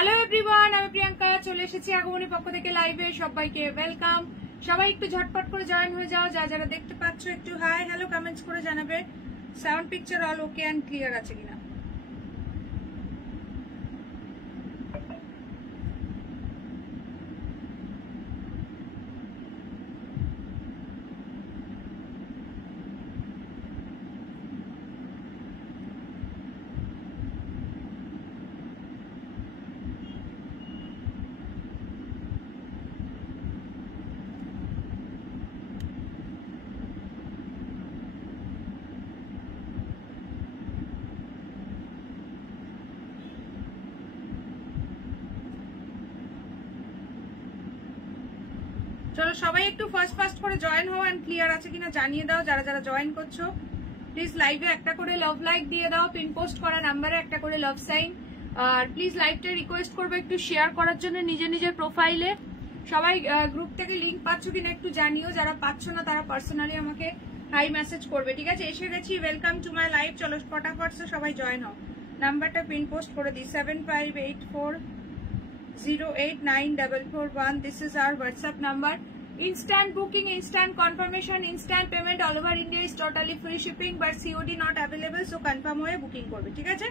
Hello everyone, আমি প্রিয়াঙ্কা চলে এসেছি আগমনের পক্ষ থেকে লাইভে। সবাইকে ওয়েলকাম। সবাই একটু ঝটপট করে জয়েন হয়ে যাও। যারা দেখতে পাচ্ছ একটু হাই হ্যালো কমেন্টস করে জানাবে sound picture all okay and clear আছে কিনা। চলো সবাই একটু ফার্স্ট করে জয়েন হও এন্ড ক্লিয়ার আছে কিনা জানিয়ে দাও। যারা যারা জয়েন করছো প্লিজ লাইভে একটা করে লাভ লাইক দিয়ে দাও, পিন পোস্ট করা নাম্বারে একটা করে লাভ সাইন। আর প্লিজ লাইভটা রিকোয়েস্ট করবে একটু শেয়ার করার জন্য নিজের প্রোফাইলে। সবাই গ্রুপ থেকে লিংক পাচ্ছ কিনা একটু জানিও, যারা পাচ্ছ না তারা পার্সোনালি আমাকে হাই মেসেজ করবে। ঠিক আছে, এসে গেছি, ওয়েলকাম টু মাই লাইভ। চলো ফটাফট সবাই জয়েন হও। নাম্বারটা পিন পোস্ট করে দিই 7584089441. This is our WhatsApp number. Instant booking, instant confirmation, instant payment all over India is totally free shipping, but COD not available, so confirm হয়ে booking করবে। ঠিক আছে,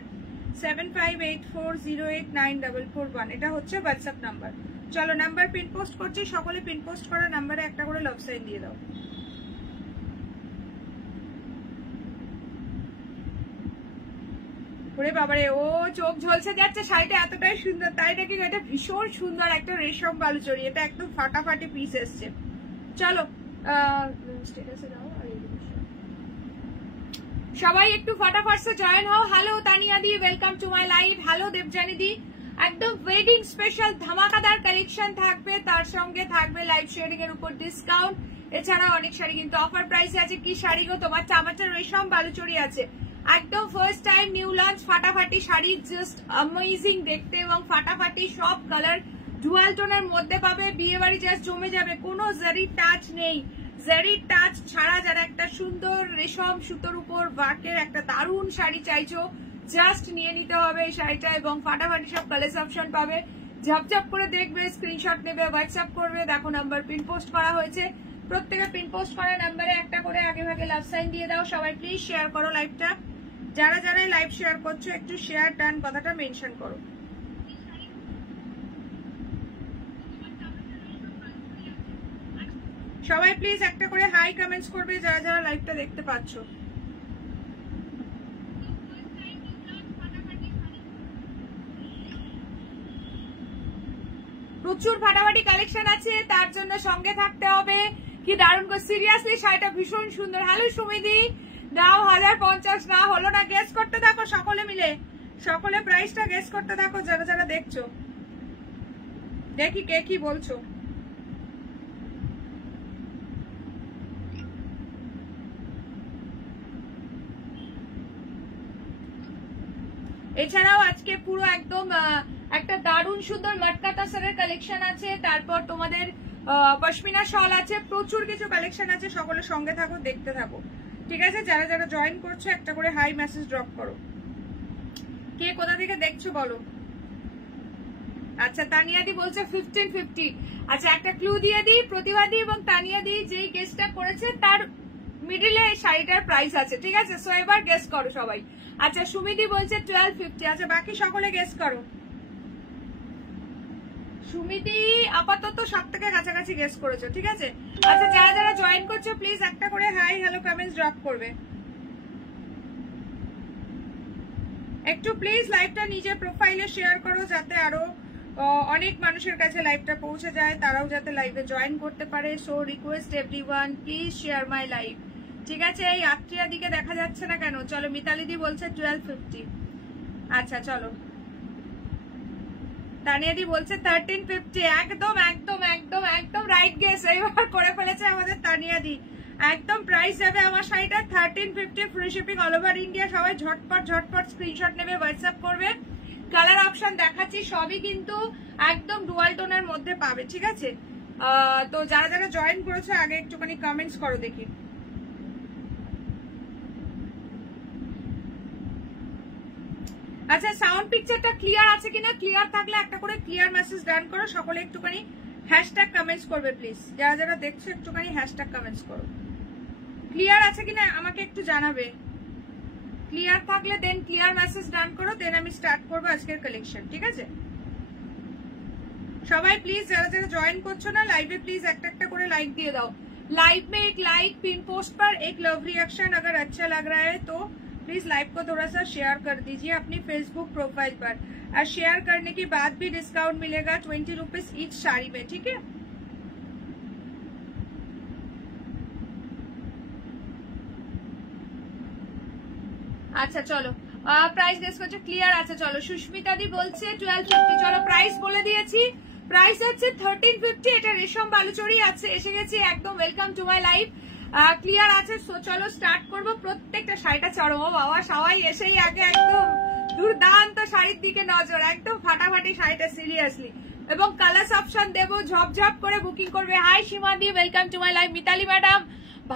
7584089441 এটা হচ্ছে WhatsApp নাম্বার। চলো নাম্বার পিন পোস্ট করছি, সকলে পিন পোস্ট করা নাম্বারে একটা করে লাভ সাইন দিয়ে দাও। ওরে বাবারে, ও চোখ ঝলসে যাচ্ছে, শাড়িটা এতটাই সুন্দর, তাই নাকি? এটা ভীষণ সুন্দর একটা রেশম বালুচরি, এটা একদম ফাটাফাটি পিস এসছে। চলো সবাই একটু ফটাফট জয়েন হও। Hello Tania di, welcome to my live. Hello Debjani di, একদম ওয়েডিং স্পেশাল ধামাকাদার কালেকশন থাকবে, তার সঙ্গে থাকবে লাইভ শেয়ারিং এর উপর ডিসকাউন্ট। এছাড়া অনেক শাড়ি কিন্তু অফার প্রাইসে আছে। কি শাড়ি গো তোমার? চামাচা রেশম বালুচরি আছে, একদম ফার্স্ট টাইম নিউ লঞ্চ ফাটাফাটি শাড়ি, জাস্ট অ্যামেজিং দেখতে এবং ফাটাফাটি সব কালার ডুয়াল টোনের মধ্যে পাবে। বিয়ে বাড়ি জাস্ট জমে যাবে, কোনো জারি টাচ নেই। জারি টাচ ছাড়া যারা একটা সুন্দর রেশম সুতোর উপর ওয়ার্কের একটা দারুণ শাড়ি চাইছো, জাস্ট নিয়ে নিতে হবে এই শাড়িটা এবং ফাটাফাটি সব কালার অপশন পাবে। ঝপঝপ করে দেখবে, স্ক্রিনশট নেবে, হোয়াটসঅ্যাপ করবে। দেখো নাম্বার পিন পোস্ট করা হয়েছে, প্রত্যেকে পিন পোস্ট করা নাম্বারে একটা করে আগে ভাগে লাভ সাইন দিয়ে দাও। সবাই প্লিজ শেয়ার করো লাইভটা। যারা যারা লাইভ শেয়ার করছো একটু শেয়ার ডান কথাটা মেনশন করো। সবাই প্লিজ একটা করে হাই কমেন্টস করবে যারা যারা লাইভটা দেখতে পাচ্ছ। প্রচুর ফাটাফাটি কালেকশন আছে, তার জন্য সঙ্গে থাকতে হবে। কি দারুণ করে, সিরিয়াসলি শাড়িটা ভীষণ সুন্দর। হ্যালো সুমিদি, দাও 1050 না হলো না, গেস করতে থাকো সকলে মিলে, সকলে প্রাইসটা গেস করতে থাকো যারা যারা দেখছো। দেখি কে কি বলছো। এছাড়াও আজকে পুরো একদম একটা দারুণ সুন্দর মটকা তাসারের কালেকশন আছে, তারপর তোমাদের পশমিনা শল আছে, প্রচুর কিছু কালেকশন আছে। সকলে সঙ্গে থাকো, দেখতে থাকো। ঠিক আছে, যারা যারা জয়েন করছো একটা করে হাই মেসেজ ড্রপ করো। কে কোথা থেকে দেখছো বলো। আচ্ছা তানিয়াদি বলছে 1550। আচ্ছা একটা ক্লু দিয়ে দিই, প্রতিবাদী এবং তানিয়াদি যেই গেসটা করেছে তার মিডিলে এই শাড়িটার প্রাইস আছে। ঠিক আছে, সো এবার গেস করো সবাই। আচ্ছা সুমিদি বলছে 1250। আচ্ছা বাকি সকলে গেস করো। সুমিদি আপাতত সব থেকে কাছাকাছি গেস করেছো। ঠিক আছে, আচ্ছা যারা যারা জয়েন করছো প্লিজ একটা করে হাই হ্যালো কমেন্টস ড্রপ করবে। একটু প্লিজ লাইভটা নিজের প্রোফাইলে শেয়ার করো যাতে আরো অনেক মানুষের কাছে লাইভটা পৌঁছে যায়, তারাও যাতে লাইভে জয়েন করতে পারে। So request everyone please share my live. ঠিক আছে, এই আত্রিয়া দিকে দেখা যাচ্ছে না কেন? চলো মিতালি দি বলছে 1250। আচ্ছা চলো, তানিয়াদি বলছে 1350। একদম একদম একদম একদম রাইট গেস এইবার করে ফেলেছে আমাদের তানিয়াদি। একদম প্রাইস যাবে আমার শাড়িটা 1350, free shipping all over India. সবাই ঝটপট ঝটপট স্ক্রিনশট নেবে, হোয়াটসঅ্যাপ করবে। কালার অপশন দেখাচ্ছি, সবই কিন্তু একদম ডুয়াল টোনের মধ্যে পাবে। ঠিক আছে, তো যারা যারা জয়েন করেছে আগে একটুখানি কমেন্টস করো দেখি। আচ্ছা সাউন্ড পিকচারটা ক্লিয়ার আছে কিনা, ক্লিয়ার থাকলে একটা করে ক্লিয়ার মেসেজ ডান করো। সকলে একটুখানি হ্যাশট্যাগ কমেন্টস করবে প্লিজ, যারা যারা দেখছো একটুখানি হ্যাশট্যাগ কমেন্টস করো। ক্লিয়ার আছে কিনা আমাকে একটু জানাবে। ক্লিয়ার থাকলে দেন ক্লিয়ার মেসেজ ডান করো, দেন আমি স্টার্ট করবো আজকের কালেকশন, ঠিক আছে? সবাই প্লিজ যারা যারা জয়েন করছো না লাইভে প্লিজ একটা একটা করে লাইক দিয়ে दाओ। लाइव में एक लाइक, पिन पोस्ट पर एक लव रिएक्शन अगर अच्छा लग रहा है तो प्लीज लाइव को थोड़ा सा शेयर कर दीजिए अपनी फेसबुक प्रोफाइल पर, और शेयर करने के बाद भी डिस्काउंट मिलेगा 20 रुपीज ईच साड़ी में, ठीक है? আচ্ছা চলো প্রাইস গেস করছে, ক্লিয়ার আছে। চলো সুস্মিতা দি বলছে 1250। চলো প্রাইস বলে দিয়েছি, প্রাইস আছে 1350। এটা রেশম বালুচরি আছে, এসে গেছি একদম। Welcome to my live, clear আছে। চলো স্টার্ট করবো। প্রত্যেকটা শাড়িটা চড়ো বাবা, সবাই এসেই আগে একদম দুর্দান্ত শাড়ির দিকে নজর, একদম ফাটাফাটি শাড়িটা সিরিয়াসলি। এবং কালার্স অপশন দেবো, ঝপঝপ করে বুকিং করবে। Hi Seema di, welcome to my live. Mitali madam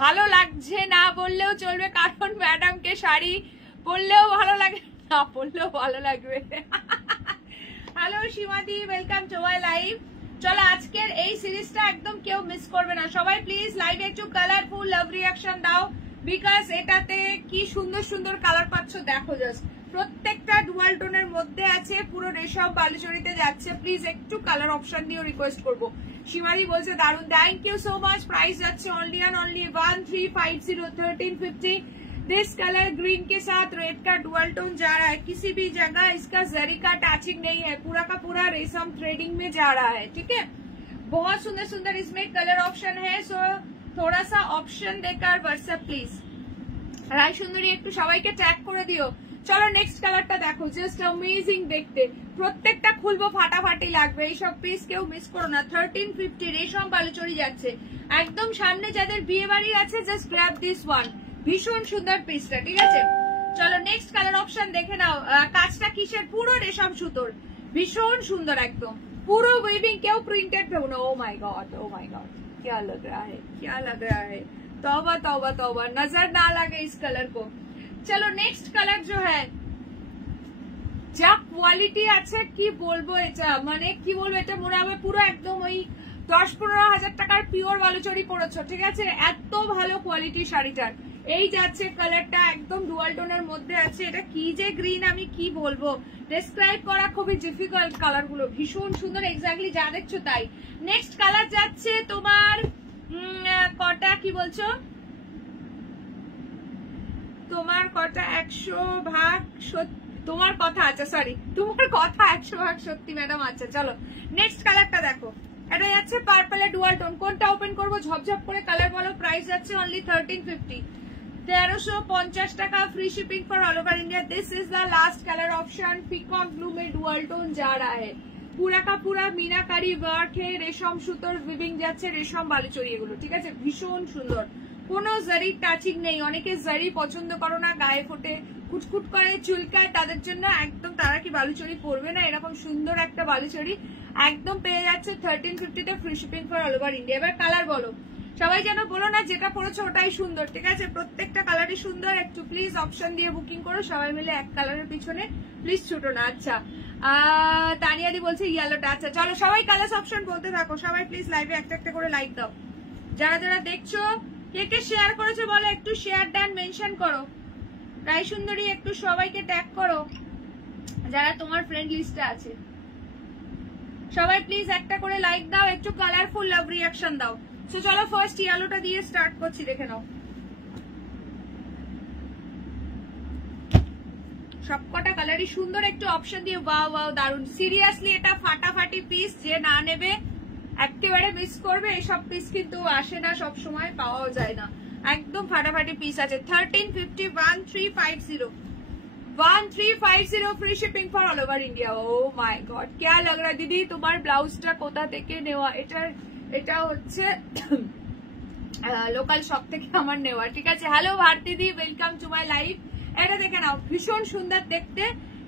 ভালো লাগছে না বললেও চলবে, কারণ ম্যাডামকে শাড়ি পরলেও ভালো লাগে, না পরলেও ভালো লাগবে। Hello Seema di, welcome to my live. চলো আজকের এই সিরিজটা একদম কেউ মিস করবে না। সবাই প্লিজ লাইভে একটু কালারফুল লাভ রিঅ্যাকশন দাও, বিকজ এটাতে কি সুন্দর সুন্দর কালার পাচ্ছ দেখো জাস্ট। প্রত্যেকটা ডুয়াল টোনের মধ্যে আছে, পুরো রেশম বালুচরিতে যাচ্ছে। প্লিজ একটু কালার অপশন দিয়েও রিকোয়েস্ট করবো। সীমাদি বলছে দারুন, thank you so much. Price যাচ্ছে only and only 1350, 1350। This colour green के साथ रेड का डुअल टोन जा रहा है, किसी भी जगह इसका जरी का टैचिंग नहीं है, पूरा का पूरा रेशम थ्रेडिंग में जा रहा है, ठीक है? बहुत सुंदर सुंदर इसमें कलर ऑप्शन है, सो थोड़ा सा ऑप्शन देकर व्हाट्सएप प्लीज। राय सुंदरी একটু সবাইকে ট্যাগ করে দিও। চলো নেক্সট কালারটা দেখো, জাস্ট অ্যামেজিং দেখতে। প্রত্যেকটা খুলবো, ফাটাফাটি লাগবে, এইসব পিস কেউ মিস করো না। 1350 রেশম বালুচরি যাচ্ছে একদম সামনে। যাদের বিয়ে বাড়ি আছে জাস্ট গ্র্যাব দিস ওয়ান, ভীষণ সুন্দর পিসটা, ঠিক আছে? চলো নেক্সট কালার অপশন দেখে নাও। কাজটা কিসের? পুরো রেশম সুতোর, ভীষণ সুন্দর একদম, পুরো উইভিং, কেউ প্রিন্টেড পেও না। ও my god, O my god, क्या लग रहा है, क्या लग रहा है। तौबा तौबा तौबा, नजर ना लगे इस कलर को। चलो नेक्स्ट कलर जो है, যা কোয়ালিটি আছে কি বলবো, এটা মানে কি বলবো, এটা মনে হবে পুরো একদম ওই 10-15 হাজার টাকার পিওর বালুচরি পড়েছো, ঠিক আছে? এত ভালো কোয়ালিটি শাড়িটার। এই যাচ্ছে কালারটা একদম ডুয়াল টোনের মধ্যে আছে। এটা কি যে গ্রিন, আমি কি বলবো, ডেসক্রাইব করা খুবই ডিফিকাল্ট। কালার গুলো ভীষণ সুন্দর, এক্স্যাক্টলি যা দেখছো তাই। নেক্সট কালার যাচ্ছে তোমার কটা, কি বলছো তোমার কটা 100 ভাগ তোমার কথা, আচ্ছা সরি, তোমার কথা 100 ভাগ সত্যি ম্যাডাম। আচ্ছা চলো নেক্সট কালারটা দেখো, এটা যাচ্ছে পার্পলে ডুয়াল টোন। কোনটা ওপেন করবো ঝপঝপ করে কালার বলো। প্রাইস যাচ্ছে অনলি 1350, 1350 টাকা, free shipping for all over India. This is the last colour option, peacock blue में डुअल टोन जा रहा है, पूरा का पूरा मीनाकारी वर्क है, রেশম সুতোর উইভিং যাচ্ছে, রেশম বালুচরি এগুলো, ঠিক আছে? ভীষণ সুন্দর, কোনো জারি টাচিং নেই। অনেকে জারি পছন্দ করো না, গায়ে ফোটে, কুটকুট করে, চুলকায়, তাদের জন্য একদম, তারা কি বালুচরি পরবে না? এরকম সুন্দর একটা বালুচরি একদম পেয়ে যাচ্ছে 1350 তে, free shipping for all over India. এবার কালার বলো, সবাই যেন বলো না যেটা পড়েছো ওটাই সুন্দর, ঠিক আছে? প্রত্যেকটা কালারই সুন্দর। একটু প্লিজ অপশন দিয়ে বুকিং করো, সবাই মিলে এক কালারের পিছনে প্লিজ ছুটো না। আচ্ছা তানিয়াদি বলছে ইয়েলোটা। আচ্ছা চলো সবাই কালার অপশন বলতে থাকো, সবাই প্লিজ লাইভে একটা একটা করে লাইক দাও। যারা যারা দেখছো কে কে শেয়ার করেছো বলো, একটু শেয়ার দেন, মেনশন করো। রায় সুন্দরী একটু সবাইকে ট্যাগ করো যারা তোমার ফ্রেন্ড লিস্টে আছে। সবাই প্লিজ একটা করে লাইক দাও, একটু কালারফুল লাভ রিঅ্যাকশন দাও। তো চলো ফার্স্ট ইয়েলোটা দিয়ে স্টার্ট করছি, দেখে নাও। সবকটা কালারই সুন্দর, একটু অপশন দিয়ে ওয়াও ওয়াও দারুন। সিরিয়াসলি এটা ফাটাফাটি পিস, যে না নেবে একেবারে মিস করবে। এইসব পিস কিন্তু আসে না, সব সময় পাওয়াও যায় না, একদম ফাটাফাটি পিস আছে। 1350, 1350, 1350, free shipping for all over India. Oh my God, क्या लग रहा है दीदी তোমার ব্লাউজটা কোথা থেকে নেওয়া? এটা হচ্ছে লোকাল শপ থেকে আমার নেওয়া, ঠিক আছে? Hello Bharati di, welcome to my live. এটা দেখে নাও, ভীষণ সুন্দর দেখতে।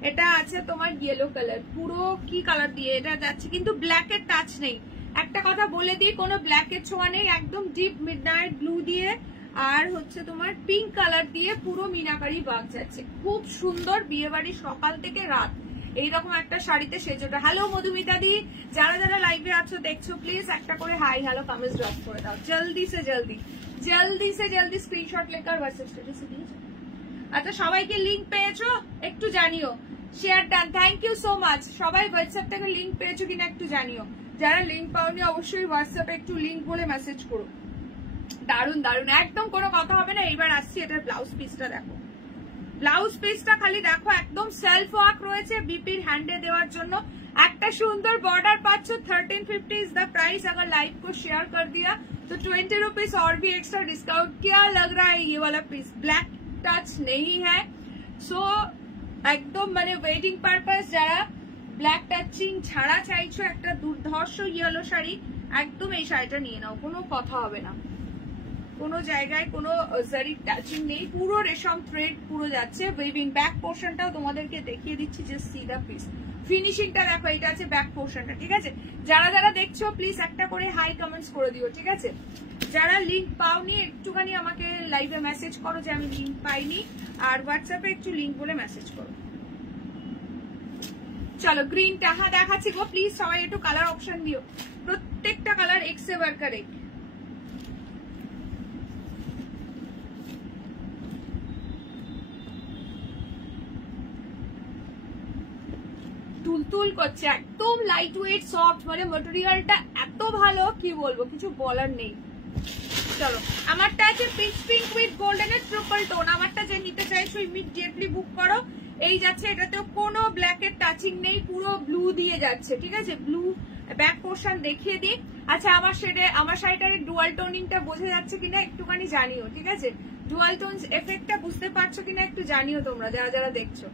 এটা আছে তোমার ইয়েলো কালার, পুরো কি কালার দিয়ে এটা যাচ্ছে, কিন্তু ব্ল্যাক এর টাচ নেই। একটা কথা বলে দিই, কোনো ব্ল্যাক এর ছোঁয়া নেই, একদম ডিপ মিডনাইট ব্লু দিয়ে আর হচ্ছে তোমার পিঙ্ক কালার দিয়ে পুরো মিনাকারি ওয়ার্ক যাচ্ছে, খুব সুন্দর। বিয়ে বাড়ির সকাল থেকে রাত এইরকম একটা শাড়িতে সেজোটা। হ্যালো মধুমিতা দি, যারা যারা লাইভে আছো দেখছো প্লিজ একটা করে হাই হ্যালো কমেন্টস ড্রপ করে দাও জলদি সে জলদি, জলদি সে জলদি স্ক্রিনশট লেকার হোয়াটসঅ্যাপ স্ট্যাটাসে দিয়েছো। আচ্ছা সবাইকে লিংক পেয়েছো একটু জানিও, share done, thank you so much. সবাই হোয়াটসঅ্যাপ থেকে লিংক পেয়েছো কিনা একটু জানিও, যারা লিংক পাওনি অবশ্যই হোয়াটসঅ্যাপে একটু লিংক বলে মেসেজ করো। দারুন দারুন, একদম কোনো কথা হবে না। এইবার আসছি এটার ব্লাউজ পিসটা দেখো, ব্লাউজ পিসটা খালি দেখো, একদম সেলফ ওয়ার্ক রয়েছে বিপির হ্যান্ডে দেওয়ার জন্য। একটা সুন্দর বর্ডার পাচ্ছ। 1350 इज द प्राइस। अगर लाइव को शेयर कर दिया तो 20 रुपीज और भी एक्स्ट्रा डिस्काउंट। क्या लग रहा है ये वाला पीस? ब्लैक टच नहीं है, सो একদম মানে ওয়েডিং পারপাস যারা ব্ল্যাক টাচিং ছাড়া চাইছো একটা দুর্ধর্ষ ইয়েলো শাড়ি, একদম এই শাড়িটা নিয়ে নাও, কোনো কথা হবে না। কোনো জায়গায় কোনো জারি টাচিং নেই, পুরো রেশম থ্রেড পুরো যাচ্ছে। উইভিং ব্যাক পোর্শনটাও তোমাদেরকে দেখিয়ে দিচ্ছি, জাস্ট সি দা পিস। ফিনিশিংটা দেখো, এটা আছে ব্যাক পোর্শনটা, ঠিক আছে? যারা যারা দেখছো প্লিজ একটা করে হাই কমেন্টস করে দিও, ঠিক আছে? যারা লিংক পাওনি একটুখানি আমাকে লাইভে মেসেজ করো যে আমি লিংক পাইনি, আর হোয়াটসঅ্যাপে একটু লিংক বলে মেসেজ করো। চলো গ্রিনটা হ্যাঁ দেখাচ্ছি গো, প্লিজ সবাই একটু কালার অপশন দিও, প্রত্যেকটা কালার এক সে বাড়কর এক। তুলতুল করছে, একদম লাইট ওয়েট সফট, মানে ম্যাটেরিয়ালটা এত ভালো কি বলবো, কিছু বলার নেই। চলো আমারটা আছে পিচ পিঙ্ক উইথ গোল্ডেনের ট্রিপল টোন। আমারটা যে নিতে চাইছো ইমিডিয়েটলি বুক করো। এই যাচ্ছে, এটাতেও কোনো ব্ল্যাকের টাচিং নেই, পুরো ব্লু দিয়ে যাচ্ছে, ঠিক আছে? ব্লু ব্যাক পোর্শন দেখিয়ে দিই। আচ্ছা আমার শাড়িটার ডুয়াল টোনিংটা বোঝা যাচ্ছে কিনা একটুখানি জানিও, ঠিক আছে? ডুয়াল টোনস এফেক্টটা বুঝতে পারছো কিনা একটু জানিও তোমরা যারা যারা দেখছো।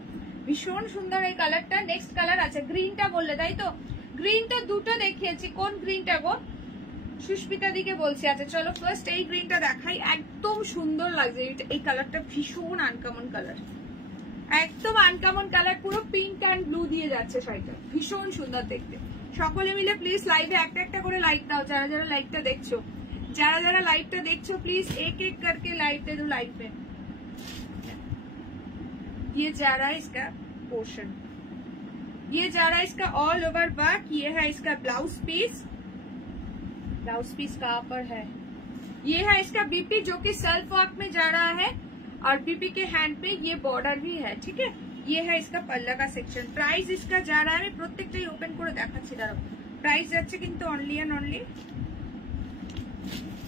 ভীষণ সুন্দর এই কালারটা। নেক্সট কালার আছে গ্রিনটা বললে, তাই তো? গ্রিনটা দুটো দেখিয়েছি, কোন গ্রিনটা গো? সুস্মিতা দিকে বলছি। আচ্ছা চলো ফার্স্ট এই গ্রিনটা দেখাই, একদম সুন্দর লাগছে এই কালারটা, ভীষণ আনকমন কালার, একদম আনকমন কালার, পুরো পিঙ্ক অ্যান্ড ব্লু দিয়ে যাচ্ছে শাড়িটা, ভীষণ সুন্দর দেখতে। সকলে মিলে প্লিজ লাইভে একটা একটা করে লাইক দাও, যারা যারা লাইভটা দেখছো, যারা যারা লাইভটা দেখছো প্লিজ एक एक करके लाइक दे दो लाइव पे। ये जा रहा है इसका पोर्शन, ये जा रहा है इसका ऑल ओवर वर्क। ये है इसका ब्लाउज पीस, ब्लाउज पीस कहाँ पर है? ये है इसका बीपी जो कि सेल्फ वर्क में जा रहा है, और बीपी के हैंड पे ये बॉर्डर भी है, ठीक है? ये है इसका पल्ला का सेक्शन। प्राइस इसका जा रहा है, मैं प्रत्येकटाई ओपन করে দেখাচ্ছি, দাঁড়াও। প্রাইস যাচ্ছে কিন্তু অনলি এন্ড অনলি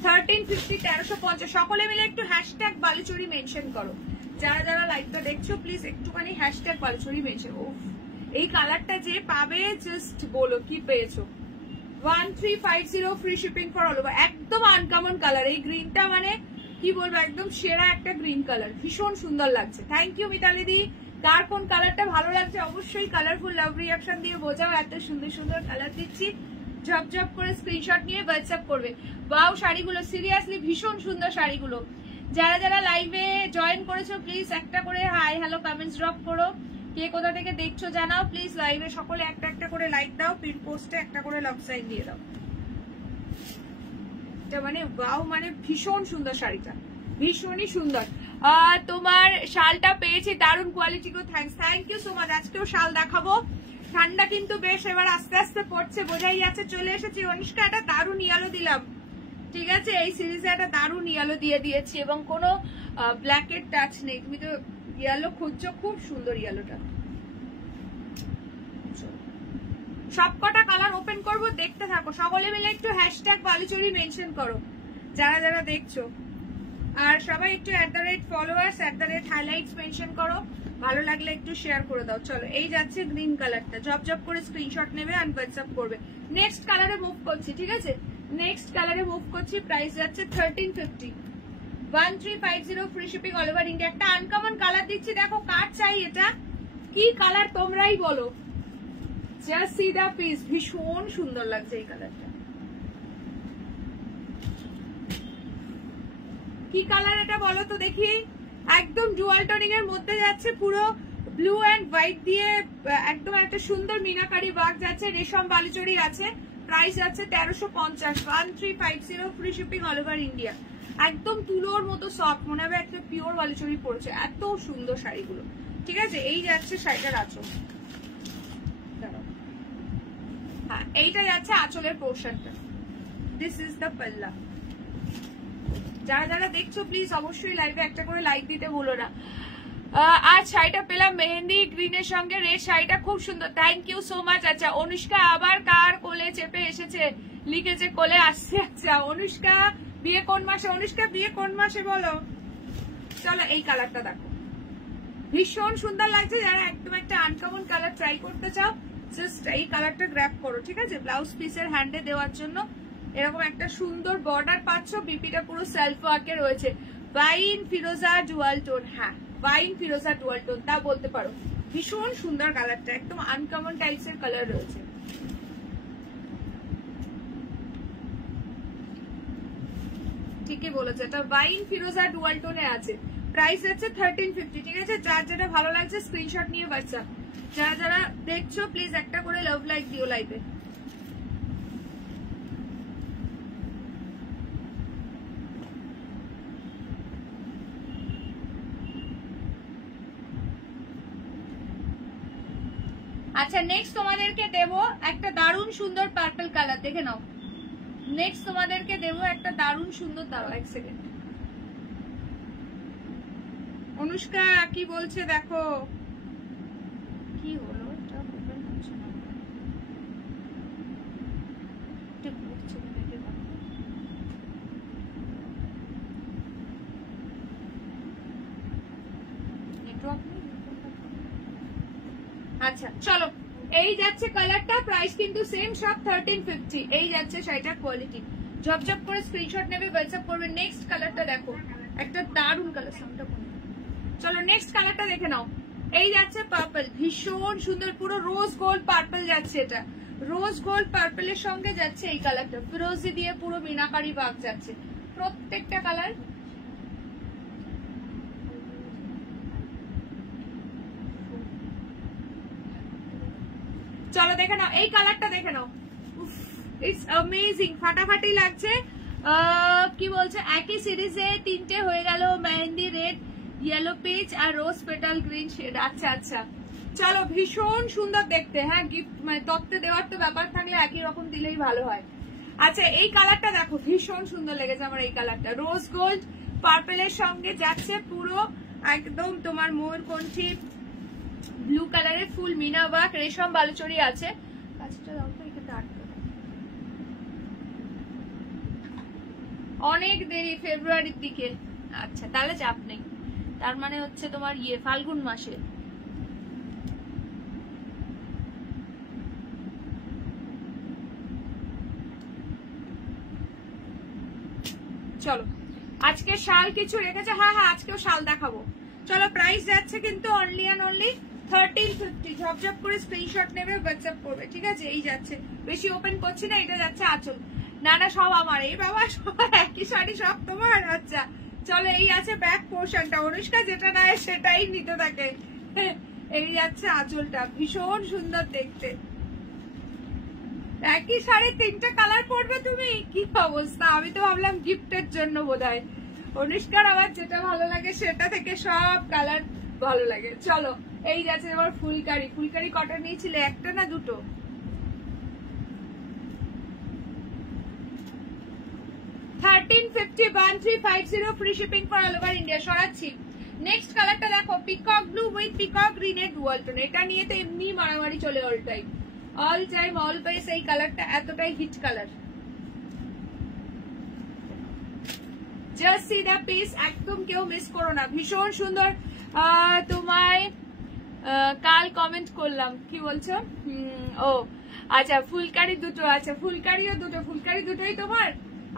1350, 1350। সকলে মিলে একটু হ্যাশট্যাগ বালুচুরি মেনশন করো, যারা যারা লাইভটা দেখছো প্লিজ একটুখানি হ্যাশট্যাগ বালুচুরি মেনশন। ও এই কালারটা যে পাবে জাস্ট বলো কি পেয়েছো। 1350 free shipping for all over. একদম আনকমন কালার এই গ্রিনটা, মানে কি বলবো, একদম সেরা একটা গ্রিন কালার, ভীষণ সুন্দর লাগছে। থ্যাংক ইউ মিতালি দি। কার কোন কালারটা ভালো লাগছে অবশ্যই কালারফুল লাভ রিঅ্যাকশন দিয়ে বোঝাও, এত সুন্দর সুন্দর কালার দিচ্ছি। ঝপঝপ করে স্ক্রিনশট নিয়ে হোয়াটসঅ্যাপ করবে। ওয়াও শাড়িগুলো সিরিয়াসলি ভীষণ সুন্দর শাড়িগুলো। যারা যারা লাইভে জয়েন করেছো প্লিজ একটা করে হাই হ্যালো কমেন্টস ড্রপ করো, কে কোথা থেকে দেখছো জানাও প্লিজ। লাইভে সকলে একটা একটা করে লাইক দাও, পিন পোস্টে একটা করে লাভ সাইন দিয়ে দাও। মানে ওয়াও, মানে ভীষণ সুন্দর শাড়িটা, ভীষণই সুন্দর। তোমার শালটা পেয়েছি, দারুণ কোয়ালিটি গো, থ্যাংক ইউ সো মাচ। আজকেও শাল দেখাবো, ঠান্ডা কিন্তু বেশ এবার আস্তে আস্তে পড়ছে, বোঝাই যাচ্ছে। চলে এসেছি অনুষ্কা, একটা দারুণ ইয়ালো দিলাম, ঠিক আছে? এই সিরিজে একটা দারুণ ইয়ালো দিয়ে দিয়েছি, এবং কোনো ব্ল্যাকের টাচ নেই। তুমি তো ইয়ালো খুঁজছো, খুব সুন্দর ইয়ালোটা। সবকটা কালার ওপেন করবো, দেখতে থাকো। সকলে মিলে একটু হ্যাশট্যাগ বালুচুরি মেনশন করো যারা যারা দেখছো, আর সবাই একটু @followers @highlights মেনশন করো। ভালো লাগলে একটু শেয়ার করে দাও। চলো এই যাচ্ছে গ্রিন কালারটা, ঝপঝপ করে স্ক্রিনশট নেবে আর হোয়াটসঅ্যাপ করবে। নেক্সট কালারে মুভ করছি, ঠিক আছে? নেক্সট কালারে মুভ করছি। প্রাইস যাচ্ছে 1350, 1350 free shipping all over India. একটা আনকমন কালার দিচ্ছি, দেখো কার চাই এটা, কি কালার তোমরাই বলো। জাস্ট সি দা পিস, ভীষণ সুন্দর লাগছে এই কালারটা। কি কালার এটা বলো তো দেখি। একদম ডুয়াল টোনিং এর মধ্যে যাচ্ছে, পুরো ব্লু এন্ড হোয়াইট দিয়ে একদম একটা সুন্দর মিনাকারি ওয়ার্ক যাচ্ছে, রেশম বালুচুরি আছে। প্রাইস আছে 1350, 1350 free shipping all over India. একদম তুলোর মতো সফট, মনে হবে একটা পিওর বালুচরি পড়েছে, এত সুন্দর শাড়িগুলো। ঠিক আছে, এই যাচ্ছে শাড়িটার আঁচল। হ্যাঁ, এইটা যাচ্ছে আঁচলের পোর্শনটা। দিস ইজ দ্য পাল্লা। যারা যারা দেখছো প্লিজ অবশ্যই লাইভে একটা করে লাইক দিতে ভুলো না। আজ শাড়িটা পেলাম মেহেন্দি গ্রিনের সঙ্গে, রেড শাড়িটা খুব সুন্দর, থ্যাংক ইউ সো মাচ। আচ্ছা, অনুষ্কা আবার কার কোলে চেপে এসেছে, লিখেছে কোলে আসছে। আচ্ছা, অনুষ্কা বিয়ে কোন মাসে? অনুষ্কা বিয়ে কোন মাসে বলো? চলো, এই কালারটা দেখো, ভীষণ সুন্দর লাগছে। যারা একদম একটা আনকমন কালার ট্রাই করতে চাও, জাস্ট এই কালারটা গ্র্যাব করো। ঠিক আছে, ব্লাউজ পিসের হ্যান্ডে দেওয়ার জন্য এরকম একটা সুন্দর বর্ডার পাচ্ছ, বিপিটা পুরো সেলফ ওয়ার্কে রয়েছে। ওয়াইন ফিরোজা ডুয়াল টোন, হ্যাঁ ওয়াইন ফিরোজা ডুয়াল টোন তা বলতে পারো। ভীষণ সুন্দর কালারটা, একদম আনকমন টাইপস এর কালার রয়েছে। ঠিকই বলেছে, এটা ওয়াইন ফিরোজা ডুয়াল টোনে আছে। প্রাইস আছে 1350। ঠিক আছে, যার যেটা ভালো লাগছে স্ক্রিনশট নিয়ে হোয়াটসঅ্যাপ। যারা যারা দেখছো প্লিজ একটা করে লাভ লাইক দিও লাইভে। আচ্ছা, নেক্সট তোমাদেরকে দেবো একটা দারুণ সুন্দর পার্পল কালার, দেখে নাও। নেক্সট তোমাদেরকে দেবো একটা দারুণ সুন্দর, দাও এক সেকেন্ড। অনুষ্কা কি বলছে দেখো, কি হলো এটা ওপেন হচ্ছে না, আচ্ছা চলো, এই যাচ্ছে কালারটা, প্রাইস কিন্তু সেম, সব 1350। এই যাচ্ছে শাড়িটার কোয়ালিটি, ঝপঝপ করে স্ক্রিনশট নেবে, হোয়াটসঅ্যাপ করবে। নেক্সট কালারটা দেখো, একটা দারুণ কালার। সাউন্ডটা কোন? চলো নেক্সট কালারটা দেখে নাও। এই যাচ্ছে পার্পল, ভীষণ সুন্দর, পুরো রোজ গোল্ড পার্পল যাচ্ছে। এটা রোজ গোল্ড পার্পলের সঙ্গে যাচ্ছে এই কালারটা, ফিরোজি দিয়ে পুরো মিনাকারি বাগ যাচ্ছে প্রত্যেকটা কালার। চলো দেখে নাও, এই কালারটা দেখে নাও, ইটস অ্যামেজিং, ফাটাফাটি লাগছে। কি বলছে, একই সিরিজে তিনটে হয়ে গেল, মেহেন্দি রেড, ইয়েলো পিচ আর রোজ পেটাল গ্রিন শেড। আচ্ছা আচ্ছা, চলো ভীষণ সুন্দর দেখতে। হ্যাঁ, গিফট মানে তত্ত্বে দেওয়ার তো ব্যাপার থাকলে একই রকম দিলেই ভালো হয়। আচ্ছা, এই কালারটা দেখো, ভীষণ সুন্দর লেগেছে আমার এই কালারটা, রোজ গোল্ড পার্পলের সঙ্গে যাচ্ছে পুরো একদম তোমার ময়ূরকণ্ঠী ব্লু কালারের ফুল মিনা ওয়ার্ক, রেশম বালুচরি আছে। অনেক দেরি, ফেব্রুয়ারির দিকে। আচ্ছা, তাহলে চাপ নেই, তার মানে হচ্ছে তোমার ফাল্গুন মাসে। চলো, আজকে শাল কিছু রেখেছে, হ্যাঁ হ্যাঁ আজকেও শাল দেখাবো। চলো, প্রাইস যাচ্ছে কিন্তু অনলি অ্যান্ড অনলি 1350। ঝপঝপ করে স্ক্রিনশট নেবে, হোয়াটসঅ্যাপ করবে। ঠিক আছে, এই যাচ্ছে, বেশি ওপেন করছি না। এটা যাচ্ছে আঁচল, না না সব আমার। এই বাবা, সব একই শাড়ি, সব তোমার। আচ্ছা চলো, এই আছে ব্যাক পোর্শনটা, অনুষ্কা যেটা নেয় সেটাই নিতে থাকে। এই যাচ্ছে আঁচলটা, ভীষণ সুন্দর দেখতে। একই শাড়ি তিনটা কালার পরবে তুমি, কি অবস্থা। আমি তো ভাবলাম গিফটের জন্য বোধহয়। অনুষ্কার আবার যেটা ভালো লাগে সেটা থেকে সব কালার ভালো লাগে। চলো, এই যাচ্ছে এবার ফুলকারি। ফুলকারি কটা নিয়েছিলে, একটা না দুটো? Free shipping for all over India. সরাচ্ছি। নেক্সট কালারটা দেখো, পিকক ব্লু উইথ পিকক গ্রিনের ডুয়াল টোন। এটা নিয়ে তো এমনি মারামারি চলে অল টাইম, অলওয়েজ। এই কালারটা এতটাই hit colour. Just see the piece, একদম কেউ মিস করো না, ভীষণ সুন্দর। তোমায় কাল কমেন্ট করলাম, কি বলছো? ও আচ্ছা, ফুলকারি দুটো। আচ্ছা, ফুলকারিও দুটো, ফুলকারি দুটোই তোমার।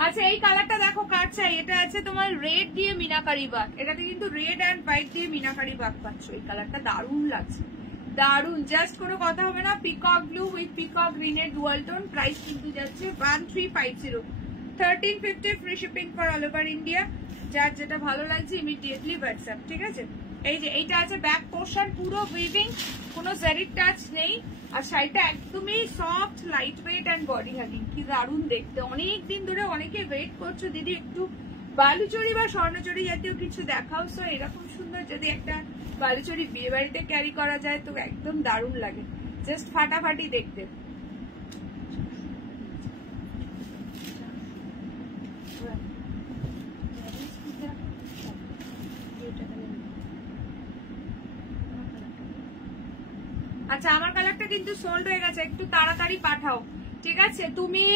আচ্ছা, এই কালারটা দেখো কার চাই। এটা আছে তোমার রেড দিয়ে মিনাকারি বাগ, এটাতে কিন্তু রেড অ্যান্ড হোয়াইট দিয়ে মিনাকারি বাগ পাচ্ছ। এই কালারটা দারুণ লাগছে, দারুণ, জাস্ট কোনো কথা হবে না। পিকক ব্লু উইথ পিকক গ্রিনের ডুয়াল টোন। প্রাইস কিন্তু যাচ্ছে 1350, 1350 free shipping for all over India. যার যেটা ভালো লাগছে ইমিডিয়েটলি হোয়াটসঅ্যাপ। ঠিক আছে, এই যে এইটা আছে ব্যাক পোর্শন, পুরো উইভিং, কোনো জারির টাচ নেই। আর শাড়িটা একদমই soft, light weight and body hugging. কি দারুণ দেখতে। অনেকদিন ধরে অনেকে ওয়েট করছো দিদি একটু বালুচরি বা স্বর্ণচরি জাতীয় কিছু দেখাও। সো এরকম সুন্দর যদি একটা বালুচরি বিয়ে বাড়িতে ক্যারি করা যায় তো একদম দারুণ লাগে, জাস্ট ফাটাফাটি দেখতে। আচ্ছা আমার কালারটা কিন্তু সোল্ড হয়ে গেছে, একটু তাড়াতাড়ি পাঠাও, ঠিক আছে? তুমি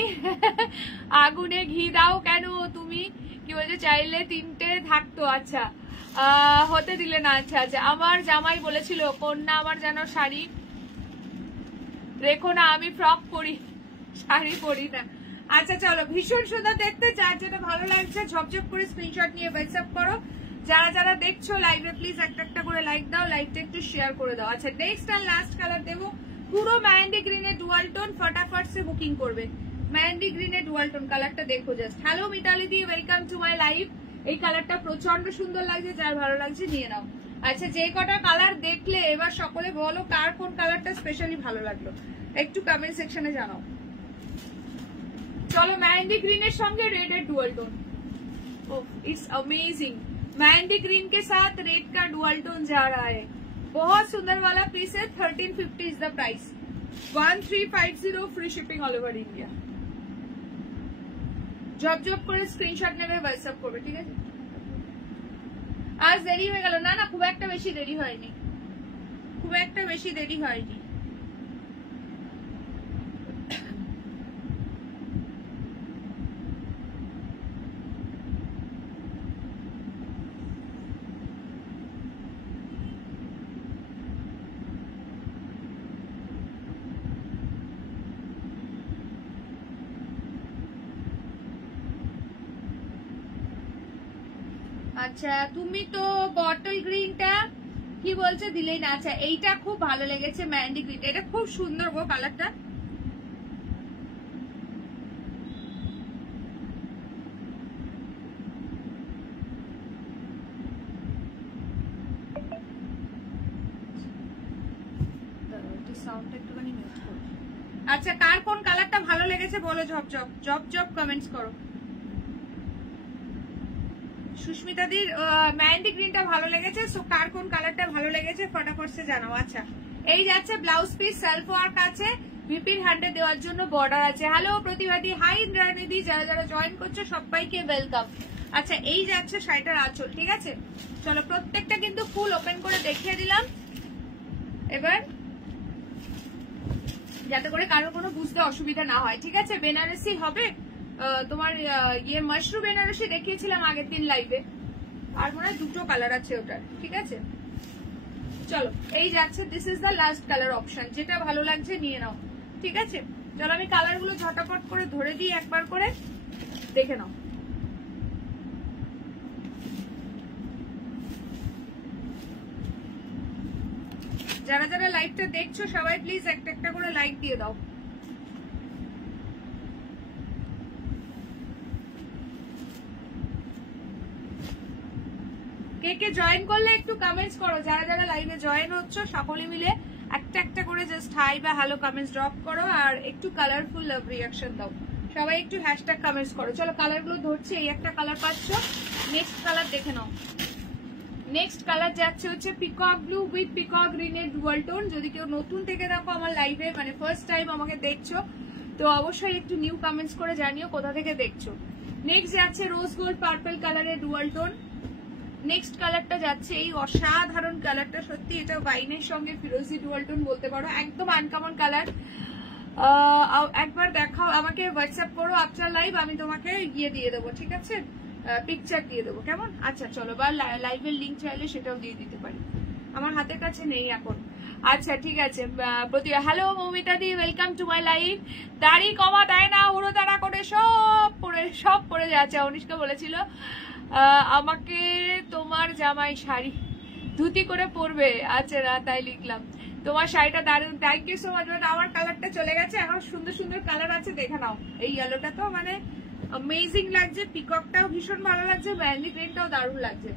আগুনে ঘি দাও কেন? তুমি কি বলছো চাইলে 3টে থাকতো, আচ্ছা হতে দিলে না। আচ্ছা আচ্ছা আমার জামাই বলেছিল কন্যা আমার যেন শাড়ি রেখো না, আমি ফ্রক পরি, শাড়ি পরি না। আচ্ছা চলো, ভীষণ সুন্দর দেখতে, যার যেটা ভালো লাগছে ঝপঝপ করে স্ক্রিনশট নিয়ে হোয়াটসঅ্যাপ করো। যারা যারা দেখছো লাইভে প্লিজ একটা একটা করে লাইক দাও, লাইভটা একটু শেয়ার করে দাও। আচ্ছা নেক্সট আর লাস্ট কালার দেবো, পুরো মেহেন্দি গ্রিনে ডুয়াল টোন, ফটাফট সে বুকিং করবে। মেহেন্দি গ্রিনে ডুয়াল টোন কালারটা দেখো just. Hello Mitali di, welcome to my live. এই কালারটা প্রচন্ড সুন্দর লাগছে, যার ভালো লাগছে নিয়ে নাও। আচ্ছা যে কটা কালার দেখলে এবার সকলে বলো কার কোন কালারটা স্পেশালি ভালো লাগলো, একটু কমেন্ট সেকশনে জানাও। चलो मेहंदी ग्रीन संगे रेड है dual tone, it's amazing. Mehndi green के साथ रेड का डुअल टोन जा रहा है, बहुत सुंदर वाला पीस है। 1350 is the price, 1350 free shipping all over India. जब जब করে স্ক্রিনশট নেবে হোয়াটসঅ্যাপ করবে, ঠিক আছে? আজ দেরি হয়ে গেল না? না খুব একটা বেশি দেরি হয়নি, খুব একটা বেশি দেরি হয়নি। আচ্ছা তুমি তো বটল গ্রিনটা কি বলছে দিলেই না। আচ্ছা এইটা খুব ভালো লেগেছে মেহেন্দি গ্রিনটা, এটা খুব সুন্দর গো কালারটা। আচ্ছা কার কোন কালারটা ভালো লেগেছে বলো, ঝপঝপ ঝপঝপ কমেন্টস করো। সুস্মিতা দির মেহেন্দি গ্রিনটা ভালো লেগেছে, সো কার কোন কালারটা ভালো লেগেছে ফটাফট সে জানাও। আচ্ছা এই যাচ্ছে ব্লাউজ পিস, সেলফ ওয়ার্ক আছে, ভিপির হ্যান্ডে দেওয়ার জন্য বর্ডার আছে। হ্যালো প্রতিভাদি, হাই ইন্দ্রাণীদি, যারা যারা জয়েন করছো সবাইকে ওয়েলকাম। আচ্ছা এই যাচ্ছে শাড়িটার আঁচল, ঠিক আছে? চলো প্রত্যেকটা কিন্তু ফুল ওপেন করে দেখিয়ে দিলাম, এবার যাতে করে কারোর কোনো বুঝতে অসুবিধা না হয়, ঠিক আছে? বেনারসি হবে তোমার ইয়ে মাশরুম বেনারসি দেখিয়েছিলাম আগের দিন লাইভে, আর মনে হয় 2টো কালার আছে ওটার, ঠিক আছে? চলো এই যাচ্ছে, this is the last colour option, যেটা ভালো লাগছে নিয়ে নাও, ঠিক আছে? চলো আমি কালারগুলো ঝটাপট করে ধরে দিই, একবার করে দেখে নাও। যারা যারা লাইভটা দেখছো সবাই প্লিজ একটা একটা করে লাইক দিয়ে দাও। কে কে জয়েন করলে একটু কমেন্টস করো, যারা যারা লাইভে জয়েন হচ্ছ সকলে মিলে একটা একটা করে জাস্ট হাই বা হ্যালো কমেন্টস ড্রপ করো, আর একটু কালারফুল লাভ রিঅ্যাকশন দাও, সবাই একটু হ্যাশট্যাগ কমেন্টস করো। চলো কালারগুলো ধরছি, এই একটা কালার পাচ্ছ, নেক্সট কালার দেখে নাও। নেক্সট কালার যাচ্ছে হচ্ছে পিকক ব্লু উইথ পিকক গ্রিনের ডুয়াল টোন। যদি কেউ নতুন থেকে দেখো আমার লাইভে, মানে ফার্স্ট টাইম আমাকে দেখছো, তো অবশ্যই একটু নিউ কমেন্টস করে জানিও কোথা থেকে দেখছো। নেক্সট যাচ্ছে রোজ গোল্ড পার্পল কালারের ডুয়াল টোন। নেক্সট কালারটা যাচ্ছে এই অসাধারণ কালারটা, সত্যি এটা ওয়াইনের সঙ্গে ফিরোজি ডুয়াল টোন বলতে পারো, একদম আনকমন কালার। একবার দেখাও আমাকে, হোয়াটসঅ্যাপ করো আফটার লাইভ, আমি তোমাকে ইয়ে দিয়ে দেবো, ঠিক আছে? পিকচার দিয়ে দেবো, কেমন? আচ্ছা চলো, বা লাইভের লিঙ্ক চাইলে সেটাও দিয়ে দিতে পারি, আমার হাতের কাছে নেই এখন। আচ্ছা ঠিক আছে hello Moumita the, welcome to my live. দাড়ি কমা দেয় না, উড়ো তাড়া করে সব পরে যাচ্ছে। অনিষ্কা বলেছিল আমাকে তোমার জামাই শাড়ি ধুতি করে পরবে, আচ্ছা না তাই লিখলাম। তোমার শাড়িটা দারুণ, থ্যাংক ইউ সো মাচ। আমার কালারটা চলে গেছে, এখন সুন্দর সুন্দর কালার আছে, দেখে নাও। এই ইয়েলোটা তো মানে অ্যামেজিং লাগছে, পিককটাও ভীষণ ভালো লাগছে, মেহেন্দি গ্রিনটাও দারুণ লাগছে,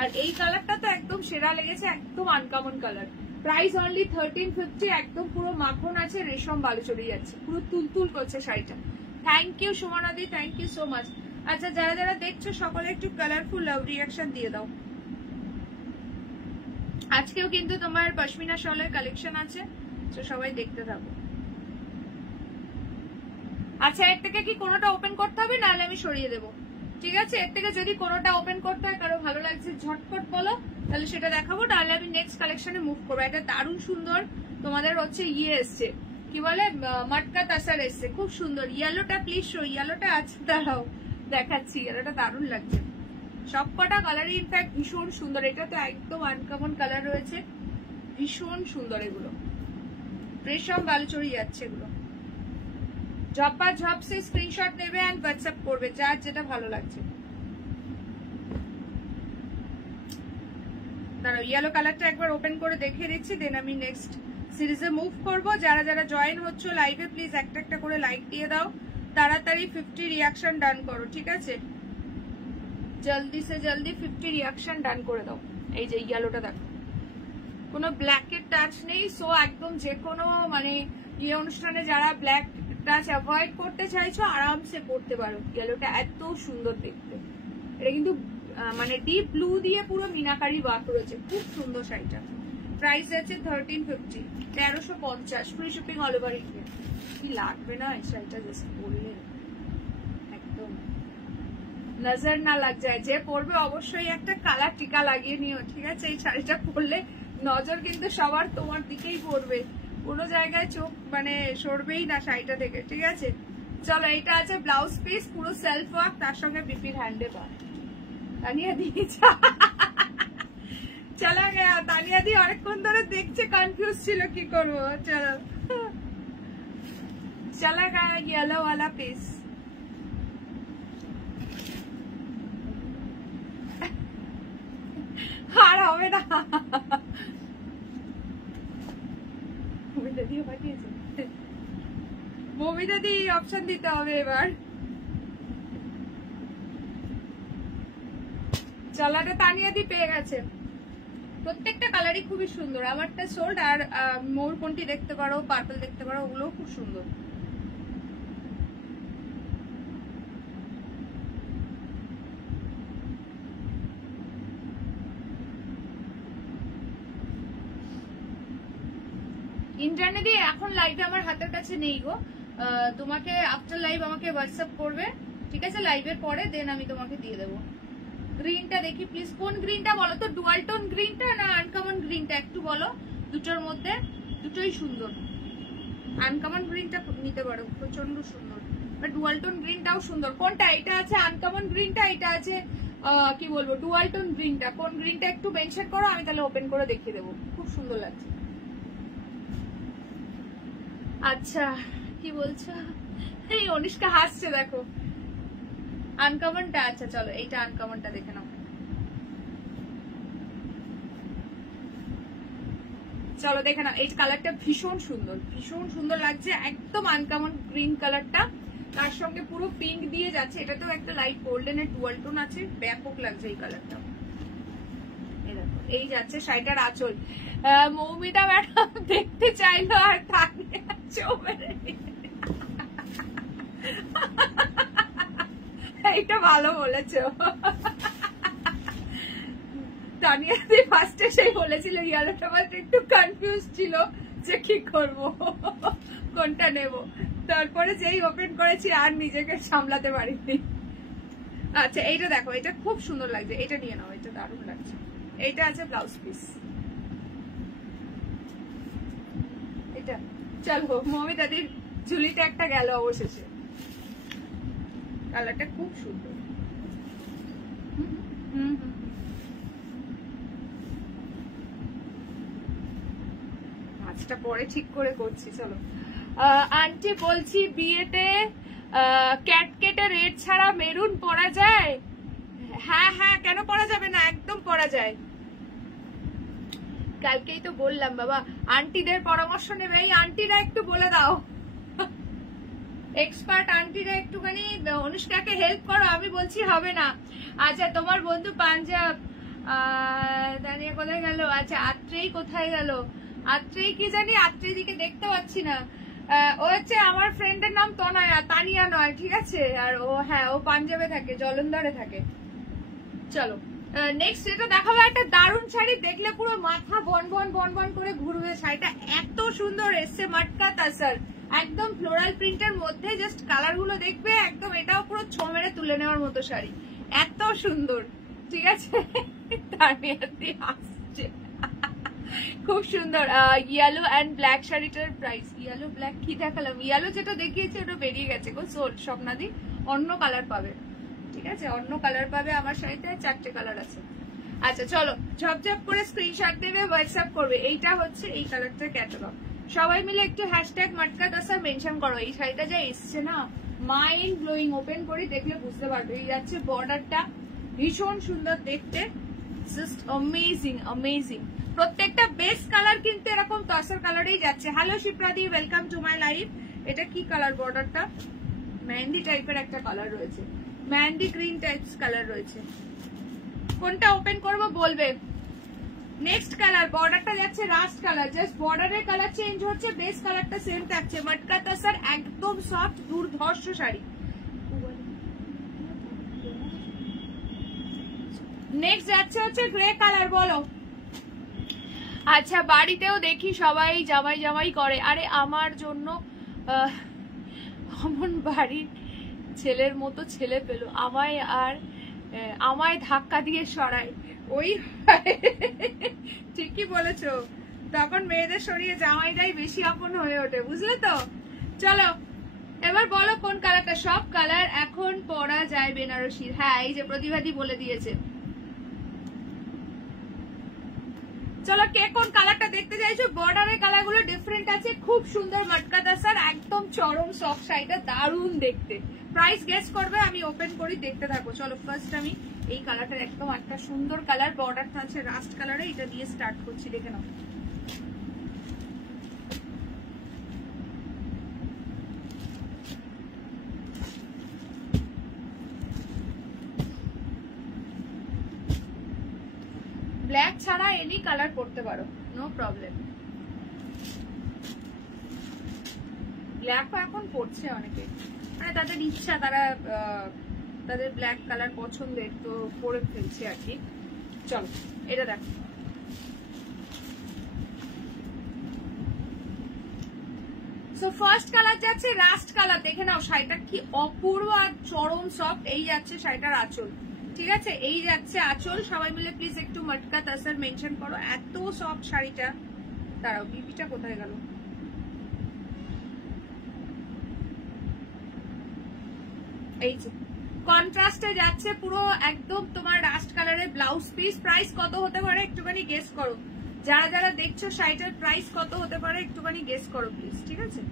আর এই কালারটা তো একদম সেরা লেগেছে, একদম আনকমন কালার। প্রাইস অনলি 1350, একদম পুরো মাখন আছে, রেশম বালু চড়ে যাচ্ছে, পুরো তুলতুল করছে শাড়িটা। Thank you Sumona di, thank you so much. আচ্ছা যারা যারা দেখছো সকলে একটু কালারফুল লাভ রিয়াকশন দিয়ে দাও। আজকেও কিন্তু তোমার পশমিনা শলের কালেকশন আছে, তো সবাই দেখতে থাকো। আচ্ছা এর থেকে কি কোনোটা ওপেন করতে হবে, নাহলে আমি সরিয়ে দেবো, ঠিক আছে? এর থেকে যদি কোনোটা ওপেন করতে হয়, কারো ভালো লাগছে ঝটপট বলো, তাহলে সেটা দেখাবো, নাহলে আমি নেক্সট কালেকশনে মুভ করবো। এটা দারুণ সুন্দর তোমাদের হচ্ছে এসছে, কি বলে মটকা তাসার এসছে, খুব সুন্দর। ইয়েলোটা প্লিজ শো, ইয়েলোটা আছে, দাঁড়াও দেখাচ্ছি। ইয়েলোটা দারুণ লাগছে, সব কটা কালারই ইনফ্যাক্ট ভীষণ সুন্দর। এটা তো একদম আনকমন কালার রয়েছে, ভীষণ সুন্দর। এগুলো রেশম বালুচরি যাচ্ছে, এগুলো ঝপা ঝপ সে স্ক্রিনশট নেবে এন্ড হোয়াটসঅ্যাপ করবে যার যেটা ভালো লাগছে। দাঁড়াও ইয়েলো কালারটা একবার ওপেন করে দেখিয়ে দিচ্ছি, দেন আমি নেক্সট সিরিজে মুভ করব। যারা যারা জয়েন হচ্ছে লাইভে প্লিজ একটা একটা করে লাইক দিয়ে দাও, তাড়াতাড়ি 50 রিয়াকশন ডান করো, ঠিক আছে? জলদি সে জলদি 50 রিয়াকশন ডান করে দাও। এই যে ইয়েলোটা দেখো, কোনো ব্ল্যাকের টাচ নেই, সো একদম যে কোনো মানে অনুষ্ঠানে যারা ব্ল্যাক টাচ অ্যাভয়েড করতে চাইছো আরামসে করতে পারো। ইয়েলোটা এত সুন্দর দেখতে, এটা কিন্তু মানে ডিপ ব্লু দিয়ে পুরো মিনাকারি ওয়ার্ক রয়েছে, খুব সুন্দর শাড়িটা। প্রাইস আছে 1350, 1350, free shipping all over India. কি লাগবে না এই শাড়িটা জাস্ট পরলে, একদম নজর না লাগ যায়। যে পরবে অবশ্যই একটা কালার টিকা লাগিয়ে নিও, ঠিক আছে? এই শাড়িটা পরলে নজর কিন্তু সবার তোমার দিকেই পড়বে, কোনো জায়গায় চোখ মানে সরবেই না শাড়িটা থেকে, ঠিক আছে? চলো এটা আছে ব্লাউজ পিস, পুরো সেলফ ওয়ার্ক, তার সঙ্গে বিপির হ্যান্ডে পার। তানিয়া দি চলো গেয়া, তানিয়া দি অনেকক্ষণ ধরে দেখছে, কনফিউজ ছিল কি করবো। চলো চলা গেয়া ইয়েলো ওয়ালা পিস। আর হবে না, মমিতা দি অপশন দিতে হবে এবার। চলাটা তানিয়া দি পেয়ে গেছে। প্রত্যেকটা কালারই খুবই সুন্দর। আমারটা সোল্ড, আর ময়ূর কোনটি দেখতে পারো, পার্পল দেখতে পারো, ওগুলোও খুব সুন্দর। ইন্টারনেটে এখন লাইভে আমার হাতের কাছে নেই গো, তোমাকে আফটার লাইভ আমাকে হোয়াটসঅ্যাপ করবে, ঠিক আছে? লাইভের পরে দেন আমি তোমাকে দিয়ে দেবো। গ্রিনটা দেখি প্লিজ, কোন গ্রিনটা বলো তো? ডুয়াল টোন গ্রিনটা না আনকমন গ্রিনটা একটু বলো, দুটোর মধ্যে দুটোই সুন্দর। আনকমন গ্রিনটা নিতে পারো, প্রচন্ড সুন্দর, ডুয়াল টোন গ্রিনটাও সুন্দর। কোনটা? এটা আছে আনকমন গ্রিনটা, এটা আছে কি বলবো ডুয়াল টোন গ্রিনটা। কোন গ্রিনটা একটু মেনশন করো, আমি তাহলে ওপেন করে দেখিয়ে দেবো, খুব সুন্দর লাগছে। আচ্ছা কি বলছো? এই অনুষ্কা হাসছে দেখো, আনকমনটা। আচ্ছা চলো এইটা আনকমনটা দেখে নাও। চলো দেখে নাও, এই কালারটা ভীষণ সুন্দর, ভীষণ সুন্দর লাগছে, একদম আনকমন গ্রিন কালারটা, তার সঙ্গে পুরো পিঙ্ক দিয়ে যাচ্ছে। এটাতেও একটা লাইট গোল্ডেনের ডুয়াল টোন আছে, ব্যাপক লাগছে এই কালারটা। এই যাচ্ছে শাড়িটার আঁচল। মৌমিতা ম্যাডাম দেখতে চাইলো আর তানিয়া এইটা ভালো বলেছো। তানিয়া ফার্স্টে সেই বলেছিল ইয়েলোটা, একটু কনফিউজ ছিল যে কি করব, কোনটা নেব। তারপরে যেই ওপেন করেছি আর নিজেকে সামলাতে পারিনি। আচ্ছা এইটা দেখো, এটা খুব সুন্দর লাগছে, এটা নিয়ে নাও, এটা দারুণ লাগছে। এইটা আছে ব্লাউজ পিস, এটা। চলো মমিতাদির ঝুলিটা একটা গেল অবশেষে, কালারটা খুব সুন্দর। আজটা পরে ঠিক করে করছি। চলো আন্টি বলছি বিয়েতে ক্যাটকেটে রেড ছাড়া মেরুন পরা যায়? হ্যাঁ হ্যাঁ, কেন পরা যাবে না, একদম পরা যায়। কালকেই তো বললাম বাবা, আন্টিদের পরামর্শ নেবে। এই আন্টিরা একটু বলে দাও, এক্সপার্ট আন্টিরা একটুখানি অনুষ্কাকে হেল্প করো। আমি বলছি হবে না। আচ্ছা তোমার বন্ধু পাঞ্জাব দাঁড়িয়ে কোথায় গেল? আচ্ছা আত্রেই কোথায় গেল? আত্রেই কি জানি, আত্রেই দিকে দেখতে পাচ্ছি না। ও হচ্ছে আমার ফ্রেন্ডের নাম তনয়া, তানিয়া নয়, ঠিক আছে? আর ও হ্যাঁ ও পাঞ্জাবে থাকে, জলন্ধরে থাকে। চলো নেক্সট এটা দেখাবো, একটা দারুণ শাড়ি, দেখলে পুরো মাথা বন বন বন বন করে ঘুরবে। শাড়িটা এত সুন্দর এসছে, মটকা তাসার, একদম ফ্লোরাল প্রিন্টের মধ্যে, জাস্ট কালার গুলো দেখবে একদম, এটাও পুরো ছো মেরে তুলে নেওয়ার মতো শাড়ি, এত সুন্দর, ঠিক আছে? আসছে খুব সুন্দর। ইয়েলো অ্যান্ড ব্ল্যাক শাড়িটার প্রাইস, ইয়েলো ব্ল্যাক কি দেখালাম, ইয়েলো যেটা দেখিয়েছি ওটা বেরিয়ে গেছে গো, সোল্ড। স্বপ্নাদি অন্য কালার পাবে, ঠিক আছে? অন্য কালার পাবে, আমার শাড়িতে 4টে কালার আছে। আচ্ছা চলো, ঝপঝপ করে স্ক্রিনশট দেবে, হোয়াটসঅ্যাপ করবে। এইটা হচ্ছে এই কালারটার ক্যাটালগ, সবাই মিলে একটু হ্যাশট্যাগ মটকা তাসা মেনশন করো। এই শাড়িটা যা এসছে না, মাইন্ড ব্লোয়িং, ওপেন করে দেখলে বুঝতে পারবে। এই যাচ্ছে বর্ডারটা, ভীষণ সুন্দর দেখতে, জাস্ট অ্যামেজিং অ্যামেজিং। প্রত্যেকটা বেস কালার কিন্তু এরকম তসর কালারেই যাচ্ছে। Hello Shipra di, welcome to my life. এটা কি কালার? বর্ডারটা মেহেন্দি টাইপের একটা কালার রয়েছে, মেহেন্দি গ্রিন টাইপস কালার রয়েছে। কোনটা ওপেন করবো বলবে। নেক্সট কালার, বর্ডারটা যাচ্ছে রাস্ট কালার, জাস্ট বর্ডারের কালার চেঞ্জ হচ্ছে, বেস কালারটা সেম থাকছে। মটকা তাসার একদম সফট দুর্ধর্ষ শাড়ি। নেক্সট যাচ্ছে হচ্ছে গ্রে কালার, বলো। আচ্ছা বাড়িতেও দেখি সবাই জামাই জামাই করে, আরে আমার জন্য অমন বাড়ির ছেলের মতো ছেলে পেল আমায়, আর আমায় ধাক্কা দিয়ে সরাই, ওই ঠিকই বলেছো, তখন মেয়েদের সরিয়ে জামাইটাই বেশি আপন হয়ে ওঠে, বুঝলে তো? চলো এবার বলো কোন কালারটা। সব কালার এখন পরা যায় বেনারসির, হ্যাঁ এই যে প্রতিবাদী বলে দিয়েছে। চলো কে কোন কালারটা দেখতে চাইছো? বর্ডারের কালার গুলো ডিফারেন্ট আছে, খুব সুন্দর। মটকা তাসার একদম চরম সফট শাড়িটা, দারুণ দেখতে। প্রাইস গেস করবে, আমি ওপেন করি, দেখতে থাকো। চলো ফার্স্ট আমি এই কালারটার একদম একটা সুন্দর কালার, বর্ডারটা আছে রাস্ট কালারে, এটা দিয়ে স্টার্ট করছি, দেখে নাও। ব্ল্যাক ছাড়া এনি কালার পরতে পারো, নো প্রবলেম। ব্ল্যাকও এখন পরছে অনেকে, মানে তাদের ইচ্ছা, তারা তাদের ব্ল্যাক কালার পছন্দের, তো পরে ফেলছে আর কি। চলো এটা দেখো, সো ফার্স্ট কালার যাচ্ছে রাস্ট কালার, দেখে নাও শাড়িটা কি অপূর্ব আর চরম সফট। এই যাচ্ছে শাড়িটার আঁচল, ঠিক আছে? এই যাচ্ছে আঁচল। সবাই মিলে প্লিজ একটু মটকা তাসার মেনশন করো, এত সফট শাড়িটা। দাঁড়াও, বিপিটা কোথায় গেল? এই যে কন্ট্রাস্টে যাচ্ছে পুরো একদম তোমার রাস্ট কালারের ব্লাউজ পিস। প্রাইস কত হতে পারে একটুখানি গেস করো, যারা যারা দেখছো শাড়িটার প্রাইস কত হতে পারে একটুখানি গেস করো প্লিজ, ঠিক আছে?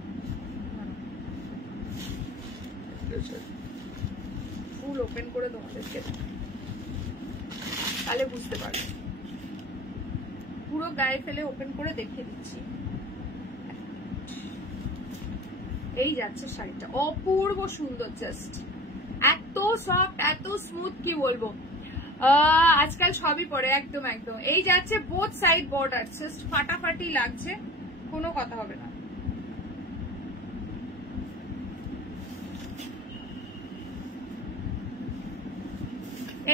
ফুল ওপেন করে তোমাদেরকে তাহলে বুঝতে পারবে, পুরো গায়ে ফেলে ওপেন করে দেখিয়ে দিচ্ছি। এই যাচ্ছে শাড়িটা, অপূর্ব সুন্দর, জাস্ট এত সফট এত স্মুথ, কি বলবো, আজকাল সবই পরে, একদম একদম। এই যাচ্ছে বোথ সাইড বর্ডার, জাস্ট ফাটাফাটি লাগছে, কোনো কথা হবে না।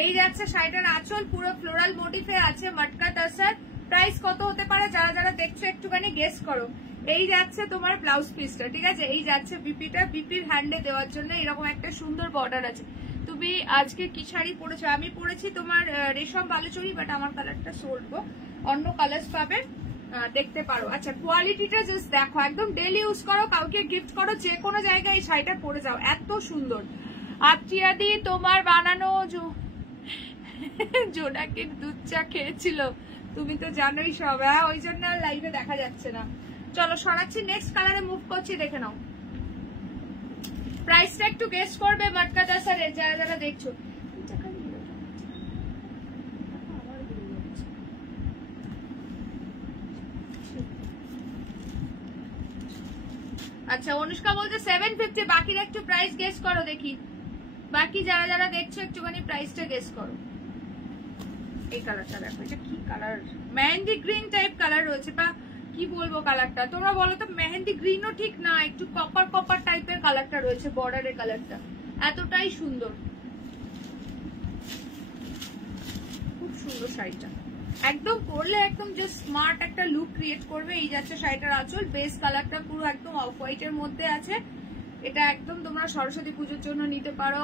এই যাচ্ছে শাড়িটার আঁচল, পুরো ফ্লোরাল মোটিফে আছে, মটকা তাসার। প্রাইস কত হতে পারে যারা যারা দেখছো একটুখানি গেস করো। এই যাচ্ছে তোমার ব্লাউজ পিসটা, ঠিক আছে? এই যাচ্ছে বিপিটা, বিপির হ্যান্ডে দেওয়ার জন্য এরকম একটা সুন্দর বর্ডার আছে। তুমি আজকে কি শাড়ি পরেছো? আমি পরেছি তোমার রেশম বালুচুরি, বাট আমার কালারটা সোল্ড গো, অন্য কালার পাবে, দেখতে পারো। আচ্ছা কোয়ালিটিটা জাস্ট দেখো, একদম ডেলি ইউজ করো, কাউকে গিফট করো, যে কোনো জায়গায় এই শাড়িটা পরে যাও, এত সুন্দর। আত্রিয়াদি তোমার বানানো জোনাকির দুধ চা খেয়েছিল, তুমি তো জানোই সব, হ্যাঁ ওই জন্য আর লাইভে দেখা যাচ্ছে না। চলো সরাচ্ছি, নেক্সট কালারে মুভ করছি, দেখে নাও। প্রাইসটা একটু গেস করবে মটকা তাসারে যারা যারা দেখছো। আচ্ছা অনুষ্কা বলছে 750, বাকিরা একটু প্রাইস গেস করো দেখি, বাকি যারা যারা দেখছো একটুখানি প্রাইসটা গেস করো। এই কালারটা দেখো, এটা কি colour? Mehndi green type colour রয়েছে, বা কি বলবো কালারটা, তোমরা বলো তো মেহেন্দি গ্রিনও ঠিক না, একটু কপার কপার টাইপের কালারটা রয়েছে, বর্ডারের কালারটা এতটাই সুন্দর, খুব সুন্দর শাড়িটা। একদম পরলে একদম জাস্ট স্মার্ট একটা লুক ক্রিয়েট করবে। এই যাচ্ছে শাড়িটার আঁচল, বেস কালারটা পুরো একদম অফ হোয়াইট এর মধ্যে আছে। এটা একদম তোমরা সরস্বতী পুজোর জন্য নিতে পারো,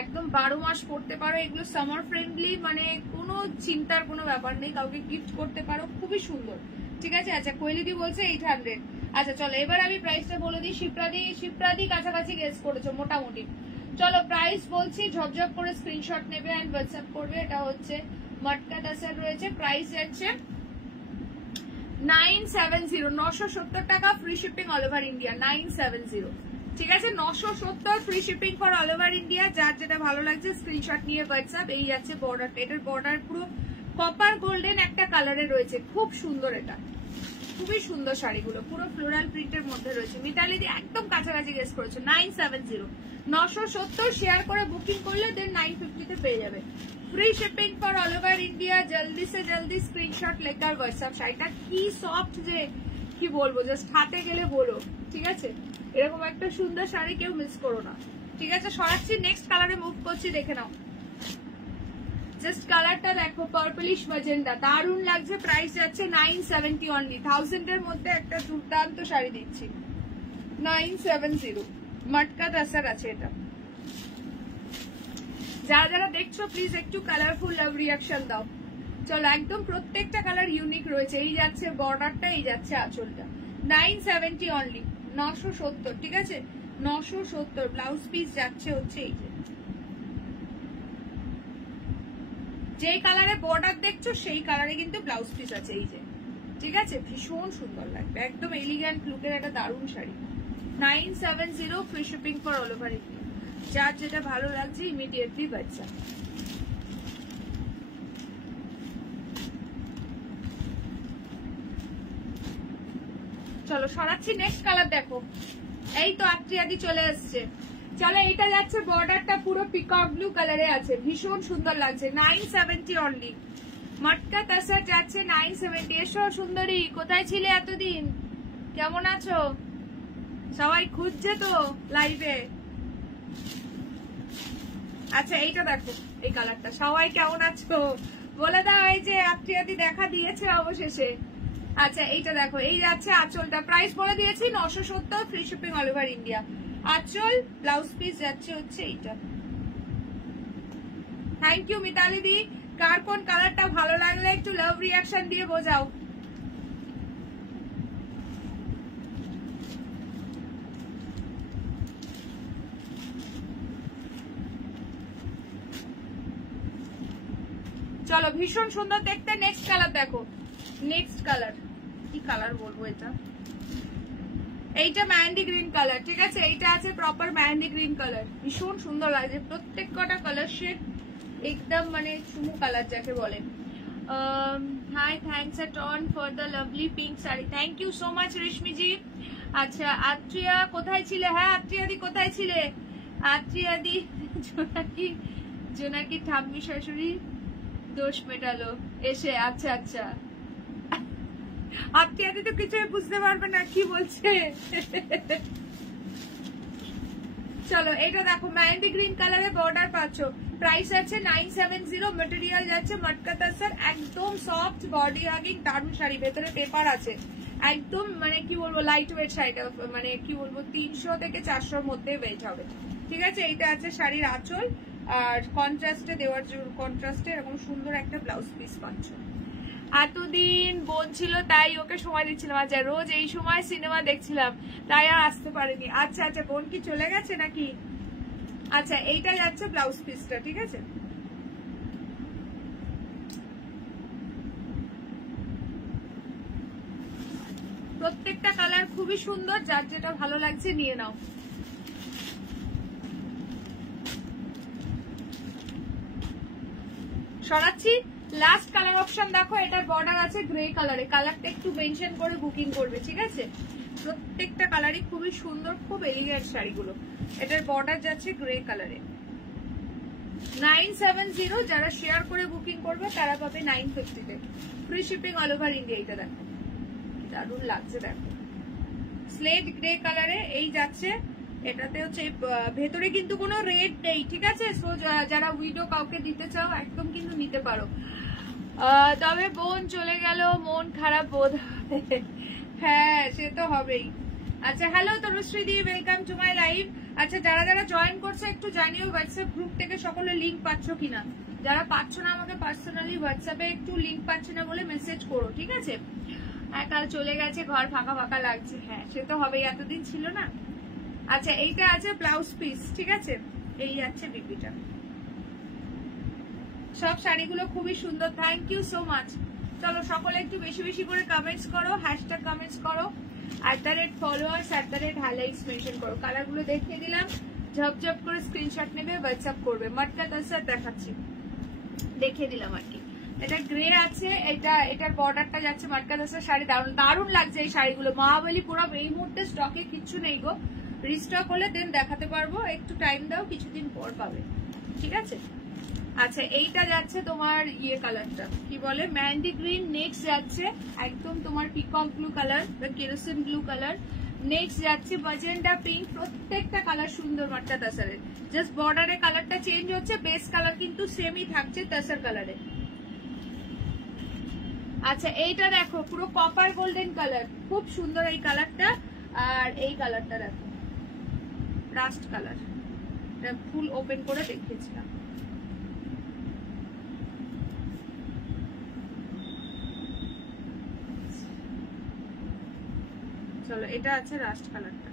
একদম 12 মাস পরতে পারো। এগুলো সামার ফ্রেন্ডলি, মানে কোনো চিন্তার কোনো ব্যাপার নেই, কাউকে গিফট করতে পারো, খুবই সুন্দর। ঠিক আছে, আচ্ছা কোয়ালিটি বলছে 800। আচ্ছা চলো এবার আমি প্রাইসটা বলে দিই। শিপ্রাদি কাছাকাছি গেস করেছো মোটামুটি। চলো প্রাইস বলছি, ঝপঝপ করে স্ক্রিনশট নেবে এন্ড হোয়াটসঅ্যাপ করবে। এটা হচ্ছে মটকা টাসার রয়েছে, প্রাইস যাচ্ছে 970, 970 টাকা, free shipping all over India, 970। ঠিক আছে, 970 free shipping for all over India. যার যেটা ভালো লাগছে স্ক্রিনশট নিয়ে হোয়াটসঅ্যাপ। এই আছে বর্ডারটা, এটার বর্ডার পুরো কপার গোল্ডেন একটা কালারে রয়েছে, খুব সুন্দর। এটা খুবই সুন্দর শাড়িগুলো, পুরো ফ্লোরাল প্রিন্টের মধ্যে রয়েছে। মিতালি দি একদম কাছাকাছি গেস করেছো, 970, 970 শেয়ার করে বুকিং করলে দেন 950 তে পেয়ে যাবে, free shipping for all over India. জলদি সে জলদি স্ক্রিনশট লেকার হোয়াটসঅ্যাপ। শাড়িটা কি সফট যে কি বলবো, জাস্ট হাতে গেলে বলো। ঠিক আছে, এরকম একটা সুন্দর শাড়ি কেউ মিস করো না। ঠিক আছে, সরাচ্ছি, নেক্সট কালারে মুভ করছি, দেখে নাও। জাস্ট কালারটা দেখো, পার্পলিশ ম্যাজেন্ডা, দারুণ লাগছে। প্রাইস যাচ্ছে 970 অনলি, 1000 এর মধ্যে একটা দুর্দান্ত শাড়ি দিচ্ছি, 970। মটকা দাসার আছে এটা। যারা যারা দেখছো প্লিজ একটু কালারফুল লাভ রিয়াকশন দাও। চলো, একদম প্রত্যেকটা কালার ইউনিক রয়েছে। এই যাচ্ছে বর্ডারটা, এই যাচ্ছে আঁচলটা, 970 অনলি, 970। ঠিক আছে, 970। ব্লাউজ পিস যাচ্ছে হচ্ছে এই যে কালারে বর্ডার দেখছো সেই কালারে কিন্তু ব্লাউজ পিস আছে এই যে। ঠিক আছে, ভীষণ সুন্দর লাগবে, একদম এলিগ্যান্ট লুকের একটা দারুণ sari, 970, free shipping for all over India. যার যেটা ভালো লাগছে ইমিডিয়েটলি বাচ্চা। চলো সরাচ্ছি, নেক্সট কালার দেখো। এই তো আত্রিয়াদি চলে আসছে। চলো, এইটা যাচ্ছে বর্ডারটা পুরো পিকক ব্লু কালারে আছে, ভীষণ সুন্দর লাগছে, 970 অনলি। মটকা তাসার যাচ্ছে 970। এসো সুন্দরী, কোথায় ছিলে এতদিন, কেমন আছো? সবাই খুঁজছে তো লাইভে। আচ্ছা এইটা দেখো, এই কালারটা, সবাই কেমন আছো বলে দাও। এই যে আত্রিয়াদি দেখা দিয়েছে অবশেষে। আচ্ছা এইটা দেখো, এই যাচ্ছে আঁচলটা, প্রাইস বলে দিয়েছি 970, free shipping all over India. আঁচল, ব্লাউজ পিস যাচ্ছে হচ্ছে এইটা। থ্যাংক ইউ মিতালি দি। কার কোন কালারটা ভালো লাগলে একটু লাভ রিয়াকশন দিয়ে বোঝাও। চলো, ভীষণ সুন্দর দেখতে। নেক্সট কালার দেখো, নেক্সট কালার কি কালার বলবো, এটা এইটা মেহেন্দি গ্রিন কালার। ঠিক আছে, এইটা আছে প্রপার মেহেন্দি গ্রিন কালার, ভীষণ সুন্দর লাগছে। প্রত্যেক কটা কালার শেড একদম মানে চুমু কালার যাকে বলে। Hi, thanks a ton for the lovely pink sari, thank you so much Reshmi ji. আচ্ছা আত্রিয়া কোথায় ছিলে? হ্যাঁ আত্রিয়াদি কোথায় ছিলে? আত্রিয়াদি জোনাকি ঠাম্মি শাশুড়ি দোষ মেটালো এসে। আচ্ছা আচ্ছা, আত্রিয়াদি তো কিছুই বুঝতে পারবে না কি বলছে। চলো এটা দেখো, মেহেন্দি গ্রিন কালারে বর্ডার পাচ্ছ, প্রাইস আছে 970। মেটেরিয়াল যাচ্ছে মটকা তাসার, একদম সফট বডি হাগিং দারুণ শাড়ি, ভেতরে পেপার আছে, একদম মানে কি বলবো লাইট ওয়েট শাড়িটা, মানে কি বলবো 300 থেকে 400 মধ্যে ওয়েট হবে। ঠিক আছে, এইটা আছে শাড়ির আঁচল, আর কন্ট্রাস্টে দেওয়ার জন্য কন্ট্রাস্টে এরকম সুন্দর একটা ব্লাউজ পিস পাচ্ছ। এতদিন বোন ছিল তাই ওকে সময় দিচ্ছিলাম। আচ্ছা, রোজ এই সময় সিনেমা দেখছিলাম তাই আর আসতে পারেনি। আচ্ছা আচ্ছা, বোন কি চলে গেছে নাকি? আচ্ছা, এইটা যাচ্ছে ব্লাউজ পিসটা। ঠিক আছে, প্রত্যেকটা কালার খুবই সুন্দর, যার যেটা ভালো লাগছে নিয়ে নাও। সরাচ্ছি, লাস্ট কালার অপশন দেখো, এটার বর্ডার আছে গ্রে কালারে, কালারটা একটু মেনশন করে বুকিং করবে। ঠিক আছে, প্রত্যেকটা কালারই খুবই সুন্দর, খুব এলিগেন্ট শাড়িগুলো। এটার বর্ডার যাচ্ছে গ্রে কালারে, 970। যারা শেয়ার করে বুকিং করবে তারা পাবে 950 তে, free shipping all over India. এটা দেখো দারুণ লাগছে দেখো, স্লেট গ্রে কালারে এই যাচ্ছে। এটাতে হচ্ছে ভেতরে কিন্তু কোনো রেড নেই, ঠিক আছে? সো যারা উইডো কাউকে দিতে চাও একদম কিন্তু নিতে পারো। তবে বোন চলে গেল, মন খারাপ বোধ হ্যাঁ সে তো হবেই। আচ্ছা hello Tanushree the, welcome to my live. আচ্ছা যারা যারা জয়েন করছে একটু জানিও হোয়াটসঅ্যাপ গ্রুপ থেকে সকলে লিঙ্ক পাচ্ছ কিনা। যারা পাচ্ছ না আমাকে পার্সোনালি হোয়াটসঅ্যাপে একটু লিঙ্ক পাচ্ছ না বলে মেসেজ করো, ঠিক আছে? হ্যাঁ কাল চলে গেছে, ঘর ফাঁকা ফাঁকা লাগছে। হ্যাঁ সে তো হবেই, এতদিন ছিল না। আচ্ছা এইটা আছে ব্লাউজ পিস, ঠিক আছে? এই আছে বিপিটা। সব শাড়িগুলো খুবই সুন্দর, থ্যাংক ইউ সো মাচ। চলো সকলে একটু বেশি বেশি করে কমেন্টস করো, হ্যাশট্যাগ কমেন্টস করো, @followers @highlights মেনশন করো। কালারগুলো দেখিয়ে দিলাম, ঝপঝপ করে স্ক্রিনশট নেবে, হোয়াটসঅ্যাপ করবে। মটকা তাসার দেখাচ্ছি, দেখিয়ে দিলাম আর কি। এটা গ্রে আছে, এটার বর্ডারটা যাচ্ছে মটকা তাসার শাড়ি। দারুণ দারুণ লাগছে এই শাড়িগুলো। মহাবলীপুরম এই মুহূর্তে স্টকে কিচ্ছু নেই গো, রিস্টক হলে দেন দেখাতে পারবো, একটু টাইম দাও, কিছুদিন পর পাবে, ঠিক আছে? আচ্ছা এইটা যাচ্ছে তোমার ইয়ে কালারটা কি বলে, মেহেন্দি গ্রিন। নেক্সট যাচ্ছে একদম তোমার পিকক ব্লু কালার বা কেরোসিন ব্লু কালার। নেক্সট যাচ্ছে ম্যাজেন্টা পিঙ্ক। প্রত্যেকটা কালার সুন্দর মটকা তাসারের, জাস্ট বর্ডারের কালারটা চেঞ্জ হচ্ছে, বেস কালার কিন্তু সেমই থাকছে তাসার কালারে। আচ্ছা এইটা দেখো পুরো কপার গোল্ডেন কালার, খুব সুন্দর এই কালারটা। আর এই কালারটা দেখো রাস্ট কালার, ফুল ওপেন করে দেখিয়েছিলাম। চলো এটা আছে রাস্ট কালারটা।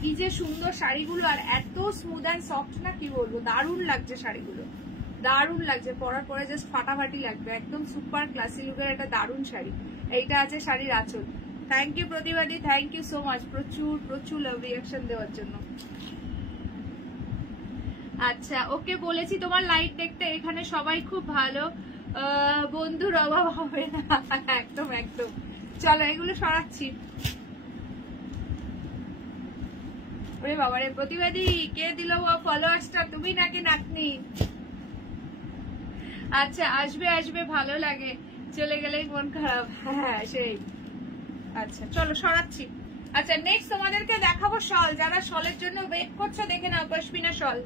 কি যে সুন্দর শাড়িগুলো, আর এত স্মুথ অ্যান্ড সফট না, কি বলবো, দারুণ লাগছে শাড়িগুলো, দারুণ লাগছে। পরার পরে জাস্ট ফাটাফাটি লাগবে, একদম সুপার ক্লাসি লুকের একটা দারুণ শাড়ি। এইটা আছে শাড়ির আঁচল। থ্যাংক ইউ প্রতিবাদী, থ্যাংক ইউ সো মাচ, প্রচুর প্রচুর লাভ রিয়াকশন দেওয়ার জন্য। আচ্ছা ওকে বলেছি তোমার লাইভ দেখতে, এখানে সবাই খুব ভালো, বন্ধুর অভাব হবে না। একদম একদম। চলো এগুলো সরাচ্ছি। ওরে বাবারে প্রতিবাদী, কে দিল ফলোয়ার্সটা, তুমি নাকি নাতনি? আচ্ছা আসবে আসবে, ভালো লাগে, চলে গেলেই মন খারাপ। হ্যাঁ সেই। আচ্ছা চলো সরাচ্ছি। আচ্ছা নেক্সট তোমাদেরকে দেখাবো শল। যারা শলের জন্য ওয়েট করছো দেখে নাও, পশমিনা শল।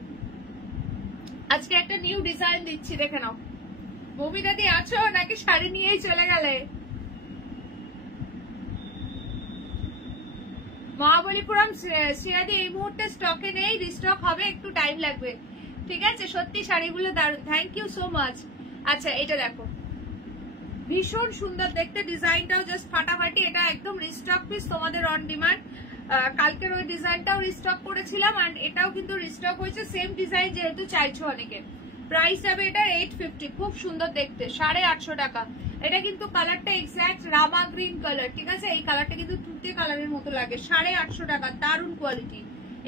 আজকে একটা নিউ ডিজাইন দিচ্ছি, দেখে নাও। মমি দাদি আছো নাকি শাড়ি নিয়েই চলে গেলে? মহাবলীপুরম শ্রেয়াদি এই মুহূর্তে স্টকে নেই, রিস্টক হবে, একটু টাইম লাগবে, ঠিক আছে? সত্যি শাড়িগুলো দারুণ, থ্যাংক ইউ সো মাচ। আচ্ছা এটা দেখো ভীষণ সুন্দর দেখতে, ডিজাইনটাও জাস্ট ফাটাফাটি। এটা একদম রিস্টক পিস, তোমাদের অন ডিমান্ড। কালকের ওই ডিজাইনটাও রিস্টক করেছিলাম, আর এটাও কিন্তু রিস্টক হয়েছে, সেম ডিজাইন যেহেতু চাইছো অনেকে। প্রাইস যাবে এটা 850, খুব সুন্দর দেখতে, 850 টাকা। এটা কিন্তু কালারটা এক্স্যাক্ট রামা গ্রিন কালার, ঠিক আছে? এই কালারটা কিন্তু তুতে কালারের মতো লাগে। 850 টাকা, দারুণ quality.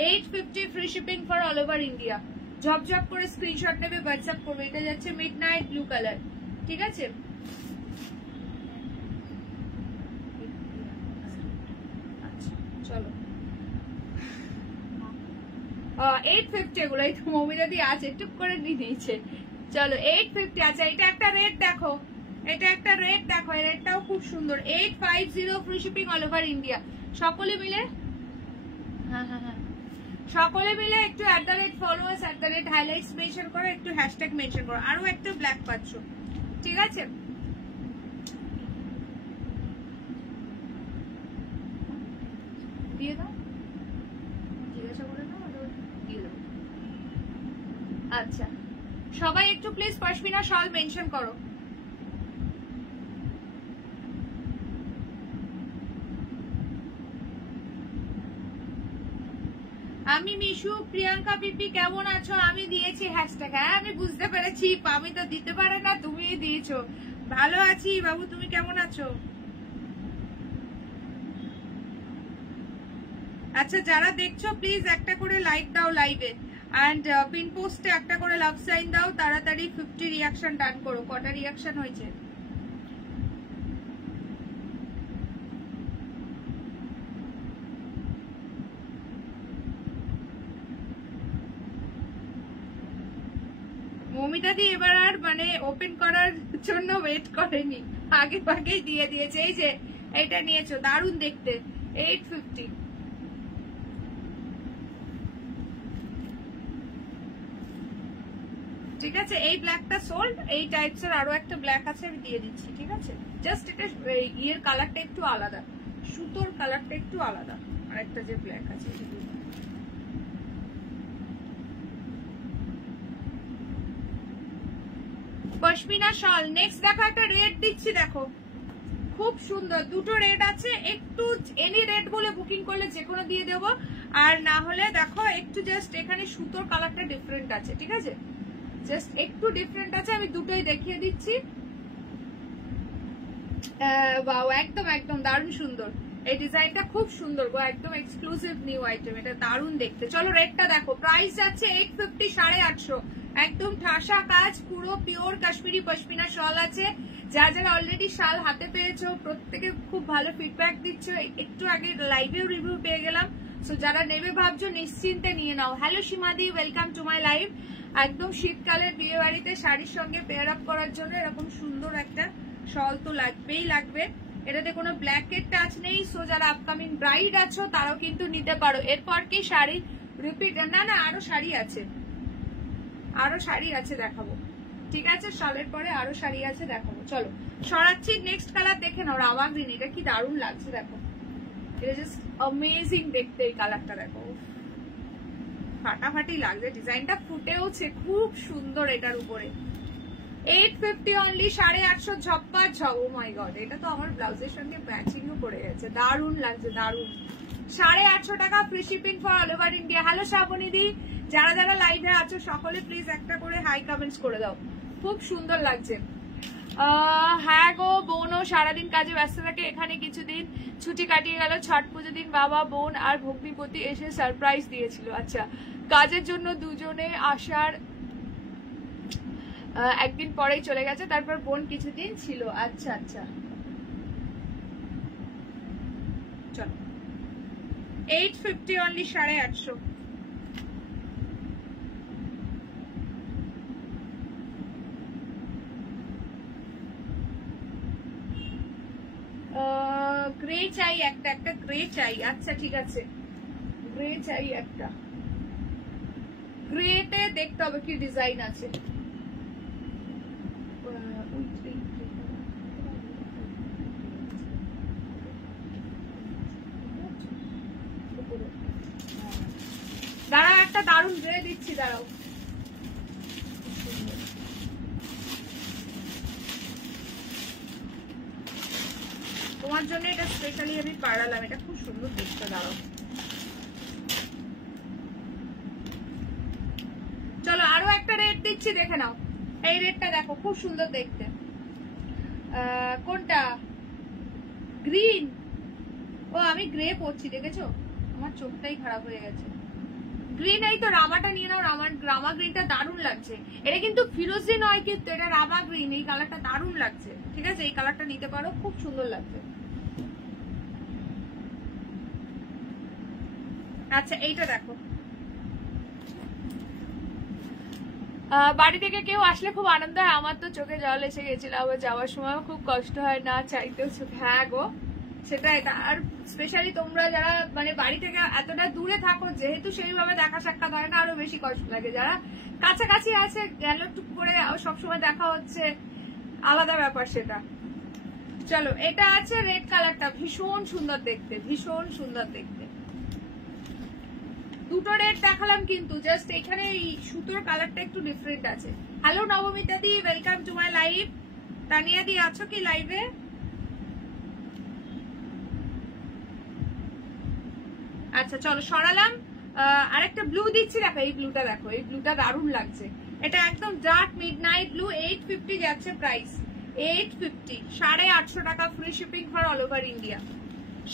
850, free shipping for all over India. ঝপঝপ করে স্ক্রিনশট নেবে, হোয়াটসঅ্যাপ করবে। এটা যাচ্ছে মিড নাইট ব্লু কালার, ঠিক আছে? চলো 850, এগুলো এই তো মমিরা দিয়ে আছে, টুক করে নিয়ে নিয়েছে। চলো 850। আচ্ছা এটা একটা রেড দেখো, এটা একটা রেড দেখো, এই রেডটাও খুব সুন্দর। 850, free shipping all over India. সকলে মিলে, হ্যাঁ হ্যাঁ হ্যাঁ, সকলে মিলে একটু @followers @highlights মেনশন করো, একটু হ্যাশট্যাগ মেনশন করো। আরো একটা ব্ল্যাক পাচ্ছ, ঠিক আছে? দিয়ে দাও, জিজ্ঞাসা করে দাও, দিয়ে দেবো। আচ্ছা সবাই একটু প্লিজ পশমিনা শল মেনশন করো। আমি মিশু, প্রিয়াঙ্কা পিপি কেমন আছো? আমি দিয়েছি হ্যাশট্যাগ। হ্যাঁ আমি বুঝতে পেরেছি, আমি তো দিতে পারে না, তুমি দিয়েছো। ভালো আছি বাবু, তুমি কেমন আছো? আচ্ছা যারা দেখছো প্লিজ একটা করে লাইক দাও লাইভে, এন্ড পিন পোস্টে একটা করে লাভ সাইন দাও। তাড়াতাড়ি 50 রিয়াকশন ডান করো। কটা রিয়াকশন হয়েছে? মমিতা দি এবার আর মানে ওপেন করার জন্য ওয়েট করেনি, আগে ভাগেই দিয়ে দিয়েছে। এই যে এটা নিয়েছো, দারুণ দেখতে, 850। ঠিক আছে, এই ব্ল্যাকটা সোল্ড। এই টাইপস এর আরো একটা ব্ল্যাক আছে, আমি দিয়ে দিচ্ছি। ঠিক আছে, জাস্ট এটা ইয়ের কালারটা একটু আলাদা, সুতোর কালারটা একটু আলাদা। আর একটা যে ব্ল্যাক আছে, পশমিনা শল। নেক্সট দেখো একটা রেড দিচ্ছি, দেখো খুব সুন্দর, দুটো রেড আছে। একটু এনি রেড বলে বুকিং করলে যে কোনো দিয়ে দেবো, আর না হলে দেখো একটু জাস্ট এখানে সুতোর কালারটা ডিফারেন্ট আছে। ঠিক আছে, জাস্ট একটু ডিফারেন্ট আছে, আমি দুটোই দেখিয়ে দিচ্ছি। বাও, একদম একদম দারুণ সুন্দর। এই ডিজাইনটা খুব সুন্দর গো, একদম এক্সক্লুসিভ নিউ আইটেম, এটা দারুণ দেখতে। চলো রেডটা দেখো, প্রাইস যাচ্ছে 850, 850, একদম ঠাসা কাজ, পুরো পিওর কাশ্মীরি পশমিনা শল আছে। যারা অলরেডি শাল হাতে পেয়েছো প্রত্যেকে খুব ভালো ফিডব্যাক দিচ্ছ, একটু আগে লাইভেও রিভিউ পেয়ে গেলাম। সো যারা নেবে ভাবছো নিশ্চিন্তে নিয়ে নাও। Hello Seema di, welcome to my live. একদম শীতকালের বিয়ে বাড়িতে শাড়ির সঙ্গে পেয়ার আপ করার জন্য এরকম সুন্দর একটা শল তো লাগবেই লাগবে। এটাতে কোনো ব্ল্যাকের টাচ নেই, সো যারা আপকামিং ব্রাইড আছো তারাও কিন্তু নিতে পারো। এরপর কি শাড়ি রিপিট? না আরো শাড়ি আছে, আরো শাড়ি আছে দেখাবো। ঠিক আছে, শলের পরে আরো শাড়ি আছে দেখাবো। চলো সরাচ্ছি, নেক্সট কালার দেখে নাও, রাওয়া গ্রিন। এটা কি দারুণ লাগছে দেখো, এটা জাস্ট অ্যামেজিং দেখতে। এই কালারটা দেখো, ফাটাফাটি লাগছে, ডিজাইনটা ফুটেওছে, খুব সুন্দর। এটার উপরে 850 অনলি, 850 ঝপ্পা ঝপ। ও মাই গড, এটা তো আমার ব্লাউজের সঙ্গে ম্যাচিংও করে গেছে, দারুণ লাগছে, দারুণ। 850 টাকা, free shipping for all over India. Hello Shraboni di, যারা যারা লাইভে আছো সকলে প্লিজ একটা করে হাই কমেন্টস করে দাও, খুব সুন্দর লাগছে। হ্যাঁ গো, বোনও সারাদিন কাজে ব্যস্ত থাকে, এখানে কিছুদিন ছুটি কাটিয়ে গেল। ছট পুজো দিন বাবা, বোন আর ভগ্নিপতি এসে সারপ্রাইজ দিয়েছিল। আচ্ছা, কাজের জন্য দুজনে আসার একদিন পরেই চলে গেছে, তারপর বোন কিছুদিন ছিল। আচ্ছা আচ্ছা, চলো 850 অনলি, 850। গ্রে চাই একটা, একটা গ্রে চাই। আচ্ছা ঠিক আছে, গ্রে চাই একটা। গ্রেতে দেখতে হবে কি ডিজাইন আছে। দাঁড়াও, একটা দারুণ গ্রে দিচ্ছি, দাঁড়াও। তোমার জন্য এটা স্পেশালি আমি পাড়ালাম, এটা খুব সুন্দর দেখতে। দাঁড়াও, চলো আরো একটা রেড দিচ্ছি, দেখে নাও। এই রেডটা দেখো, খুব সুন্দর দেখতে। কোনটা? গ্রিন। ও আমি গ্রে পরছি, দেখেছো? আমার চোখটাই খারাপ হয়ে গেছে। গ্রিন, এই তো রামাটা নিয়ে নাও। রামা গ্রিনটা দারুণ লাগছে। এটা কিন্তু ফিরোজি নয়, কিন্তু এটা রামা গ্রিন। এই কালারটা দারুণ লাগছে। ঠিক আছে, এই কালারটা নিতে পারো, খুব সুন্দর লাগছে। আচ্ছা এইটা দেখো, বাড়ি থেকে কেউ আসলে খুব আনন্দ হয়। আমার তো চোখে জল এসে গেছিল, আবার যাওয়ার সময় খুব কষ্ট হয়, না চাইতেও চোখে। হ্যাঁ গো, সেটাই। আর স্পেশালি তোমরা যারা মানে বাড়ি থেকে এতটা দূরে থাকো, যেহেতু সেইভাবে দেখা সাক্ষাৎ হয় না, আরো বেশি কষ্ট লাগে। যারা কাছাকাছি আছে, গেল টুক করে সবসময় দেখা হচ্ছে, আলাদা ব্যাপার সেটা। চলো এটা আছে রেড কালারটা, ভীষণ সুন্দর দেখতে, ভীষণ সুন্দর দেখতে। দুটো রেড দেখালাম, কিন্তু জাস্ট এখানে এই সুতোর কালারটা একটু ডিফারেন্ট আছে। Hello Nabamita di, welcome to my live. Tania di আছো কি লাইভে? আচ্ছা চলো সরালাম। আরেকটা ব্লু দিচ্ছি, দেখো এই ব্লুটা দেখো, এই ব্লুটা দারুণ লাগছে। এটা একদম ডার্ক মিডনাইট ব্লু, 850 যাচ্ছে প্রাইস, 850, 850 টাকা, free shipping for all over India,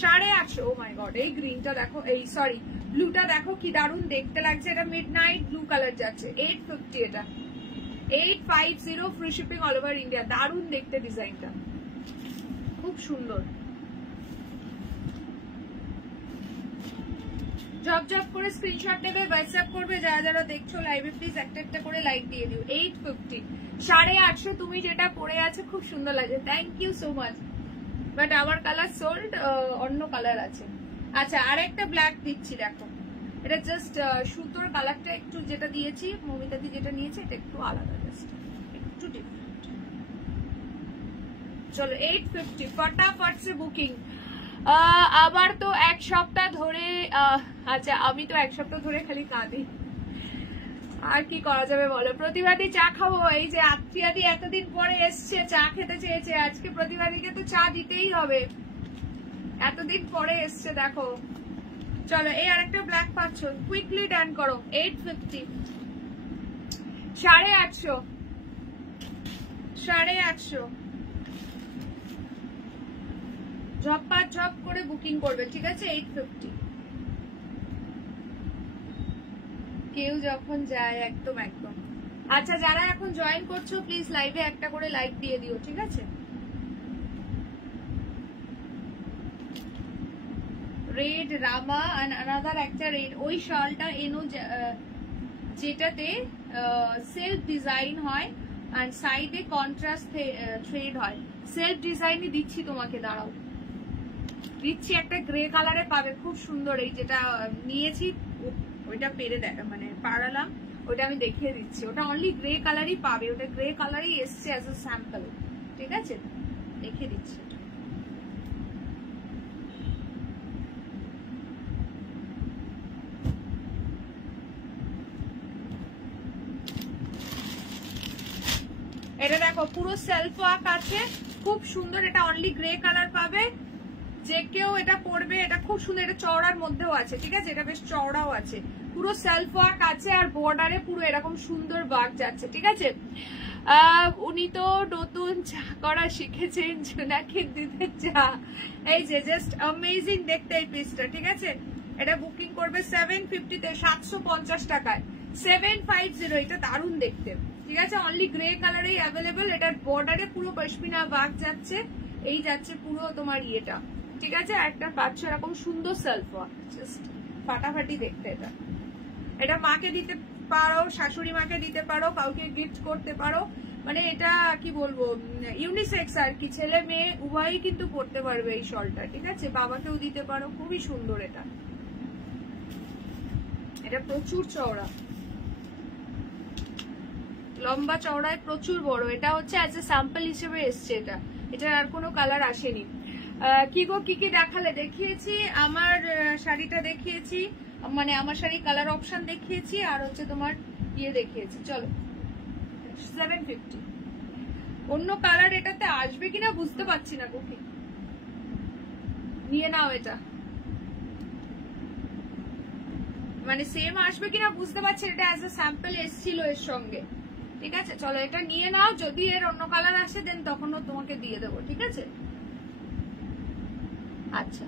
850। Oh my god, এই গ্রিনটা দেখো, এই সরি ব্লুটা দেখো কি দারুণ দেখতে লাগছে। এটা মিডনাইট ব্লু কালার যাচ্ছে, 850। এটা 850, free shipping all over India. দারুণ দেখতে ডিজাইনটা, খুব সুন্দর। জব জব করে স্ক্রিনশট নেবে, হোয়াটসঅ্যাপ করবে। যারা যারা দেখছো লাইভে প্লিজ একটা একটা করে লাইক দিয়ে দিও। 850 850 তুমি যেটা পরে আছো খুব সুন্দর লাগে, thank you so much. But আমার কালার সোল্ড, অন্য কালার আছে। আচ্ছা আর একটা ব্ল্যাক দিচ্ছি, দেখো এটা জাস্ট সুতোর কালারটা একটু যেটা দিয়েছি মমিতাদি যেটা নিয়েছে এটা একটু আলাদা, জাস্ট একটু ডিফারেন্ট। চলো 850 ফটাফট সে বুকিং। আবার তো এক সপ্তাহ ধরে, আচ্ছা আমি তো এক সপ্তাহ ধরে খালি কাঁদি, আর কি করা যাবে বলো। প্রতিবাদী চা খাবো, এই যে আত্মীয়াদি এতদিন পরে এসছে, চা খেতে চেয়েছে, আজকে প্রতিবাদীকে তো চা দিতেই হবে, এতদিন পরে এসছে দেখো। চলো এই আরেকটা ব্ল্যাক পাচ্ছ, কুইকলি ডান করো। 850 850 850 ঝপা ঝপ করে বুকিং করবে, ঠিক আছে। 850 কেউ যখন যায়, একদম একদম। আচ্ছা যারা এখন জয়েন করছো প্লিজ লাইভে একটা করে লাইক দিয়ে দিও, ঠিক আছে। রেড রামা and another একটা রেড, ওই শালটা এনো যেটাতে সেলফ ডিজাইন হয় আর সাইডে কন্ট্রাস্ট থ্রেড হয়। সেলফ ডিজাইনই দিচ্ছি তোমাকে, দাঁড়াও দিচ্ছি। একটা গ্রে কালারে পাবে, খুব সুন্দর। এই যেটা নিয়েছি ওইটা পেরে মানে পাড়ালাম, ওটা আমি দেখিয়ে দিচ্ছি। ওটা অনলি গ্রে কালারই পাবে, ওটা গ্রে কালারই এসছে অ্যাজ এ স্যাম্পল, ঠিক আছে, দেখিয়ে দিচ্ছি। এটা দেখো পুরো সেলফ ওয়ার্ক আছে, খুব সুন্দর। এটা অনলি গ্রে কালার পাবে, যে কেউ এটা পরবে, এটা খুব সুন্দর। এটা চওড়ার মধ্যেও আছে, ঠিক আছে, এটা বেশ চওড়াও আছে। পুরো সেলফ ওয়ার্ক আছে আর বর্ডারে পুরো এরকম সুন্দর ওয়ার্ক যাচ্ছে, ঠিক আছে। উনি তো নতুন চা করা শিখেছেন, জোনাকি দিতে চা। এই যে জাস্ট অ্যামেজিং দেখতে এই পিসটা, ঠিক আছে। এটা বুকিং করবে 750 তে, 750 টাকায়। 750, এটা দারুণ দেখতে, ঠিক আছে। অনলি গ্রে কালারেই অ্যাভেলেবল। এটার বর্ডারে পুরো পশমিনা ওয়ার্ক যাচ্ছে, এই যাচ্ছে পুরো তোমার ইয়েটা, ঠিক আছে। একটা পাচ্ছ এরকম সুন্দর সেলফ ওয়ার্ক, জাস্ট ফাটাফাটি দেখতে। এটা এটা মাকে দিতে পারো, শাশুড়ি মাকে দিতে পারো, কাউকে গিফট করতে পারো, মানে এটা কি বলবো ইউনিসেক্স আর কি, ছেলে মেয়ে উভয়ই কিন্তু পড়তে পারবে এই শলটা, ঠিক আছে। বাবাকেও দিতে পারো, খুবই সুন্দর। এটা এটা প্রচুর চওড়া, লম্বা চওড়ায় প্রচুর বড়। এটা হচ্ছে অ্যাজ এ স্যাম্পল হিসেবে এসছে, এটা এটার আর কোনো কালার আসেনি। কি গো কি কি দেখালে? দেখিয়েছি আমার শাড়িটা, দেখিয়েছি মানে আমার শাড়ি কালার অপশন দেখিয়েছি, আর হচ্ছে তোমার ইয়ে দেখিয়েছি। চলো 750। অন্য কালার এটাতে আসবে কিনা বুঝতে পারছি না গো, নিয়ে নাও। এটা মানে সেম আসবে কিনা বুঝতে পারছি, এটা অ্যাজ এ স্যাম্পল এসছিল এর সঙ্গে, ঠিক আছে। চলো এটা নিয়ে নাও, যদি এর অন্য কালার আসে দেন তখনও তোমাকে দিয়ে দেবো, ঠিক আছে। আচ্ছা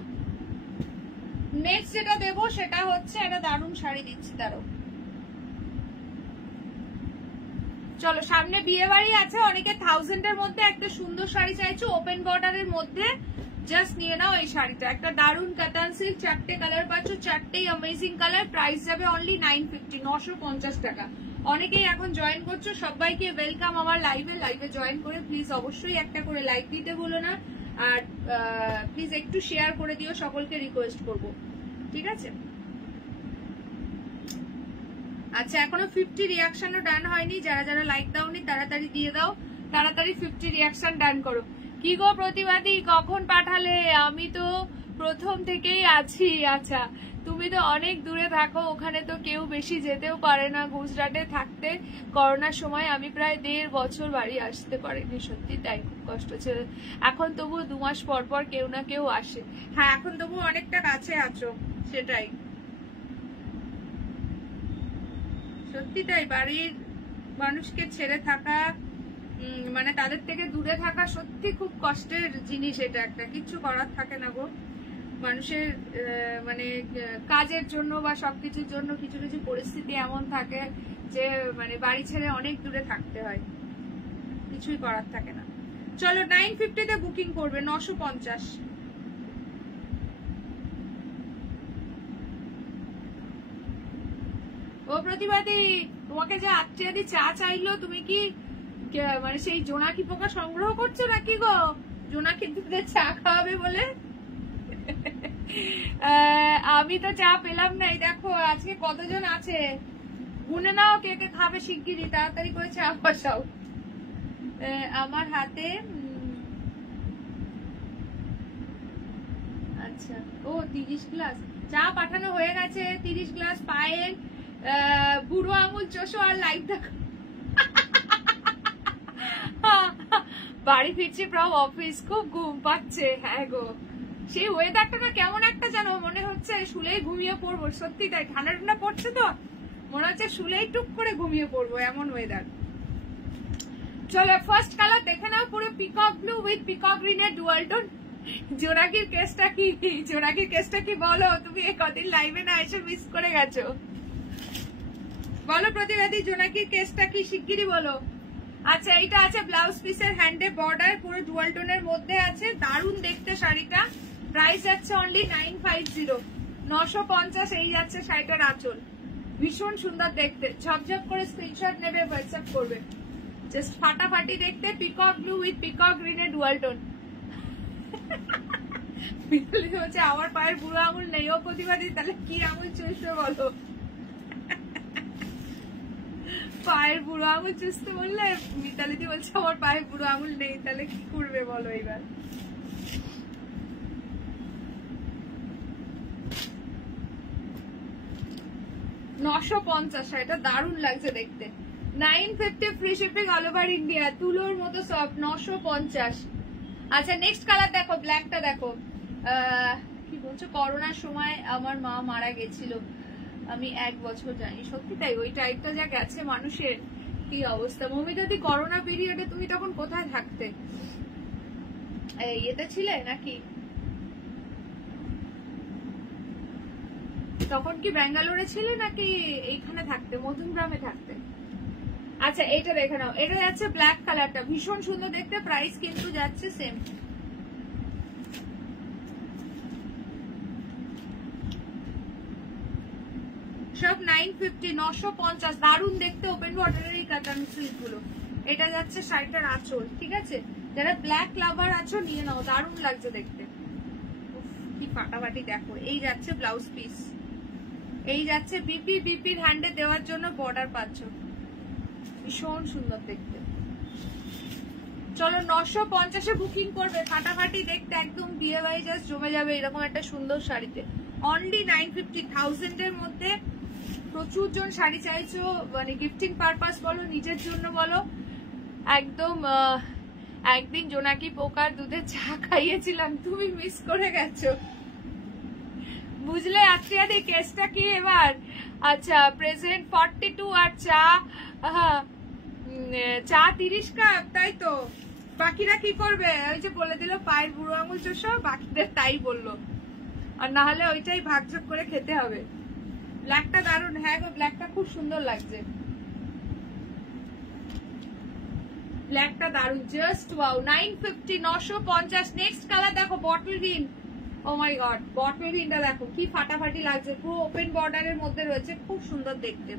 নেক্সট যেটা দেবো সেটা হচ্ছে একটা দারুণ শাড়ি দিচ্ছি, দাঁড়াও। চলো সামনে বিয়ে বাড়ি আছে, অনেকে 1000 এর মধ্যে একটা সুন্দর শাড়ি চাইছো ওপেন বর্ডারের মধ্যে, জাস্ট নিয়ে নাও এই শাড়িটা। একটা দারুণ কাতান সিল্ক, 4টে কালার পাচ্ছ, 4টেই অ্যামেজিং কালার। প্রাইস যাবে অনলি 950, 950 টাকা। অনেকেই এখন জয়েন করছো, সবাইকে ওয়েলকাম আমার লাইভে জয়েন করে প্লিজ অবশ্যই একটা করে লাইক দিতে ভুলো না, আর প্লিজ একটু শেয়ার করে দিও, সকলকে রিকোয়েস্ট করব, ঠিক আছে। আচ্ছা এখনো 50 রিয়াকশনও ডান হয়নি, যারা যারা লাইক দাওনি তাড়াতাড়ি দিয়ে দাও, তাড়াতাড়ি 50 রিয়াকশন ডান করো। কি গো প্রতিবাদী কখন পাঠালে? আমি তো প্রথম থেকেই আছি। আচ্ছা তুমি তো অনেক দূরে থাকো, ওখানে তো কেউ বেশি যেতেও পারে না। গুজরাটে থাকতে করোনার সময় আমি প্রায় 1.5 বছর বাড়ি আসতে পারিনি, সত্যি তাই, খুব কষ্ট ছিল। এখন তবু 2 মাস পর পর কেউ না কেউ আসে। হ্যাঁ এখন তবু অনেকটা কাছে আছো, সেটাই সত্যি তাই। বাড়ির মানুষকে ছেড়ে থাকা মানে তাদের থেকে দূরে থাকা সত্যি খুব কষ্টের জিনিস, এটা একটা কিচ্ছু করার থাকে না গো। মানুষের মানে কাজের জন্য বা সবকিছুর জন্য কিছু কিছু পরিস্থিতি এমন থাকে যে মানে বাড়ি ছেড়ে অনেক দূরে থাকতে হয়, কিছুই করার থাকে না। চলো 950 তে বুকিং করবে, 950। ও প্রতিবাদী, তোমাকে যে আত্মীয়াদি চা চাইলো, তুমি কি মানে সেই জোনাকি পোকা সংগ্রহ করছো নাকি গো? জোনাকি দুধের চা খাওয়াবে বলে? আমি তো চা পেলাম না। দেখো আজকে কতজন আছে, গুনে নাও কে কে খাবে শিগগিরই, তাড়াতাড়ি করে চা বসাও। আমার হাতে আচ্ছা ও 30 গ্লাস চা পাঠানো হয়ে গেছে। 30 গ্লাস পায়েল, বুড়ো আঙুল চোষো আর লাইভ দেখো। বাড়ি ফিরছি ফ্রম অফিস, খুব ঘুম পাচ্ছে। হ্যাঁ গো, সেই ওয়েদারটা না কেমন একটা যেন মনে হচ্ছে শুলেই ঘুমিয়ে পড়বো। সত্যি তাই, ঠান্ডা ঠান্ডা পড়ছে তো মনে হচ্ছে শুলেই টুক করে ঘুমিয়ে পড়বো, এমন ওয়েদার। চলো ফার্স্ট কালার দেখে নাও, পুরো পিকক ব্লু উইথ পিকক গ্রিনের ডুয়াল টোন। জোনাকির কেসটা কি? জোনাকির কেসটা কি বলো? তুমি এই কদিন লাইভে না এসে মিস করে গেছো। বলো প্রতিবাদী, জোনাকির কেসটা কি শিগগিরই বলো। আচ্ছা এইটা আছে ব্লাউজ পিসের হ্যান্ডে বর্ডার, পুরো ডুয়াল টোনের মধ্যে আছে, দারুণ দেখতে শাড়িটা। প্রাইস যাচ্ছে অনলি 950, 950। এই যাচ্ছে শাড়িটার আঁচল, ভীষণ সুন্দর দেখতে। ঝপঝপ করে স্ক্রিনশট নেবে, হোয়াটসঅ্যাপ করবে। জাস্ট ফাটাফাটি দেখতে, পিকক ব্লু উইথ পিকক গ্রিনের ডুয়াল টোন। হচ্ছে আমার পায়ের বুড়ো আঙুল নেই। ও প্রতিবাদী, তাহলে কি আঙুল চুষবে বলো? পায়ের বুড়ো আঙুল চুষতে বললে মিতালিদি বলছে আমার পায়ের বুড়ো আঙুল নেই, তাহলে কি করবে বলো এবার? $950, এটা দারুণ লাগছে দেখতে। 950 free shipping all over India, তুলোর মতো সফট। 950। আচ্ছা নেক্সট কালার দেখো, ব্ল্যাকটা দেখো। কি বলছো? করোনার সময় আমার মা মারা গেছিল, আমি 1 বছর জানি। সত্যি তাই, ওই টাইপটা যা গেছে মানুষের, কি অবস্থা। মমিতাদি করোনা পিরিয়ডে তুমি তখন কোথায় থাকতে? ইয়েতে ছিলে নাকি? তখন কি ব্যাঙ্গালোরে ছিলে নাকি এইখানে থাকতে, মধুগ্রামে থাকতে? আচ্ছা এটা দেখে নাও, এটা যাচ্ছে ব্ল্যাক কালারটা, ভীষণ সুন্দর দেখতে। প্রাইস কিন্তু যাচ্ছে সেম। সব 950, 950। দারুণ দেখতে ওপেন বর্ডারের এই কাতান সিল্ক গুলো। এটা যাচ্ছে শাড়িটার আঁচল, ঠিক আছে? যারা ব্ল্যাক লাভার আছো নিয়ে নাও, দারুণ লাগছে দেখতে। কি ফাটাফাটি দেখো। এই যাচ্ছে ব্লাউজ পিস, এই যাচ্ছে বিপির হ্যান্ডে দেওয়ার জন্য বর্ডার পাচ্ছ, ভীষণ সুন্দর দেখতে। চলো 950-এ বুকিং করবে, ফাটাফাটি দেখতে, একদম বিয়ে বাড়ি জাস্ট জমে যাবে এরকম একটা সুন্দর শাড়িতে। অনলি 950, 1000-এর মধ্যে। প্রচুর জন শাড়ি চাইছো, মানে গিফটিং পারপাস বলো, নিজের জন্য বলো। একদম একদিন জোনাকি পোকার দুধে চা খাইয়েছিলাম, তুমি মিস করে গেছো, বুঝলে? আত্মীয়াদি কেসটা কি এবার? আচ্ছা প্রেজেন্ট 42 আর চা 30 কাপ, তাই তো? বাকিরা কি করবে? ওই যে বলে দিল পায়ের বুড়ো আঙুল চোষো, বাকিদের তাই বললো। আর না হলে ওইটাই ভাগযোগ করে খেতে হবে। ব্ল্যাকটা দারুণ। হ্যাঁ গো, ব্ল্যাকটা খুব সুন্দর লাগছে, ব্ল্যাকটা দারুণ, জাস্ট ওয়াও। 950, 950। নেক্সট কালার দেখো, bottle green. O my god, bottle গ্রিনটা দেখো কি ফাটাফাটি লাগছে, পুরো ওপেন বর্ডারের মধ্যে রয়েছে, খুব সুন্দর দেখতে।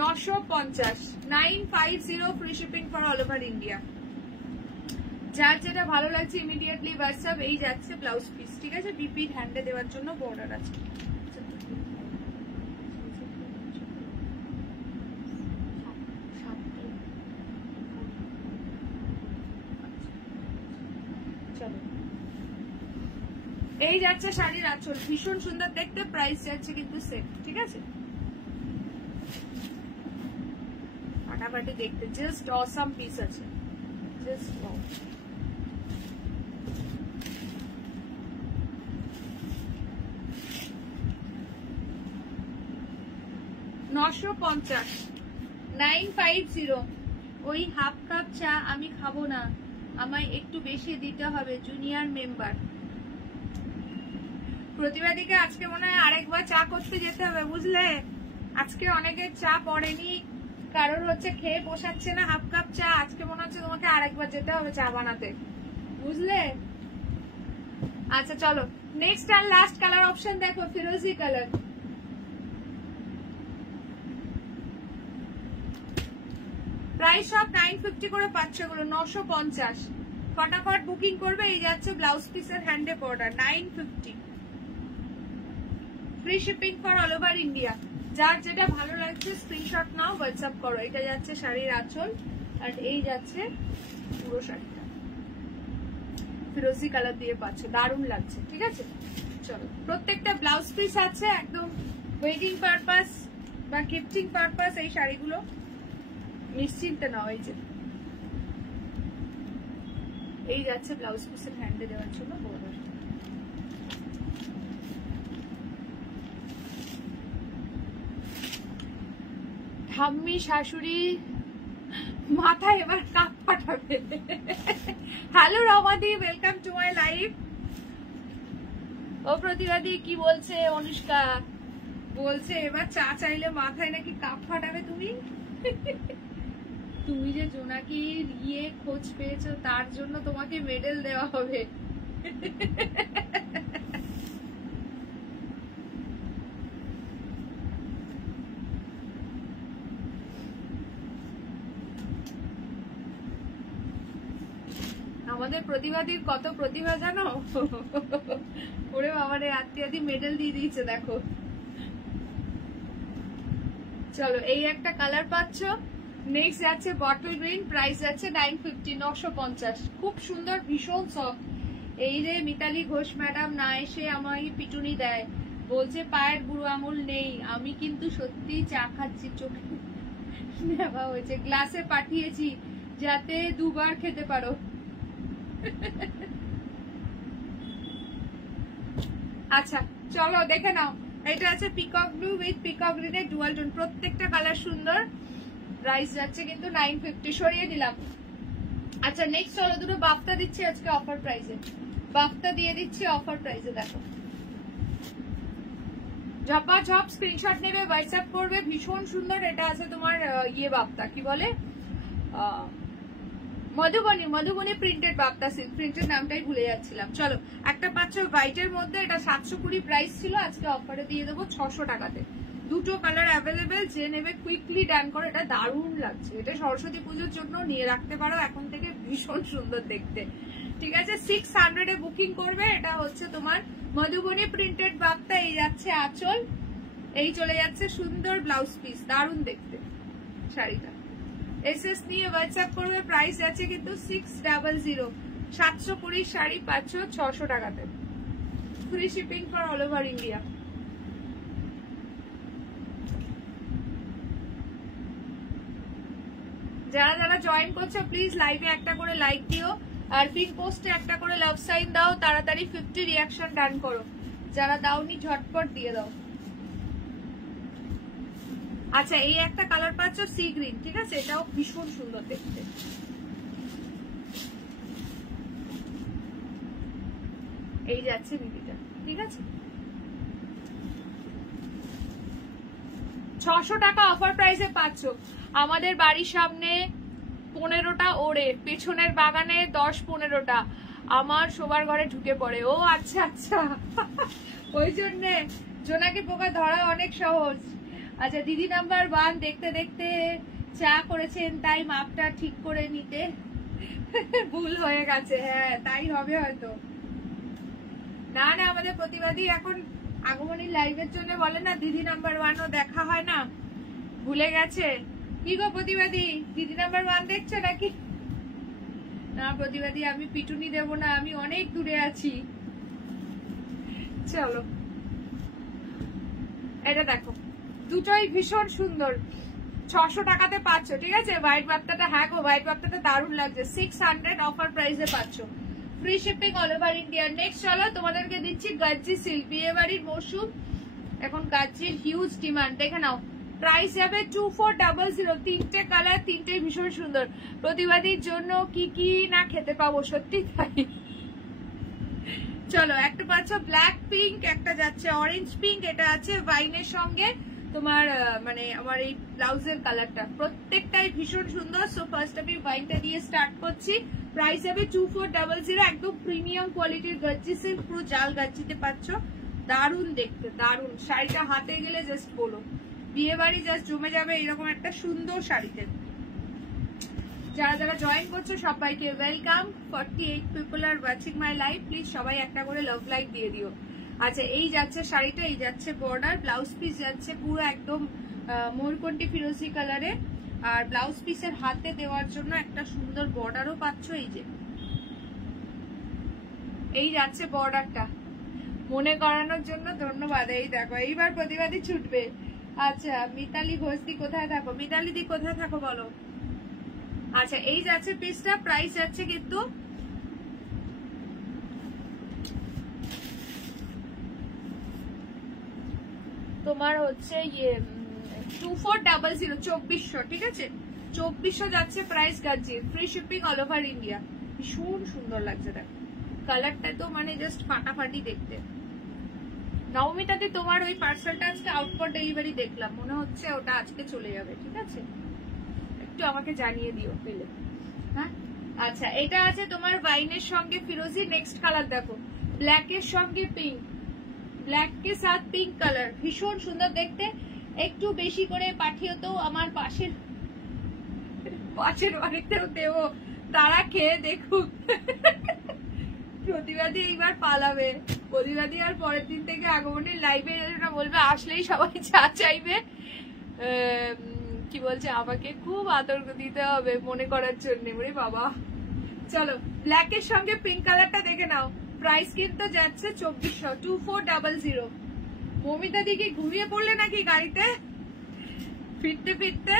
950, 950 free shipping for all over India. যার যেটা ভালো লাগছে ইমিডিয়েটলি হোয়াটসঅ্যাপ। এই যাচ্ছে ব্লাউজ পিস, ঠিক আছে? বিপির হ্যান্ডে দেওয়ার জন্য বর্ডার আছে। এই যাচ্ছে শাড়ির আঁচল, ভীষণ সুন্দর দেখতে। প্রাইস যাচ্ছে কিন্তু সেট, ঠিক আছে? ফাটাফাটি দেখতে, জাস্ট অসাম পিস আছে, জাস্ট 950, 950। ওই হাফ কাপ চা আমি খাবো না, আমায় একটু বেশি দিতে হবে, জুনিয়র মেম্বার। প্রতিবাদীকে আজকে মনে হয় আরেকবার চা করতে যেতে হবে, বুঝলে? আজকে অনেকের চা পড়েনি, কারোর হচ্ছে খেয়ে পোষাচ্ছে না হাফ কাপ চা। আজকে মনে হচ্ছে তোমাকে আরেকবার যেতে হবে চা বানাতে, বুঝলে? আচ্ছা চলো নেক্সট আর লাস্ট কালার অপশন দেখো, ফিরোজি কালার। প্রাইস সব 950 করে পাচ্ছে গুলো, 950। ফটাফট বুকিং করবে। এই যাচ্ছে ব্লাউজ পিসের হ্যান্ডে border, 950, free shipping for all over India. যার যেটা ভালো লাগছে স্ক্রিনশট নাও, হোয়াটসঅ্যাপ করো। এটা যাচ্ছে শাড়ির আঁচল, আর এই যাচ্ছে পুরো শাড়িটা ফিরোজি কালার দিয়ে পাচ্ছ, দারুণ লাগছে। ঠিক আছে, চলো প্রত্যেকটা ব্লাউজ পিস আছে একদম ওয়েডিং পারপাস বা গিফটিং পারপাস। এই শাড়িগুলো নিশ্চিন্তে নাও। এই যে এই যাচ্ছে ব্লাউজ পিসের হ্যান্ডে দেওয়ার জন্য বর্ডার। ঠাম্মি শাশুড়ি মাথায় এবার কাপ পাঠাবে। Hello Roma di, welcome to my live. ও প্রতিবাদী কি বলছে? অনুষ্কা বলছে এবার চা চাইলে মাথায় নাকি কাপ ফাটাবে তুমি। তুমি যে জোনাকির খোঁজ পেয়েছো তার জন্য তোমাকে মেডেল দেওয়া হবে। আমাদের প্রতিবাদীর কত প্রতিভা জানো? ওরে বাবারে, আত্মীয়াদি মেডেল দিয়ে দিয়েছে দেখো। চলো এই একটা কালার পাচ্ছ। নেক্সট যাচ্ছে বটল গ্রিন, প্রাইস যাচ্ছে 950, 950। খুব সুন্দর, ভীষণ সফট। এই রে মিতালি ঘোষ ম্যাডাম না এসে আমায় পিটুনি দেয়, বলছে পায়ের বুড়ো আঙুল নেই। আমি কিন্তু সত্যি চা খাচ্ছি, চোখে নেওয়া হয়েছে, গ্লাসে পাঠিয়েছি যাতে দুবার খেতে পারো। আচ্ছা চলো দেখে নাও। এটা আছে পিকক ব্লু উইথ পিকক গ্রিনের ডুয়াল টোন, প্রত্যেকটা কালার সুন্দর। প্রাইস যাচ্ছে কিন্তু 950, সরিয়ে দিলাম। আচ্ছা নেক্সট চলো দুটো বাফতা দিচ্ছি আজকে অফার প্রাইসে, বাফতা দিয়ে দিচ্ছি অফার প্রাইসে। দেখো ঝপা ঝপ স্ক্রিনশট নেবে, হোয়াটসঅ্যাপ করবে। ভীষণ সুন্দর। এটা আছে তোমার বাফতা কি বলে, মধুবনী, মধুবনী প্রিন্টেড বাপ্তা সিল্ক, প্রিন্টেড নামটাই ভুলে যাচ্ছিলাম। চলো একটা পাচ্ছ হোয়াইটের মধ্যে, এটা 720 প্রাইস ছিল, আজকে অফারে দিয়ে দেবো 600 টাকাতে। দুটো কালার অ্যাভেলেবেল, যে নেবে কুইকলি ডান করো। এটা দারুণ লাগছে, এটা সরস্বতী পুজোর জন্য নিয়ে রাখতে পারো এখন থেকে, ভীষণ সুন্দর দেখতে। ঠিক আছে, 600 বুকিং করবে। এটা হচ্ছে তোমার মধুবনী প্রিন্টেড বাপ্তা। এই যাচ্ছে আঁচল, এই চলে যাচ্ছে সুন্দর ব্লাউজ পিস, দারুণ দেখতে শাড়িটা। এসএস নিয়ে হোয়াটসঅ্যাপ করবে। প্রাইস আছে কিন্তু 600, 720 শাড়ি পাচ্ছ 600 টাকাতে, free shipping for all over India. যারা যারা জয়েন করছো প্লিজ লাইভে একটা করে লাইক দিও, আর পিন পোস্টে একটা করে লাভ সাইন দাও। তাড়াতাড়ি 50 রিয়াকশন ডান করো, যারা দাওনি ঝটপট দিয়ে দাও। আচ্ছা এই একটা কালার পাচ্ছ সি গ্রিন, ঠিক আছে, এটাও ভীষণ সুন্দর দেখতে। এই যাচ্ছে মিডিটা, ঠিক আছে, 600 টাকা অফার প্রাইসে পাচ্ছ। আমাদের বাড়ির সামনে 15টা ওড়ে, পেছনের বাগানে 10-15টা, আমার শোবার ঘরে ঢুকে পড়ে। ও আচ্ছা আচ্ছা, ওই জন্যে জোনাকি পোকা ধরা অনেক সহজ। আচ্ছা দিদি নাম্বার 1 দেখতে দেখতে চা করেছেন, তাই মাপটা ঠিক করে নিতে ভুল হয়ে গেছে। হ্যাঁ তাই হবে হয়তো। না না, আমাদের প্রতিবাদী এখন আগমনী লাইভের জন্য বলে না দিদি নাম্বার 1ও দেখা হয় না, ভুলে গেছে। কি গো প্রতিবাদী, দিদি নাম্বার 1 দেখছো নাকি? না প্রতিবাদী, আমি পিটুনি দেব না, আমি অনেক দূরে আছি। চলো এটা দেখো, দুটোই ভীষণ সুন্দর, 600 টাকাতে পাচ্ছ। ঠিক আছে, হোয়াইট বাপ্তাটা, হ্যাঁ গো হোয়াইট বাপ্তাটা দারুণ লাগছে। 600 অফার প্রাইসে পাচ্ছ, free shipping all over India. Next চলো তোমাদেরকে দিচ্ছি গাজ্জি সিল্ক, বিয়ে বাড়ির মৌসুম, এখন গাজ্জির হিউজ ডিমান্ড। দেখে নাও, প্রাইস যাবে 2400, 3টে কালার, 3টেই ভীষণ সুন্দর। প্রতিবাদীর জন্য কি কি না খেতে পাবো, সত্যি তাই। চলো একটা পাচ্ছ ব্ল্যাক পিঙ্ক, একটা যাচ্ছে অরেঞ্জ পিঙ্ক, এটা আছে ওয়াইনের সঙ্গে তোমার মানে আমার এই ব্লাউজের কালারটা, প্রত্যেকটাই ভীষণ সুন্দর। সো ফার্স্ট আমি ওয়াইনটা দিয়ে স্টার্ট করছি। প্রাইস হবে 2400, একদম প্রিমিয়াম কোয়ালিটির গাজ্জি সিল্ক, পুরো জাল গাজ্জিতে পাচ্ছ, দারুণ দেখতে, দারুণ। শাড়িটা হাতে গেলে জাস্ট বলো, বিয়ে বাড়ি জাস্ট জমে যাবে এরকম একটা সুন্দর শাড়িতে। যারা যারা জয়েন করছো সবাইকে welcome. 48 people are watching my live, please সবাই একটা করে লাভ লাইক দিয়ে দিও। আচ্ছা, এই যাচ্ছে শাড়িটা, এই যাচ্ছে বর্ডার, ব্লাউজ পিস যাচ্ছে পুরো একদম ময়ূরকণ্ঠী ফিরোজি কালারে, আর ব্লাউজ পিসের হাতে দেওয়ার জন্য একটা সুন্দর বর্ডারও পাচ্ছ। এই যে এই যাচ্ছে বর্ডারটা, মনে করানোর জন্য ধন্যবাদ। এই দেখো, এইবার প্রতিবাদী ছুটবে। আচ্ছা, মিতালি ঘোষদি কোথায় থাকো? মিতালি দি কোথায় থাকো বলো। আচ্ছা, এই যাচ্ছে পিসটা, প্রাইস যাচ্ছে কিন্তু তোমার হচ্ছে 2400, 2400, ঠিক আছে 2400 যাচ্ছে price Gazi, free shipping all over India. ভীষণ সুন্দর লাগছে, দেখো কালারটা তো মানে জাস্ট ফাটাফাটি দেখতে। নবমীটাতে তোমার ওই পার্সেলটা আজকে আউট ফর ডেলিভারি দেখলাম, মনে হচ্ছে ওটা আজকে চলে যাবে, ঠিক আছে একটু আমাকে জানিয়ে দিও পেলে। হ্যাঁ, আচ্ছা, এটা আছে তোমার ওয়াইনের সঙ্গে ফিরোজি। নেক্সট কালার দেখো, ব্ল্যাক এর সঙ্গে পিঙ্ক, ব্ল্যাক কে সাথ পিঙ্ক কালার, ভীষণ সুন্দর দেখতে। একটু বেশি করে পাঠিও তো আমার পাশের বাড়িতেও দেবো, তারা খেয়ে দেখুক। প্রতিবাদী এইবার পালাবে, প্রতিবাদী আর পরের দিন থেকে আগমনের লাইভে বলবে, আসলেই সবাই চা চাইবে। কি বলছে, আমাকে খুব আতঙ্ক দিতে হবে মনে করার জন্য। ওরে বাবা, চলো ব্ল্যাক এর সঙ্গে পিঙ্ক কালারটা দেখে নাও। প্রাইস কিন্তু যাচ্ছে 2400, 2400। মমিতা দিকে ঘুমিয়ে পড়লে নাকি গাড়িতে ফিরতে ফিরতে?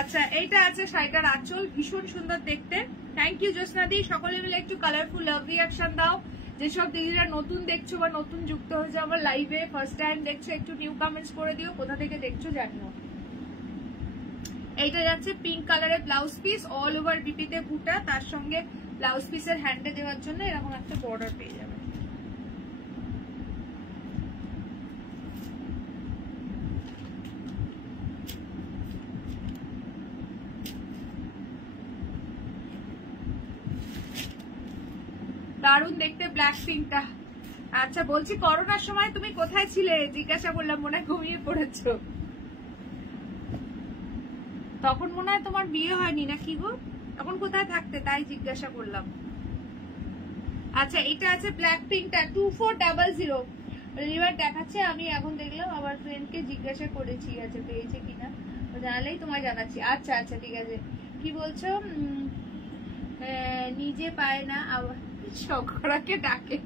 আচ্ছা, এইটা আছে শাড়িটার আঁচল, ভীষণ সুন্দর দেখতে। থ্যাংক ইউ জ্যোৎস্না দি, সকলে মিলে একটু কালারফুল লাভ রিয়াকশন দাও। যেসব দিদিরা নতুন দেখছো বা নতুন যুক্ত হয়েছে আমার লাইভে, ফার্স্ট টাইম দেখছো, একটু নিউ কমেন্টস করে দিও, কোথা থেকে দেখছো জানিও। এইটা যাচ্ছে পিঙ্ক কালারের ব্লাউজ পিস, অল ওভার বিপিতে বুটা, তার সঙ্গে ব্লাউজ পিসের হ্যান্ডে দেওয়ার জন্য এরকম একটা বর্ডার পেয়ে যাবে। দারুণ দেখতে ব্ল্যাক পিঙ্কটা। আচ্ছা, বলছি করোনার সময় তুমি কোথায় ছিলে জিজ্ঞাসা করলাম, মনে হয় ঘুমিয়ে পড়েছো। তখন মনে হয় তোমার বিয়ে হয়নি নাকি গো, তখন কোথায় থাকতে তাই জিজ্ঞাসা করলাম। আচ্ছা, এটা আছে ব্ল্যাক পিঙ্কটা 2400 এবার দেখাচ্ছে। আমি এখন দেখলাম আমার ফ্রেন্ডকে জিজ্ঞাসা করেছি, আছে পেয়েছে কিনা, জানালেই তোমায় জানাচ্ছি। আচ্ছা আচ্ছা, ঠিক আছে। কি বলছো? নিজে পায় না আবার সকরাকে ডাকে।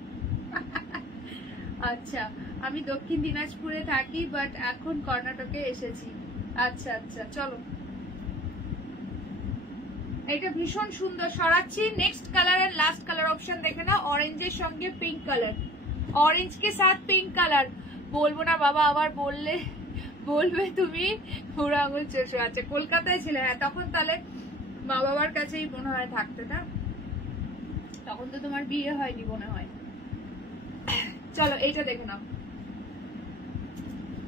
আচ্ছা, আমি দক্ষিণ দিনাজপুরে থাকি, বাট এখন কর্ণাটকে এসেছি। আচ্ছা আচ্ছা, চলো এটা ভীষণ সুন্দর সরাচ্ছি। নেক্সট কালারের লাস্ট কালার অপশন দেখে নাও, অরেঞ্জের সঙ্গে পিঙ্ক কালার, অরেঞ্জ কে সাথ পিঙ্ক কালার। বলবো না বাবা, আবার বলবে তুমি বুড়ো আঙুল চষো। আচ্ছা, কলকাতায় ছিলে? হ্যাঁ, তখন তাহলে মা বাবার কাছেই মনে হয় থাকতে না, তখন তো তোমার বিয়ে হয়নি মনে হয়। চলো এইটা দেখে নাও,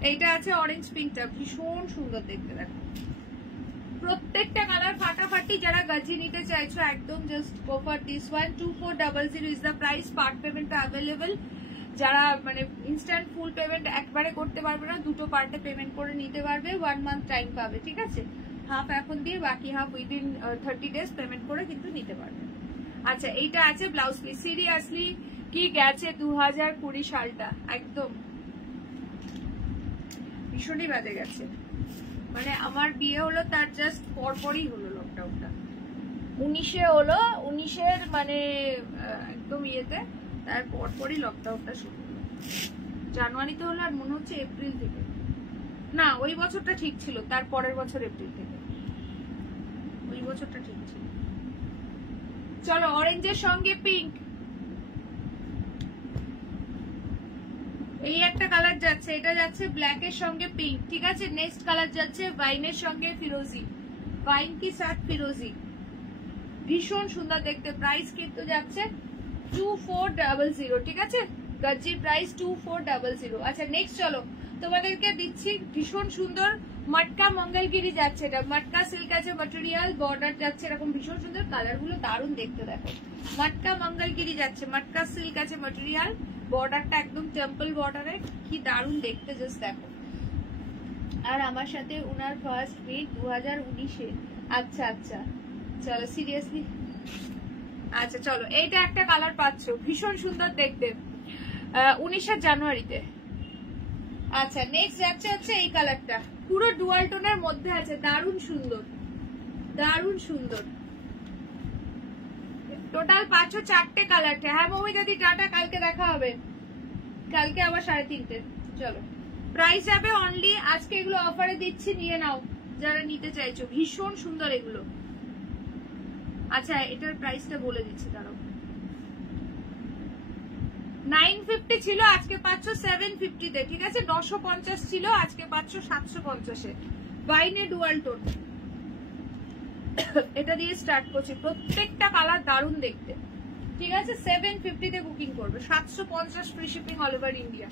এইটা আছে অরেঞ্জ পিঙ্কটা, ভীষণ সুন্দর দেখতে। দেখো প্রত্যেকটা কালার ফাটাফাটি। যারা গাজি নিতে চাইছো একদম just go for this one. 2400 is the price. Part payment available. যারা মানে ইনস্ট্যান্ট ফুল পেমেন্ট একবারে করতে পারবে না, দুটো পার্টে পেমেন্ট করে নিতে পারবে, 1 মান্থ টাইম পাবে, ঠিক আছে। হাফ এখন দিয়ে বাকি হাফ উইদিন 30 ডেজ পেমেন্ট করে কিন্তু নিতে পারবে। আচ্ছা, এইটা আছে ব্লাউজ পিস। সিরিয়াসলি কি গেছে 2020 সালটা, একদম ভীষণই বাজে গেছে। মানে আমার বিয়ে হলো তার জাস্ট পরপরই হলো লকডাউনটা, 19-এ হলো, 19-এর মানে একদম ইয়েতে, তার পরপরই লকডাউনটা শুরু হলো। জানুয়ারিতে হলো, আর মনে হচ্ছে এপ্রিল থেকে, না ওই বছরটা ঠিক ছিল, তার পরের বছর এপ্রিল থেকে, ওই বছরটা ঠিক ছিল। চলো, অরেঞ্জের সঙ্গে পিঙ্ক, এই একটা কালার যাচ্ছে, এটা যাচ্ছে ব্ল্যাক এর সঙ্গে পিঙ্ক, ঠিক আছে। নেক্সট কালার যাচ্ছে ওয়াইনের সঙ্গে ফিরোজি, ওয়াইন কি সাথ ফিরোজি, ভীষণ সুন্দর দেখতে। প্রাইস কিন্তু যাচ্ছে 2400, ঠিক আছে। গজ্জির প্রাইস 2400। আচ্ছা, নেক্সট চলো তোমাদেরকে দিচ্ছি ভীষণ সুন্দর মটকা মঙ্গলগিরি যাচ্ছে। এটা মটকা সিল্ক আছে ম্যাটেরিয়াল, বর্ডার যাচ্ছে এরকম ভীষণ সুন্দর, কালার গুলো দারুণ দেখতে। দেখো মটকা মঙ্গলগিরি যাচ্ছে, মটকা সিল্ক আছে ম্যাটেরিয়াল, বর্ডারটা একদম টেম্পল বর্ডারে, কি দারুণ দেখতে জাস্ট দেখো। আর আমার সাথে উনার ফার্স্ট মিট 2019-এ। আচ্ছা আচ্ছা, চলো সিরিয়াসলি, আচ্ছা চলো এইটা একটা কালার পাচ্ছ, ভীষণ সুন্দর দেখতে, 19 জানুয়ারিতে। আচ্ছা নেক্সট যাচ্ছে হচ্ছে এই কালারটা, পুরো ডুয়াল টোনের মধ্যে আছে, দারুণ সুন্দর, দারুণ সুন্দর। টোটাল পাচ্ছ 4টে কালারটা। হ্যাঁ মমি দাদি টাটা, কালকে দেখা হবে, কালকে আবার 3:30। চলো প্রাইস যাবে অনলি, আজকে এগুলো অফারে দিচ্ছি, নিয়ে নাও যারা নিতে চাইছো, ভীষণ সুন্দর এগুলো। আচ্ছা এটার প্রাইসটা বলে দিচ্ছি দাঁড়াও, 950 ছিল, আজকে পাচ্ছ 750 তে, ঠিক আছে? 950 ছিল, আজকে পাচ্ছ 750 এ। বাইনে ডুয়াল টোন, এটা দিয়ে স্টার্ট করছি, প্রত্যেকটা কালার দারুণ দেখতে, ঠিক আছে? 750 তে বুকিং করবে, 750 free shipping all over India.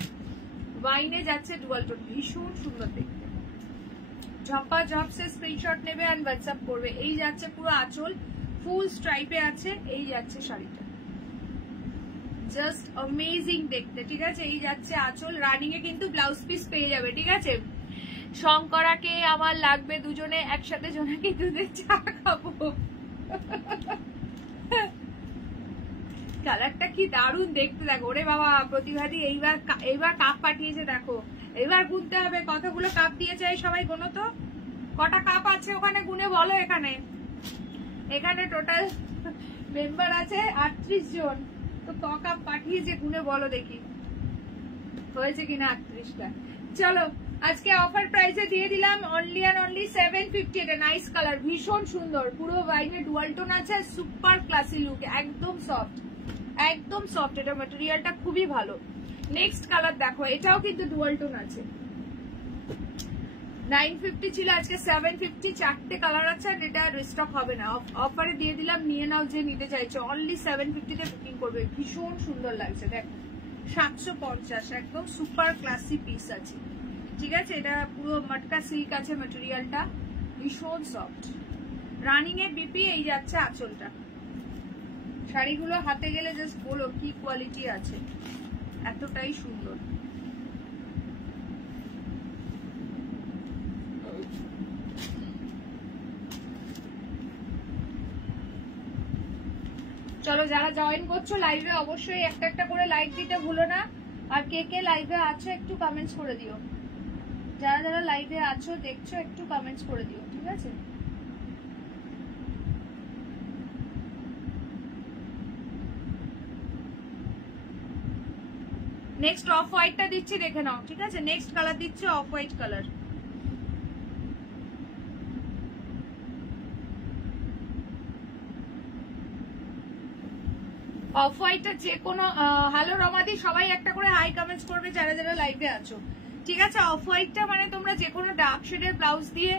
বাইনে যাচ্ছে ডুয়াল টোন, ভীষণ সুন্দর দেখতে। ঝপা ঝপ সে স্ক্রিনশট নেবে আর হোয়াটসঅ্যাপ করবে। এই যাচ্ছে পুরো আঁচল, ফুল স্ট্রাইপে আছে, এই যাচ্ছে শাড়িটা, জাস্ট অ্যামেজিং দেখতে, ঠিক আছে? এই যাচ্ছে আঁচল, রানিং এ কিন্তু ব্লাউজ পিস পেয়ে যাবে, ঠিক আছে? শঙ্করাকে আমার লাগবে, দুজনে একসাথে জোনাকি দুধের চা খাবো। কালারটা কি দারুণ দেখতে, দেখো। ওরে বাবা প্রতিভাদি এইবার কাপ পাঠিয়েছে, দেখো এবার গুনতে হবে কতগুলো কাপ দিয়েছে, এই সবাই গোনো তো কটা কাপ আছে ওখানে, গুনে বলো। এখানে টোটাল মেম্বার আছে 38 জন, তো ক কাপ পাঠিয়েছে গুনে বলো দেখি, হয়েছে কিনা 38টা। চলো আজকে অফার প্রাইসে দিয়ে দিলাম অনলি অ্যান্ড অনলি 750। এটা নাইস কালার, ভীষণ সুন্দর, পুরো বাইনে ডুয়াল টোন আছে, সুপার ক্লাসি লুক, একদম সফট, একদম সফট, এটা ম্যাটেরিয়ালটা খুবই ভালো। নেক্সট কালার দেখো, এটাও কিন্তু ডুয়াল টোন আছে, 950 ছিল, আজকে 750, 4টে কালার আছে, আর এটা রিস্টক হবে না, অফারে দিয়ে দিলাম, নিয়ে নাও যে নিতে চাইছো। অনলি 750 তে বুকিং করবে, ভীষণ সুন্দর লাগছে দেখো, 750, একদম সুপার ক্লাসি পিস আছে, ঠিক আছে? এটা পুরো মটকা সিল্ক আছে ম্যাটেরিয়ালটা, ভীষণ সফট, রানিং এর বিপি। এই যাচ্ছে আঁচলটা, শাড়িগুলো হাতে গেলে জাস্ট বলো কি কোয়ালিটি আছে, এতটাই সুন্দর। চলো যারা জয়েন করছো লাইভে অবশ্যই একটা একটা করে লাইক দিতে ভুলো না, আর কে কে লাইভে আছো একটু কমেন্টস করে দিও, যারা যারা লাইভে আছো দেখছো একটু কমেন্টস করে দিও, ঠিক আছে? নেক্সট অফ হোয়াইটটা দিচ্ছি, দেখে নাও, ঠিক আছে? নেক্সট কালার দিচ্ছি অফ হোয়াইট কালার। অফ হোয়াইটটা যে কোনো, হ্যালো রমাদি, সবাই একটা করে হাই কমেন্টস করবে যারা যারা লাইভে আছো, ঠিক আছে? অফ হোয়াইটটা মানে তোমরা যে কোনো ডার্ক শেডের ব্লাউজ দিয়ে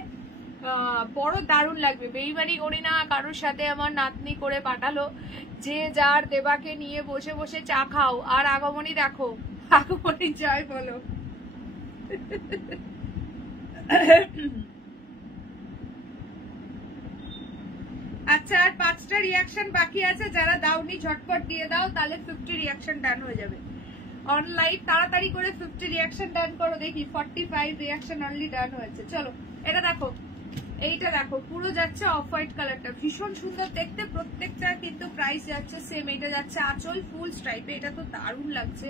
বড় দারুণ লাগবে। বেইমানি করি না কারোর সাথে, আমার নাতনি করে পাঠালো, যে যার দেবাকে নিয়ে বসে বসে চা খাও, আর আগমনী দেখো, আগমনী জয় বলো। আচ্ছা আর 5টা রিয়াকশন বাকি আছে, যারা দাওনি ঝটপট দিয়ে দাও, তাহলে 50 রিয়াকশন ডান হয়ে যাবে। অনলাইন তাড়াতাড়ি করে 50 রিয়াকশন ডান করো, দেখি 45 রিয়াকশন অনলি ডান হয়েছে। চলো এটা দেখো, এইটা দেখো, পুরো যাচ্ছে অফ হোয়াইট কালারটা, ভীষণ সুন্দর দেখতে, প্রত্যেকটা কিন্তু প্রাইস যাচ্ছে সেম। এটা যাচ্ছে আঁচল ফুল স্ট্রাইপে, এটা তো দারুণ লাগছে,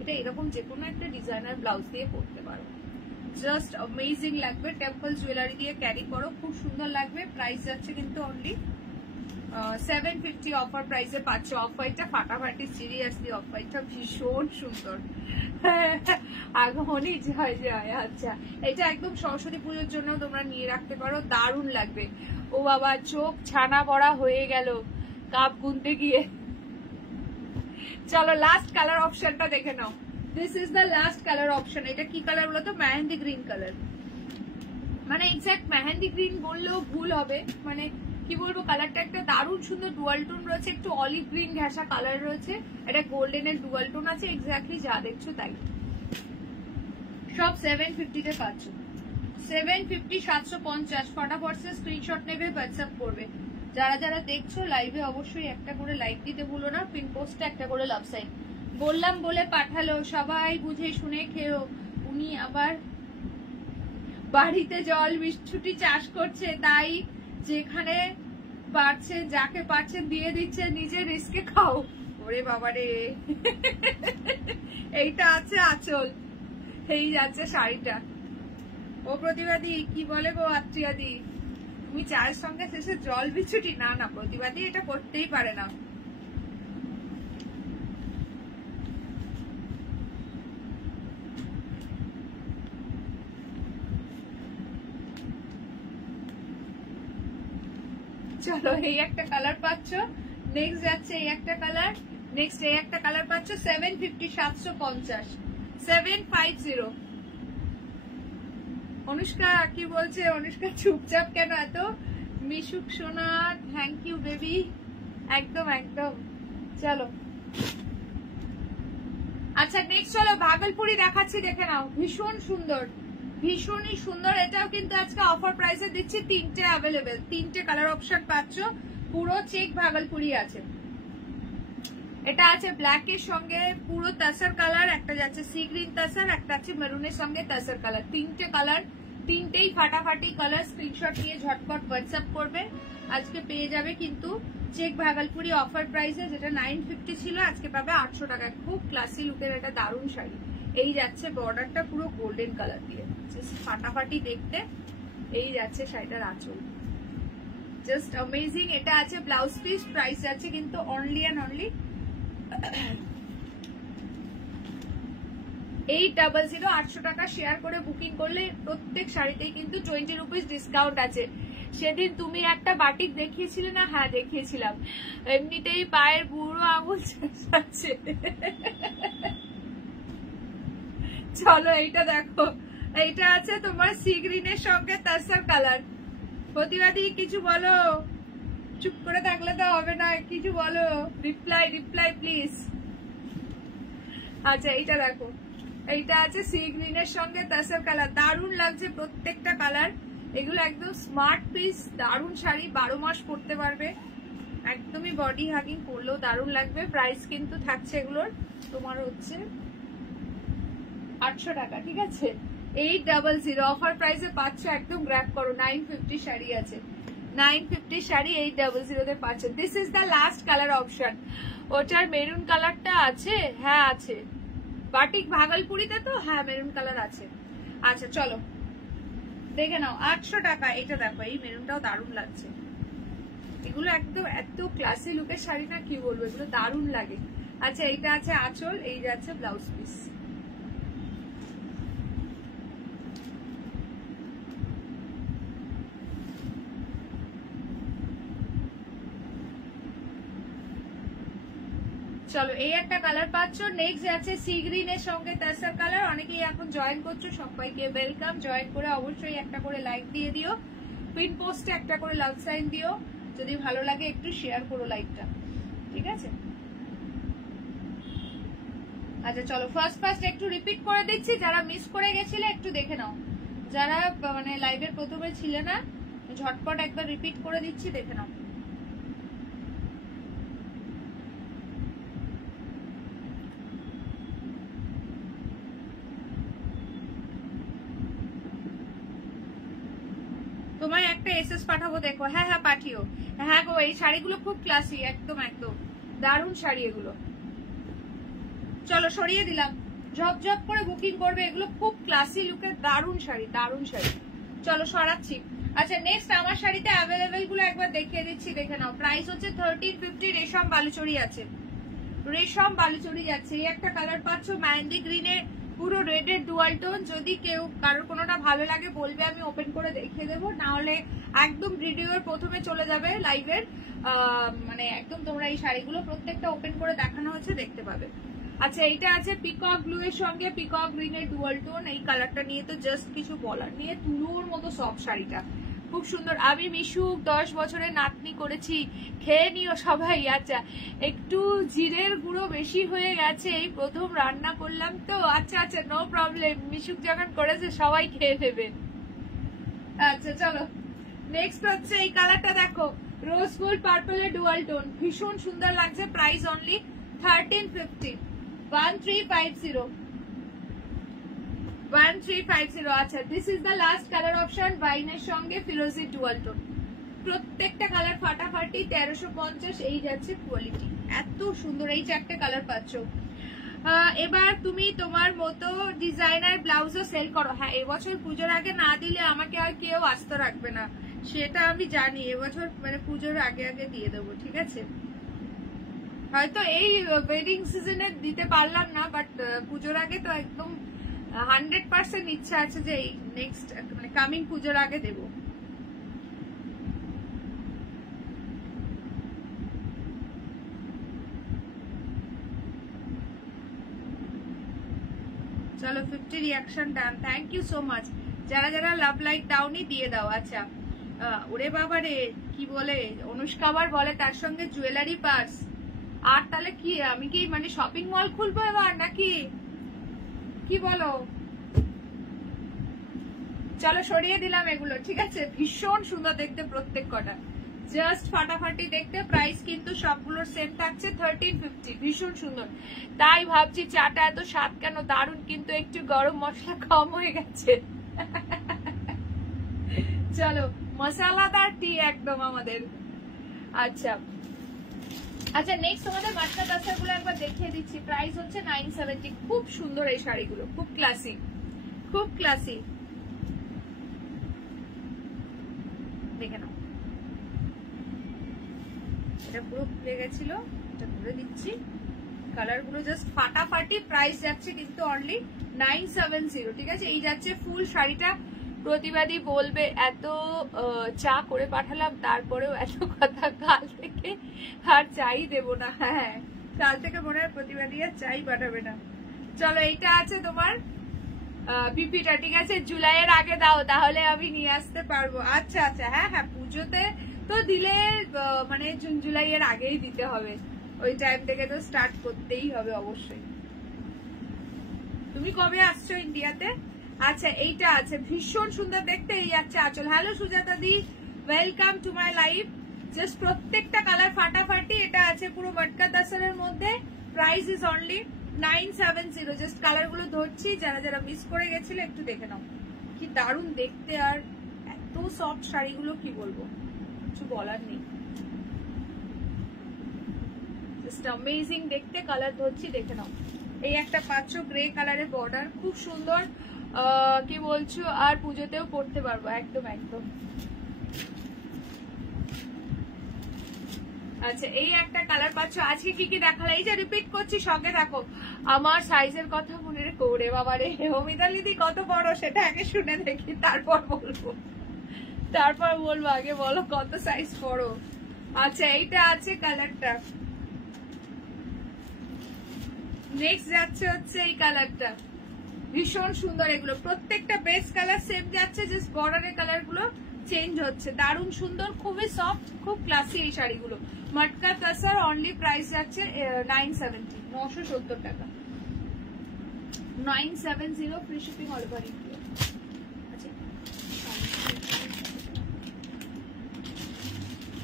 এটা এরকম যে কোনো একটা ডিজাইনার ব্লাউজ দিয়ে পরতে পারো, জাস্ট অ্যামেজিং লাগবে। টেম্পল জুয়েলারি দিয়ে ক্যারি করো, খুব সুন্দর লাগবে। প্রাইস যাচ্ছে কিন্তু অনলি 750 অফার প্রাইসে পাচ্ছ। অফ হোয়াইটটা ফাটাফাটি, সিরিয়াসলি অফ হোয়াইটটা ভীষণ সুন্দর। আগমনী জয় জয়। আচ্ছা এটা একদম সরস্বতী পুজোর জন্য তোমরা নিয়ে রাখতে পারো, দারুণ লাগবে। ও বাবা চোখ ছানা বড়া হয়ে গেল কাপ গুনতে গিয়ে। চলো লাস্ট কালার অপশনটা দেখে নাও, this is the last colour option. এটা কি কালার বলো তো? মেহেন্দি গ্রিন কালার, মানে এক্সাক্ট মেহেন্দি গ্রিন বললেও ভুল হবে, মানে কি বলবো, কালারটা একটা দারুণ সুন্দর ডুয়াল টোন রয়েছে, একটু অলিভ গ্রিন ঘেঁষা কালার রয়েছে, এটা গোল্ডেনের ডুয়াল টোন আছে, এক্স্যাক্টলি যা দেখছো তাই। সব 750 তে পাচ্ছ, 750 750। ফটাফট স্ক্রিনশট নেবে, হোয়াটসঅ্যাপ করবে। যারা যারা দেখছো লাইভে অবশ্যই একটা করে লাইক দিতে ভুলো না, পিন পোস্টে একটা করে লাভ সাইন। বললাম বলে পাঠালো, সবাই বুঝে শুনে খেও। উনি আবার বাড়িতে জল বিস্কুটি চাষ করছে, তাই যেখানে পারছেন, যাকে পারছেন দিয়ে দিচ্ছে, নিজে রিস্কে খাও। ওরে বাবারে এইটা আছে আঁচল, এই যাচ্ছে শাড়িটা। ও প্রতিবাদী কি বলে গো আত্রিয়াদি, তুমি চায়ের সঙ্গে শেষে জল বিছুটি? না না প্রতিবাদী এটা করতেই পারে না। চলো এই একটা কালার পাচ্ছ, নেক্সট যাচ্ছে এই একটা কালার, নেক্সট এই একটা কালার পাচ্ছ 750 750 750। অনুষ্কা কি বলছে? অনুষ্কা চুপচাপ কেন এত? মিশুক সোনা থ্যাংক ইউ বেবি, একদম একদম। চলো আচ্ছা নেক্সট চলো ভাগলপুরি দেখাচ্ছি, দেখে নাও, ভীষণ সুন্দর, ভীষণই সুন্দর। এটাও কিন্তু আজকে অফার প্রাইসে দিচ্ছি, তিনটে অ্যাভেলেবেল, তিনটে কালার অপশন পাচ্ছ, পুরো চেক ভাগলপুরি আছে। এটা আছে ব্ল্যাক এর সঙ্গে পুরো তাসার কালার, একটা যাচ্ছে সি গ্রিন তাসার, একটা আছে মেরুনের সঙ্গে তাসার কালার, তিনটে কালার, তিনটেই ফাটাফাটি কালার। স্ক্রিনশট নিয়ে ঝটপট হোয়াটসঅ্যাপ করবে, আজকে পেয়ে যাবে কিন্তু চেক ভাগলপুরি অফার প্রাইসে, যেটা 950 ছিল আজকে পাবে 800 টাকায়। খুব ক্লাসি লুকের একটা দারুণ শাড়ি। এই যাচ্ছে বর্ডারটা পুরো গোল্ডেন কালার দিয়ে, ফাটাফাটি দেখতে। এই যাচ্ছে শাড়িটার আঁচল, জাস্ট অ্যামেজিং। এটা আছে ব্লাউজ পিস, প্রাইস আছে কিন্তু অনলি অ্যান্ড অনলি 800। 800 টাকা শেয়ার করে বুকিং করলে প্রত্যেক শাড়িতেই কিন্তু 20 রুপিস ডিসকাউন্ট আছে। সেদিন তুমি একটা বাটিক দেখিয়েছিলে না? হ্যাঁ দেখিয়েছিলাম, এমনিতেই পায়ের বুড়ো আঙুল যাচ্ছে। চলো এইটা দেখো, এইটা আছে তোমার সি গ্রিনের সঙ্গে তাসার কালার। প্রতিবাদী কিছু বলো, চুপ করে থাকলে তো হবে না, কিছু বলো, রিপ্লাই রিপ্লাই প্লিজ। আচ্ছা এইটা দেখো, এইটা আছে সি গ্রিনের সঙ্গে তাসার কালার, দারুণ লাগছে প্রত্যেকটা কালার। এগুলো একদম স্মার্ট পিস, দারুণ শাড়ি, 12 মাস পরতে পারবে, একদমই বডি হাগিং, পরলেও দারুণ লাগবে। প্রাইস কিন্তু থাকছে এগুলোর তোমার হচ্ছে 800 টাকা, ঠিক আছে? 800 অফার প্রাইসে পাচ্ছ, একদম গ্র্যাব করো। 950 শাড়ি আছে, 950 শাড়ি 800 তে পাচ্ছ। This is the last colour option. ওটার মেরুন কালারটা আছে? হ্যাঁ আছে, বাটিক ভাগলপুরিতে তো, হ্যাঁ মেরুন কালার আছে। আচ্ছা চলো দেখে নাও, 800 টাকা। এটা দেখো, এই মেরুনটাও দারুণ লাগছে। এগুলো একদম এত ক্লাসি লুকের শাড়ি না, কি বলবো, এগুলো দারুণ লাগে। আচ্ছা এইটা আছে আঁচল, এই যাচ্ছে ব্লাউজ পিস। চলো এই একটা কালার পাচ্ছ, নেক্সট যাচ্ছে সি গ্রিন এর সঙ্গে তাসার কালার। অনেকেই এখন জয়েন করছো, সবাইকে ওয়েলকাম। জয়েন করে অবশ্যই একটা করে লাইক দিয়ে দিও, পিন পোস্টে একটা করে লাভ সাইন দিও, যদি ভালো লাগে একটু শেয়ার করো লাইকটা, ঠিক আছে? আচ্ছা চলো ফার্স্ট একটু রিপিট করে দিচ্ছি, যারা মিস করে গেছিলে একটু দেখে নাও, যারা মানে লাইভের প্রথমে ছিলে না, ঝটপট একবার রিপিট করে দিচ্ছি, দেখে নাও। তোমার একটা এসএস পাঠাবো, দেখো। হ্যাঁ হ্যাঁ পাঠিও। হ্যাঁ গো, এই শাড়িগুলো খুব ক্লাসি, একদম একদম দারুণ শাড়ি এগুলো। চলো সরিয়ে দিলাম, ঝপঝপ করে বুকিং করবে, এগুলো খুব ক্লাসি লুকের দারুণ শাড়ি, দারুণ শাড়ি। চলো সরাচ্ছি। আচ্ছা নেক্সট আমার শাড়িতে অ্যাভেলেবেল গুলো একবার দেখিয়ে দিচ্ছি, দেখে নাও। প্রাইস হচ্ছে 1350। রেশম বালুচরি আছে, রেশম বালুচরি যাচ্ছে। এই একটা কালার পাচ্ছ মেহেন্দি গ্রিনের, পুরো রেডের ডুয়াল টোন। যদি কেউ কারোর কোনোটা ভালো লাগে বলবে, আমি ওপেন করে দেখিয়ে দেবো, না হলে একদম ভিডিওর প্রথমে চলে যাবে লাইভের, মানে একদম তোমরা এই শাড়িগুলো প্রত্যেকটা ওপেন করে দেখানো হচ্ছে, দেখতে পাবে। আচ্ছা এইটা আছে পিকক ব্লু এর সঙ্গে পিকক গ্রিনের ডুয়াল টোন। এই কালারটা নিয়ে তো জাস্ট কিছু বলার নিয়ে, তুলোর মতো সফট শাড়িটা, খুব সুন্দর। আমি মিশুক 10 বছরের নাতনি করেছি, খেয়ে নিও সবাই। আচ্ছা একটু জিরের গুঁড়ো বেশি হয়ে গেছে, এই প্রথম রান্না করলাম তো। আচ্ছা আচ্ছা নো প্রবলেম, মিশুক যখন করেছে সবাই খেয়ে নেবে। আচ্ছা চলো নেক্সট হচ্ছে এই কালারটা দেখো, রোজ গোল্ড পার্পলের ডুয়াল টোন, ভীষণ সুন্দর লাগছে। Price only 1350। 1350 1350। আচ্ছা this is the last colour option, ওয়াইনের সঙ্গে ফিরোজি ডুয়াল টোন। প্রত্যেকটা কালার ফাটাফাটি 1350। এই যাচ্ছে কোয়ালিটি, এত সুন্দর। এই 4টে কালার পাচ্ছ। এবার তুমি তোমার মতো ডিজাইনার ব্লাউজও সেল করো। হ্যাঁ, এবছর পুজোর আগে না দিলে আমাকে আর কেউ আস্ত রাখবে না, সেটা আমি জানি। এবছর মানে পুজোর আগে আগে দিয়ে দেবো, ঠিক আছে? হয়তো এই ওয়েডিং সিজনে দিতে পারলাম না, বাট পুজোর আগে তো একদম 100% ইচ্ছা আছে যে এই নেক্সট মানে কামিং পুজোর আগে দেবো। চলো 50 reaction done, thank you so much. যারা যারা লাভ লাইক দাওনি দিয়ে দাও। আচ্ছা, ওরে বাবা রে, কি বলে অনুষ্কা আবার বলে তার সঙ্গে জুয়েলারি পার্স। আর তাহলে কি আমি কি মানে শপিং মল খুলবো এবার নাকি কি বলো? চলো সরিয়ে দিলাম এগুলো, ঠিক আছে? ভীষণ সুন্দর দেখতে প্রত্যেক কটা, জাস্ট ফাটাফাটি দেখতে। প্রাইস কিন্তু সবগুলোর সেম থাকছে 1350। ভীষণ সুন্দর, তাই ভাবছি চাটা এত স্বাদ কেন, দারুণ। কিন্তু একটু গরম মশলা কম হয়ে গেছে। চলো মশলাদার টি একদম আমাদের। আচ্ছা আচ্ছা, নেক্সট তোমাদের মাটকা দাস্তার গুলো একবার দেখিয়ে দিচ্ছি। প্রাইস হচ্ছে 970। খুব সুন্দর এই শাড়িগুলো, খুব ক্লাসি, খুব ক্লাসি। দেখে নাও, এটা পুরো খুলে গেছিল, এটা খুলে দিচ্ছি। কালার গুলো জাস্ট ফাটাফাটি। প্রাইস যাচ্ছে কিন্তু অনলি 970, ঠিক আছে? এই যাচ্ছে ফুল শাড়িটা। প্রতিবাদী বলবে এত চা করে পাঠালাম, তারপরেও এত কথা, কাল থেকে আর চাই দেবো না। হ্যাঁ, কাল থেকে মনে হয় প্রতিবাদী আর চাই পাঠাবে না। চলো, এইটা আছে তোমার বিপিটা, ঠিক আছে? জুলাইয়ের আগে দাও, তাহলে আমি নিয়ে আসতে পারবো। আচ্ছা আচ্ছা, হ্যাঁ হ্যাঁ, পুজোতে তো দিলে মানে জুন জুলাইয়ের আগেই দিতে হবে, ওই টাইম থেকে তো স্টার্ট করতেই হবে অবশ্যই। তুমি কবে আসছো ইন্ডিয়াতে? আচ্ছা, এইটা আছে ভীষণ সুন্দর দেখতে। এই যাচ্ছে আঁচল। Hello Sujata the, welcome to my live. Just প্রত্যেকটা কালার ফাটাফাটি। এটা আছে পুরো মটকা দাসরের মধ্যে। Price is only 970। Just colour গুলো ধরছি, যারা যারা মিস করে গেছিল একটু দেখে নাও। কি দারুণ দেখতে, আর এত সফট শাড়িগুলো কি বলবো, কিছু বলার নেই। জাস্ট অ্যামেজিং দেখতে। কালার ধরছি, দেখে নাও। এই একটা পাচ্ছ গ্রে কালারের বর্ডার, খুব সুন্দর। কি বলছো? আর পুজোতেও পড়তে পারবো, একদম একদম। আচ্ছা, এই একটা কালার পাচ্ছ। আজকে কি কি দেখালে, এই যে রিপিট করছি, সঙ্গে থাকো। আমার সাইজের কথা মনে রেখো। রে বাবা রে, অমিতা দিদি কত বড় সেটা আগে শুনে দেখি, তারপর বলবো, তারপর বলবো। আগে বলো কত সাইজ বড়। আচ্ছা, এইটা আছে কালারটা। নেক্সট যাচ্ছে হচ্ছে এই কালারটা, ভীষণ সুন্দর। এগুলো প্রত্যেকটা বেস কালার সেম যাচ্ছে, জাস্ট বর্ডারের কালার গুলো চেঞ্জ হচ্ছে। দারুণ সুন্দর, খুবই সফট, খুব ক্লাসি এই শাড়িগুলো। মটকা তাসার অনলি প্রাইস যাচ্ছে 970, 970 টাকা। 970 free shipping all over India. আচ্ছা,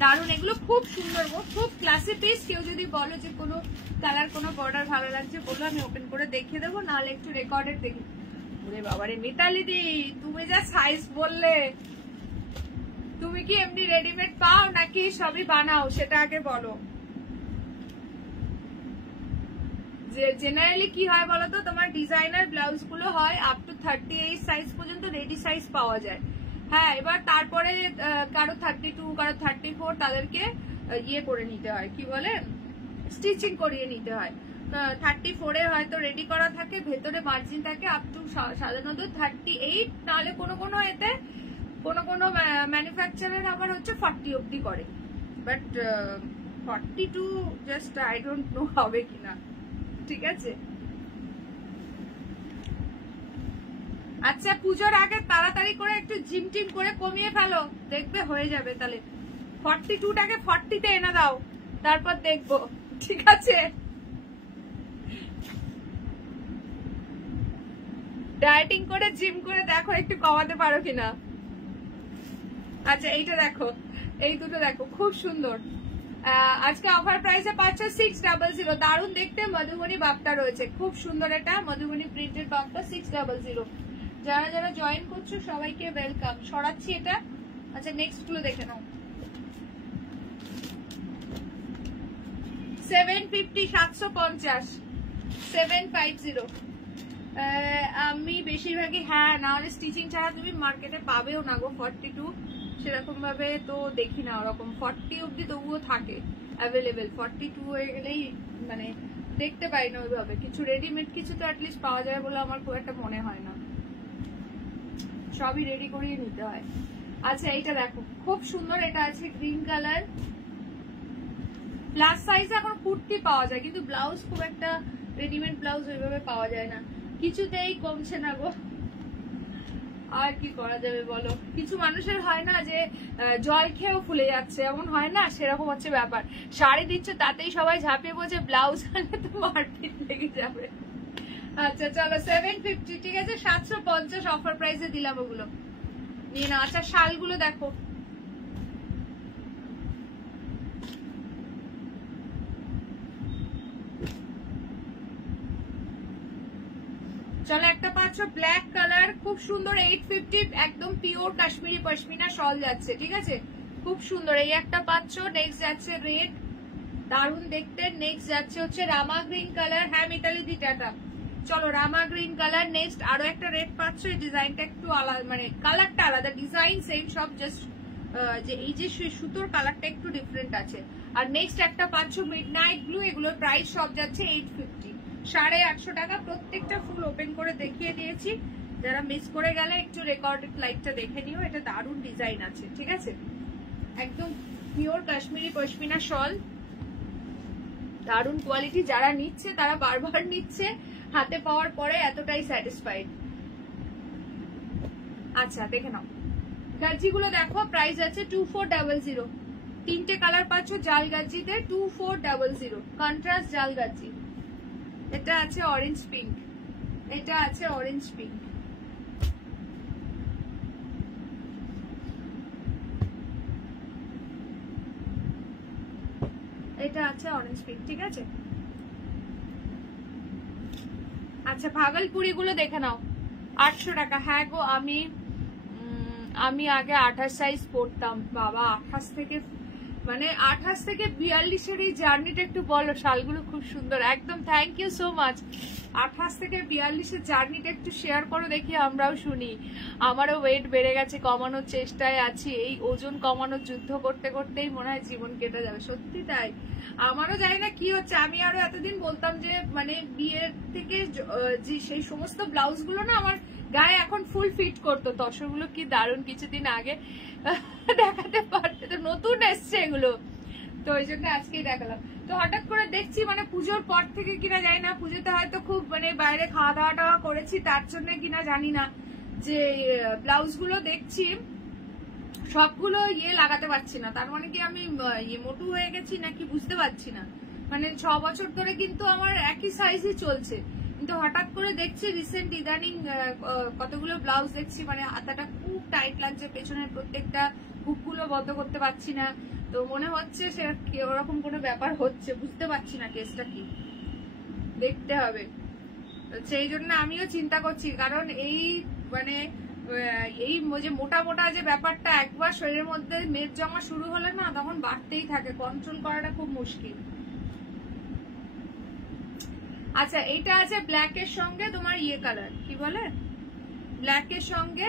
দারুণ, এগুলো খুব সুন্দর গো, খুব ক্লাসি পিস। কেউ যদি বলো যে কোনো কালার কোনো বর্ডার ভালো লাগছে বলো, আমি ওপেন করে দেখিয়ে দেবো, নাহলে একটু রেকর্ডের দেখি। ওরে বাবারে মিতালি দি, তুমি যা সাইজ বললে, তুমি কি এমনি রেডিমেড পাও নাকি সবই বানাও সেটা আগে বলো। জেনারেলি কি হয় বলো তো, তোমার ডিজাইনার ব্লাউজ গুলো হয় আপ টু 38 সাইজ পর্যন্ত রেডি সাইজ পাওয়া যায়। হ্যাঁ, এবার তারপরে কারো 32, কারো 34 তাদেরকে ইয়ে করে নিতে হয়, কি বলে স্টিচিং করিয়ে নিতে হয়। 34 হয়তো রেডি করা থাকে, ভেতরে মার্জিন থাকে আপ টু সাধারণত 38, নাহলে কোনো কোনো এতে কোনো কোনো ম্যানুফ্যাকচারার আবার হচ্ছে 40 অব্দি করে। But 42 just I don't know হবে কিনা, ঠিক আছে? আচ্ছা, পুজোর আগে তাড়াতাড়ি করে একটু জিম টিম করে কমিয়ে ফেলো, দেখবে হয়ে যাবে। তাহলে 42টাকে 40তে এনে দাও, তারপর দেখবো, ঠিক আছে? ডায়েটিং করে জিম করে দেখো একটু কমাতে পারো কিনা। আচ্ছা, এইটা দেখো, এই দুটো দেখো, খুব সুন্দর। আজকে অফার প্রাইসে পাচ্ছ 600। দারুণ দেখতে, মধুবনী বাপটা রয়েছে, খুব সুন্দর। এটা মধুবনী প্রিন্টেড বাপটা 600। যারা যারা জয়েন করছো সবাইকে ওয়েলকাম। সরাচ্ছি এটা। আচ্ছা, নেক্সট গুলো দেখে নাও। 750 750 750। আমি বেশিরভাগই হ্যাঁ না হলে স্টিচিং ছাড়া তুমি মার্কেটে পাবেও না গো 42 সেরকম ভাবে তো দেখি না ওরকম 40 অব্দি তবুও থাকে অ্যাভেলেবেল 42 হয়ে গেলেই মানে দেখতে পাই না ওইভাবে কিছু রেডিমেড কিছু তো অ্যাটলিস্ট পাওয়া যায় বলে আমার খুব একটা মনে হয় না সবই রেডি করিয়ে নিতে হয়। আচ্ছা এইটা দেখো খুব সুন্দর এটা আছে গ্রিন কালার প্লাস সাইজে এখন কুর্তি পাওয়া যায় কিন্তু ব্লাউজ খুব একটা রেডিমেড ব্লাউজ ওইভাবে পাওয়া যায় না কিছুতেই কমছে না গো আর কি করা যাবে বলো কিছু মানুষের হয় না যে জল খেয়েও ফুলে যাচ্ছে এমন হয় না সেরকম হচ্ছে ব্যাপার শাড়ি দিচ্ছে তাতেই সবাই ঝাঁপিয়ে বলছে ব্লাউজ আনলে তো মারপিট লেগে যাবে। আচ্ছা চলো 750 ঠিক আছে 750 অফার প্রাইসে দিলাম ওগুলো নিয়ে না। আচ্ছা শালগুলো দেখো চলো একটা পাচ্ছ ব্ল্যাক কালার খুব সুন্দর 850 একদম পিওর কাশ্মীরি পশমিনা শল যাচ্ছে ঠিক আছে খুব সুন্দর এই একটা পাচ্ছ নেক্সট যাচ্ছে রেড দারুন দেখতে নেক্সট যাচ্ছে হচ্ছে রামা গ্রিন কালার হ্যাঁ মিতালি দি টাটা চলো রামা গ্রিন কালার নেক্সট আরো একটা রেড পাচ্ছ এই ডিজাইনটা একটু আলাদা মানে কালারটা আলাদা ডিজাইন সেম সব জাস্ট যে এই যে সুতোর কালারটা একটু ডিফারেন্ট আছে আর নেক্সট একটা পাচ্ছ মিডনাইট ব্লু এগুলোর প্রাইস সব যাচ্ছে 850 850 টাকা প্রত্যেকটা ফুল ওপেন করে দেখিয়ে দিয়েছি যারা মিস করে গেলে একটু রেকর্ডেড লাইটটা দেখে নিও এটা দারুণ ডিজাইন আছে ঠিক আছে একদম পিওর কাশ্মীরি পশমিনা শল দারুণ কোয়ালিটি যারা নিচ্ছে তারা বারবার নিচ্ছে হাতে পাওয়ার পরে এতটাই স্যাটিসফাইড। আচ্ছা দেখে নাও গাজ্জিগুলো দেখো প্রাইস আছে 2400 তিনটে কালার পাচ্ছ জাল গাজ্জিতে 2400 কন্ট্রাস্ট জাল গাজ্জি এটা আছে অরেঞ্জ পিঙ্ক এটা আছে অরেঞ্জ পিঙ্ক এটা আছে অরেঞ্জ পিঙ্ক ঠিক আছে। আচ্ছা ভাগলপুরি গুলো দেখে নাও 800 টাকা হ্যাঁ গো আমি আগে 28 সাইজ পরতাম বাবা 28 থেকে মানে 28 থেকে 42 এর এই জার্নিটা একটু বলো শালগুলো খুব সুন্দর একদম থ্যাংক ইউ সো মাচ 28 থেকে 42 এর জার্নিটা একটু শেয়ার করো দেখি আমরাও শুনি আমারও ওয়েট বেড়ে গেছে কমানোর চেষ্টায় আছি এই ওজন কমানোর যুদ্ধ করতে করতেই মনে হয় জীবন কেটে যাবে সত্যি তাই আমারও জানি না কি হচ্ছে আমি আরো এতদিন বলতাম যে মানে বিয়ের থেকে যে সেই সমস্ত ব্লাউজ গুলো না আমার গায়ে এখন ফুল ফিট করতো তসরগুলো কি দারুণ কিছুদিন আগে দেখাতে পারতে তো নতুন এসছে এগুলো তো ওই জন্য আজকেই দেখালাম তো হঠাৎ করে দেখছি মানে পুজোর পর থেকে কিনা জানি না পুজোতে হয়তো খুব মানে বাইরে খাওয়া দাওয়া টাওয়া করেছি তার জন্য কিনা জানি না যে ব্লাউজ গুলো দেখছি সবগুলো লাগাতে পারছি না তার মানে কি আমি মোটু হয়ে গেছি নাকি বুঝতে পারছি না মানে 6 বছর ধরে কিন্তু আমার একই সাইজই চলছে কিন্তু হঠাৎ করে দেখছি রিসেন্ট ইদানিং কতগুলো ব্লাউজ দেখছি মানে হাতাটা খুব টাইট লাগছে পেছনের প্রত্যেকটা হুকগুলো বন্ধ করতে পারছি না তো মনে হচ্ছে সে ওরকম কোনো ব্যাপার হচ্ছে বুঝতে পারছি না কেসটা কি দেখতে হবে সেই জন্য আমিও চিন্তা করছি কারণ এই মানে এই যে মোটা মোটা যে ব্যাপারটা একবার শরীরের মধ্যে মেদ জমা শুরু হলে না তখন বাড়তেই থাকে কন্ট্রোল করাটা খুব মুশকিল। আচ্ছা এইটা আছে ব্ল্যাক এর সঙ্গে তোমার কালার কি বলে ব্ল্যাক এর সঙ্গে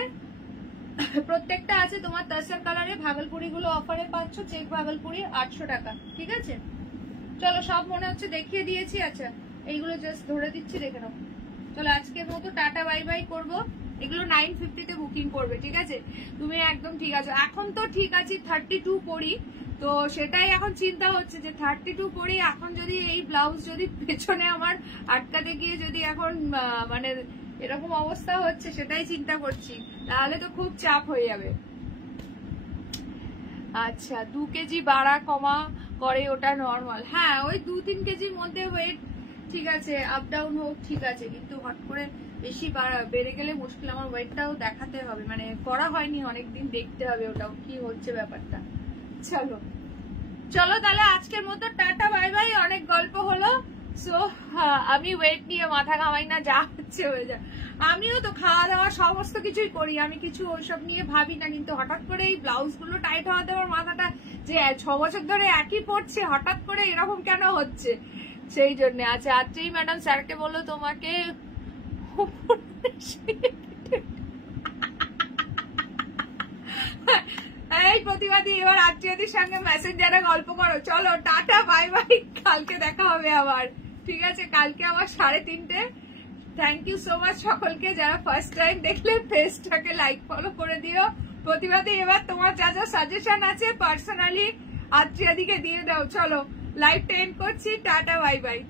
প্রত্যেকটা আছে তোমার তাসার কালারে ভাগলপুরি গুলো অফারে পাচ্ছ চেক ভাগলপুরি 800 টাকা ঠিক আছে চলো সব মনে হচ্ছে দেখিয়ে দিয়েছি। আচ্ছা এইগুলো জাস্ট ধরে দিচ্ছি দেখে নাও চলো আজকের মতো টাটা বাই বাই করবো এগুলো 950 তে বুকিং করবে ঠিক আছে তুমি একদম ঠিক আছে এখন তো ঠিক আছে 32 পরি তো সেটাই এখন চিন্তা হচ্ছে যে 32 পরি এখন যদি এই ব্লাউজ যদি পেছনে আমার আটকাতে গিয়ে যদি এখন মানে এরকম অবস্থা হচ্ছে সেটাই চিন্তা করছি তাহলে তো খুব চাপ হয়ে যাবে। আচ্ছা 2 কেজি বাড়া কমা করে ওটা নর্মাল হ্যাঁ ওই 2-3 কেজির মধ্যে ওয়েট ঠিক আছে আপ ডাউন হোক ঠিক আছে কিন্তু হট করে বেশি বেড়ে গেলে মুশকিল আমার ওয়েটটাও দেখাতে হবে মানে করা হয়নি অনেকদিন দেখতে হবে ওটাও কি হচ্ছে ব্যাপারটা। চলো চলো তাহলে আজকের মতো টাটা বাই বাই অনেক গল্প হলো সো আমি ওয়েট নিয়ে মাথা ঘামাই না যা হচ্ছে হয়ে যায় আমিও তো খাওয়া দাওয়া সমস্ত কিছুই করি আমি কিছু ওইসব নিয়ে ভাবি না কিন্তু হঠাৎ করে এই ব্লাউজ গুলো টাইট হওয়াতে আমার মাথাটা যে 6 বছর ধরে একই পড়ছে, হঠাৎ করে এরকম কেন হচ্ছে, সেই জন্য। আচ্ছা আত্রেই ম্যাডাম স্যারকে বলো তোমাকে এই প্রতিবাদী এবার আত্মীয়দের সঙ্গে মেসেঞ্জারে গল্প করো। চলো টাটা বাই বাই, কালকে দেখা হবে আবার, ঠিক আছে? কালকে আবার 3:30। থ্যাংক ইউ সো মাচ সকলকে, যারা ফার্স্ট টাইম দেখলে পেজটাকে লাইক ফলো করে দিও। প্রতিবাদী এবার তোমার যা যা সাজেশন আছে পার্সোনালি আত্মীয়দিকে দিয়ে দাও। চলো লাইভটা এন্ড করছি, টাটা বাই বাই।